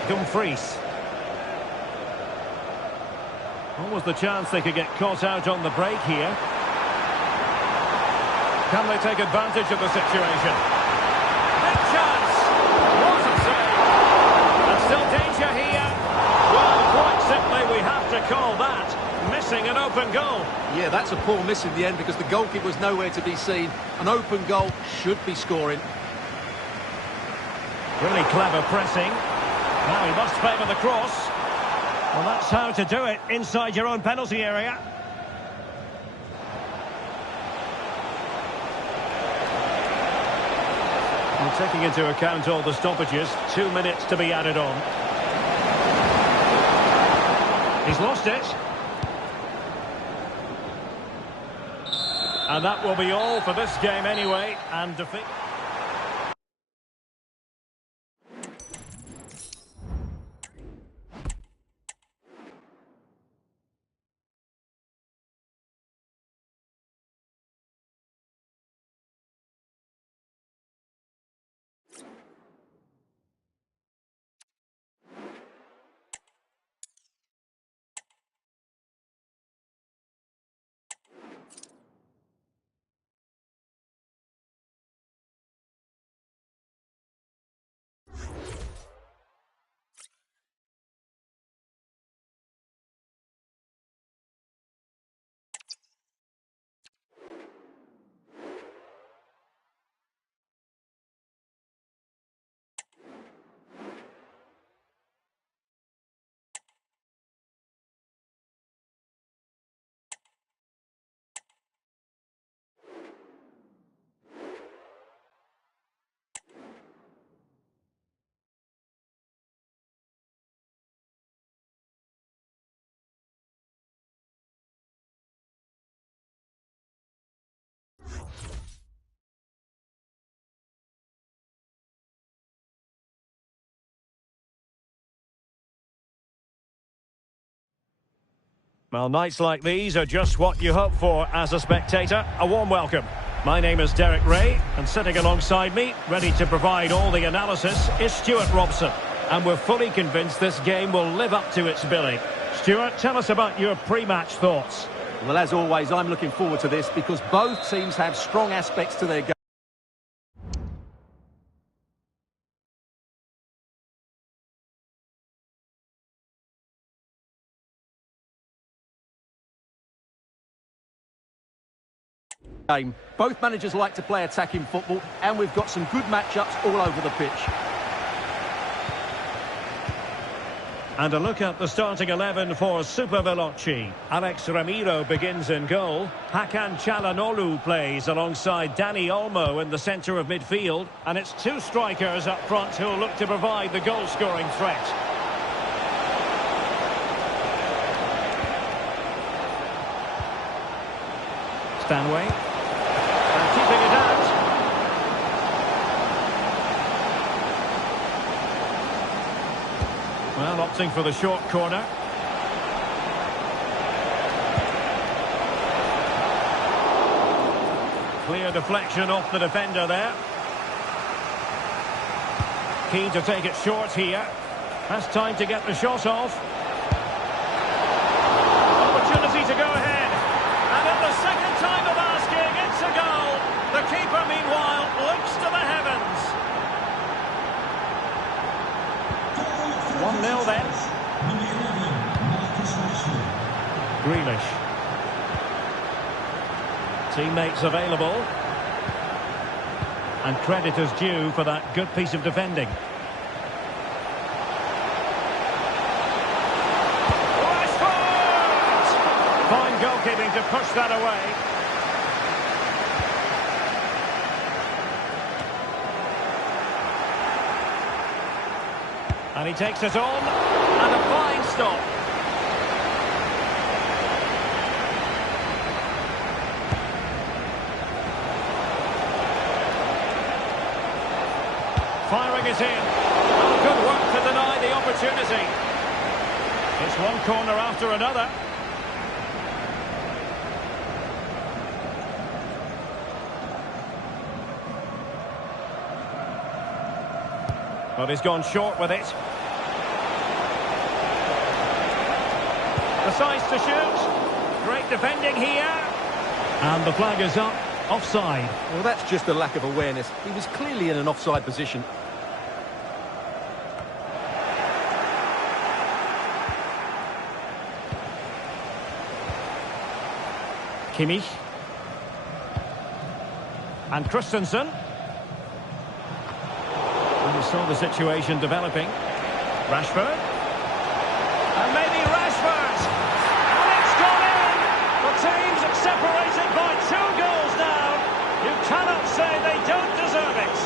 Dumfries. What was the chance they could get caught out on the break here? Can they take advantage of the situation? Big chance! What a save! And still danger here. Well, quite simply, we have to call that missing an open goal. Yeah, that's a poor miss in the end because the goalkeeper was nowhere to be seen. An open goal should be scoring. Really clever pressing. Now he must favour the cross. Well, that's how to do it inside your own penalty area. And taking into account all the stoppages, 2 minutes to be added on. He's lost it. And that will be all for this game anyway. And defeat. Well, nights like these are just what you hope for as a spectator. A warm welcome. My name is Derek Ray, and sitting alongside me, ready to provide all the analysis, is Stuart Robson. And we're fully convinced this game will live up to its billing. Stuart, tell us about your pre-match thoughts. Well, as always, I'm looking forward to this because both teams have strong aspects to their game. Both managers like to play attacking football, and we've got some good matchups all over the pitch. And a look at the starting 11 for Super Veloci. Alex Ramiro begins in goal. Hakan Çalhanoğlu plays alongside Dani Olmo in the centre of midfield. And it's two strikers up front who will look to provide the goal-scoring threat. Stanway. And keeping it out. Well, opting for the short corner. Clear deflection off the defender there. Keen to take it short here. Has time to get the shot off. Opportunity to go ahead. And at the second time of asking, it's a goal. The keeper, meanwhile, looks to the heavens. 1-0 then. Number 11, Marcus Rashford. Grealish. Teammates available. And credit is due for that good piece of defending. Rashford! Fine goalkeeping to push that away. And he takes it on, and a fine stop. Firing it in. Well, good work to deny the opportunity. It's one corner after another. But he's gone short with it. Decides to shoot. Great defending here. And the flag is up. Offside. Well, that's just a lack of awareness. He was clearly in an offside position. Kimmich. And Christensen. And we saw the situation developing. Rashford. And maybe Rashford. And it's gone in. The team's separated by 2 goals now. You cannot say they don't deserve it.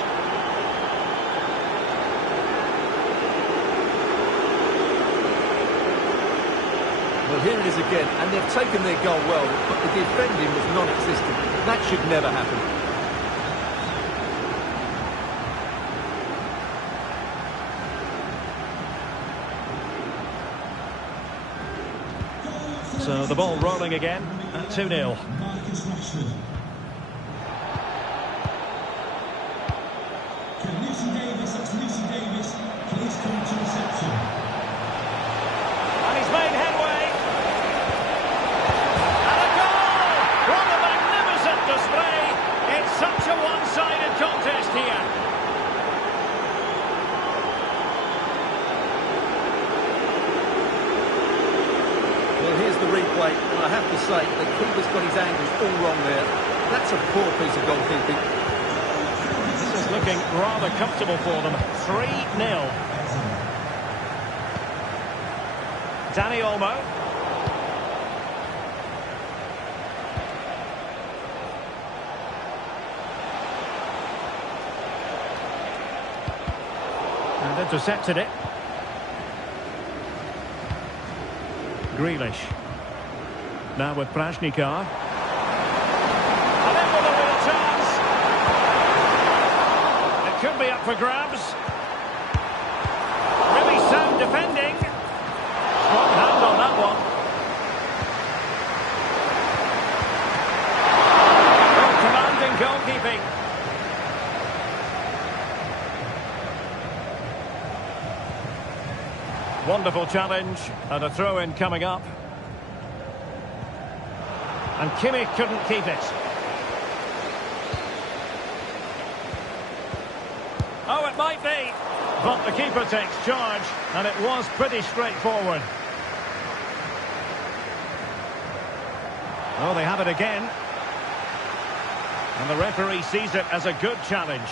Well, here it is again, and they've taken their goal well, but the defending was non-existent. That should never happen. So the ball rolling again at 2-0. Marcus Rashford. Can Lucy Davis, that's Lucy Davis, please come to reception. And he's made headway. And a goal! What a magnificent display! It's such a one-sided contest here. Well, here's the replay, and I have to say, the keeper's got his angles all wrong there. That's a poor piece of goalkeeping. This is looking rather comfortable for them. 3-0. Dani Olmo. And intercepted it. Grealish. Now with Prashnikar. And in with a real chance. It could be up for grabs. Really sound defending. Strong hand on that one. Oh, commanding goalkeeping. Wonderful challenge, and a throw-in coming up. And Kimmich couldn't keep it. Oh, it might be. But the keeper takes charge, and it was pretty straightforward. Oh, they have it again. And the referee sees it as a good challenge.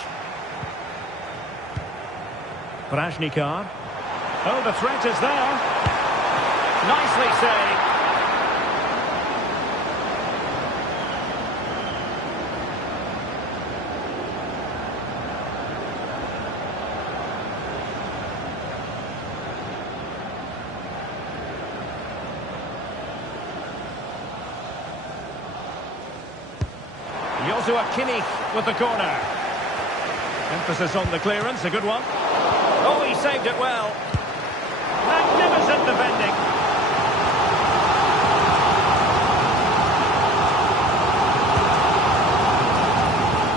Prashnikar. Oh, the threat is there. Nicely saved. Joshua Kimmich with the corner. Emphasis on the clearance, a good one. Oh, he saved it well. Magnificent defending.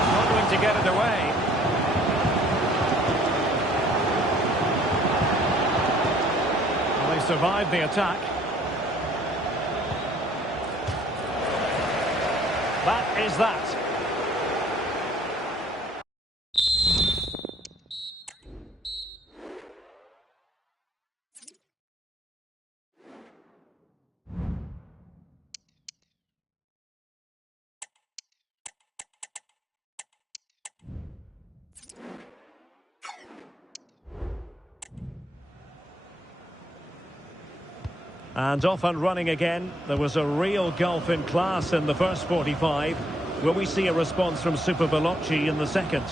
Struggling to get it away. Well, they survived the attack. That is that. And off and running again. There was a real gulf in class in the first 45. Will we see a response from Super Veloci in the second?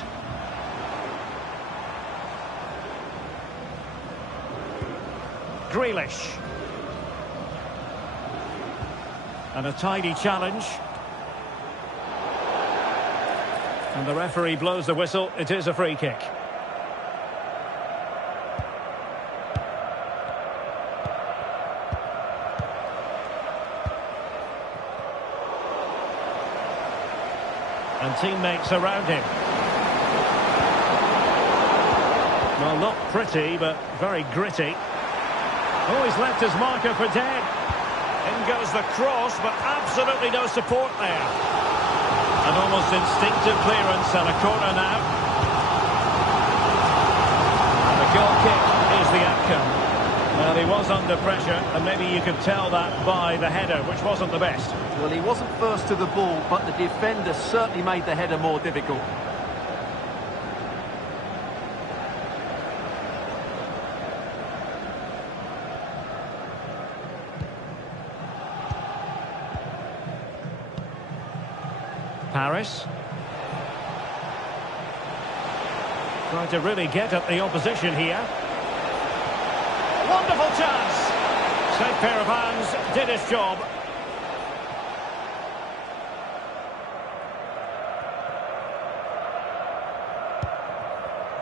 Grealish. And a tidy challenge. And the referee blows the whistle. It is a free kick. And teammates around him. Well, not pretty, but very gritty. Oh, he's left his marker for dead. In goes the cross, but absolutely no support there. An almost instinctive clearance and a corner now. And the goal kick is the outcome. Well, he was under pressure, and maybe you could tell that by the header, which wasn't the best. Well, he wasn't first to the ball, but the defender certainly made the header more difficult. Paris. Trying to really get at the opposition here. Wonderful chance. Safe pair of hands, did his job.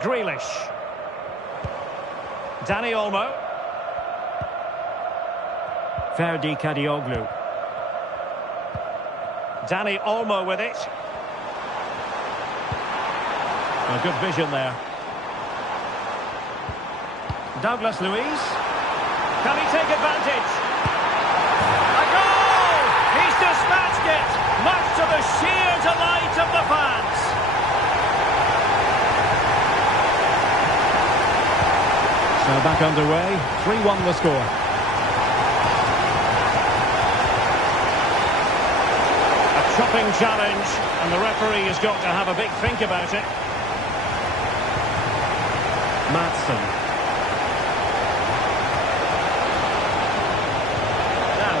Grealish. Dani Olmo. Ferdi Kadioglu. Dani Olmo with it. A good vision there. Douglas Luiz. Can he take advantage? A goal! He's dispatched it, much to the sheer delight of the fans. So back underway, 3-1 the score. A chopping challenge, and the referee has got to have a big think about it. Maatsen.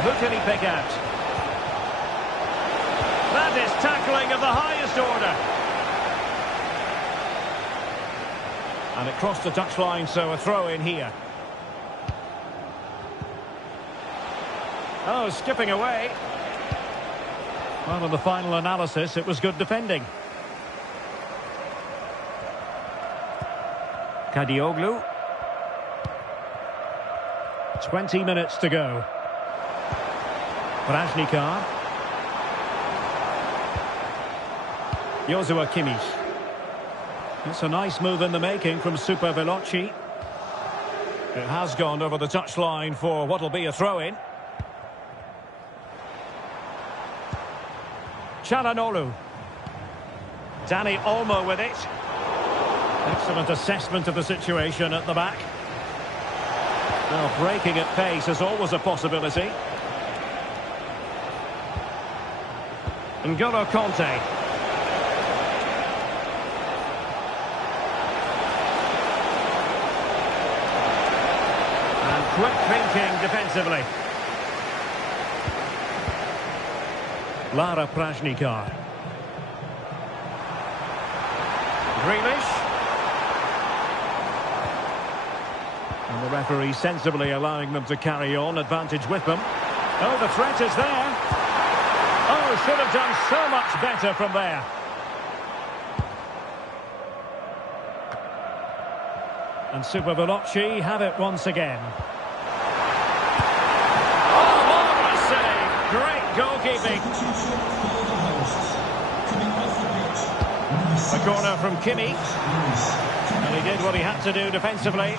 Who can he pick out? That is tackling of the highest order. And it crossed the touchline, so a throw in here. Oh, skipping away. Well, in the final analysis, it was good defending. Kadioglu. 20 minutes to go. Prajnikar. Joshua Kimmich. It's a nice move in the making from Super Veloci. It has gone over the touchline for what will be a throw-in. Çalhanoğlu. Dani Olmo with it. Excellent assessment of the situation at the back. Well, breaking at pace is always a possibility. N'Golo Kanté. And quick thinking defensively. Lara Prajnikar. Grealish. And the referee sensibly allowing them to carry on, advantage with them. Oh, the threat is there. Oh, should have done so much better from there. And Super Veloci have it once again. Oh, marvellous save. Great goalkeeping. A corner from Kimmich. And he did what he had to do defensively.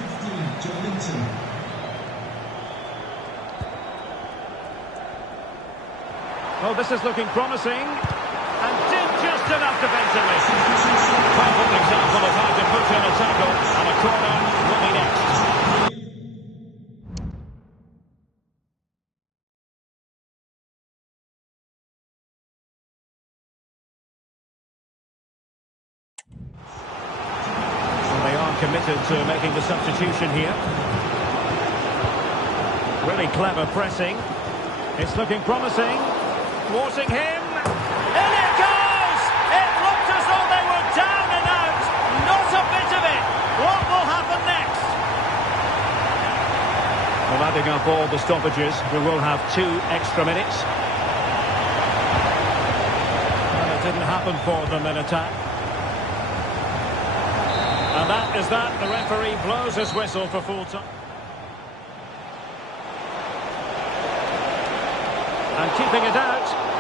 Oh, this is looking promising. And did just enough defensively. Perfect example of how to put in a tackle. And a corner will be next. So they are committed to making the substitution here. Really clever pressing. It's looking promising. Thwarting him. In it goes! It looked as though they were down and out. Not a bit of it. What will happen next? Well, adding up all the stoppages, we will have 2 extra minutes. And it didn't happen for them in attack. And that is that. The referee blows his whistle for full time. And keeping it out.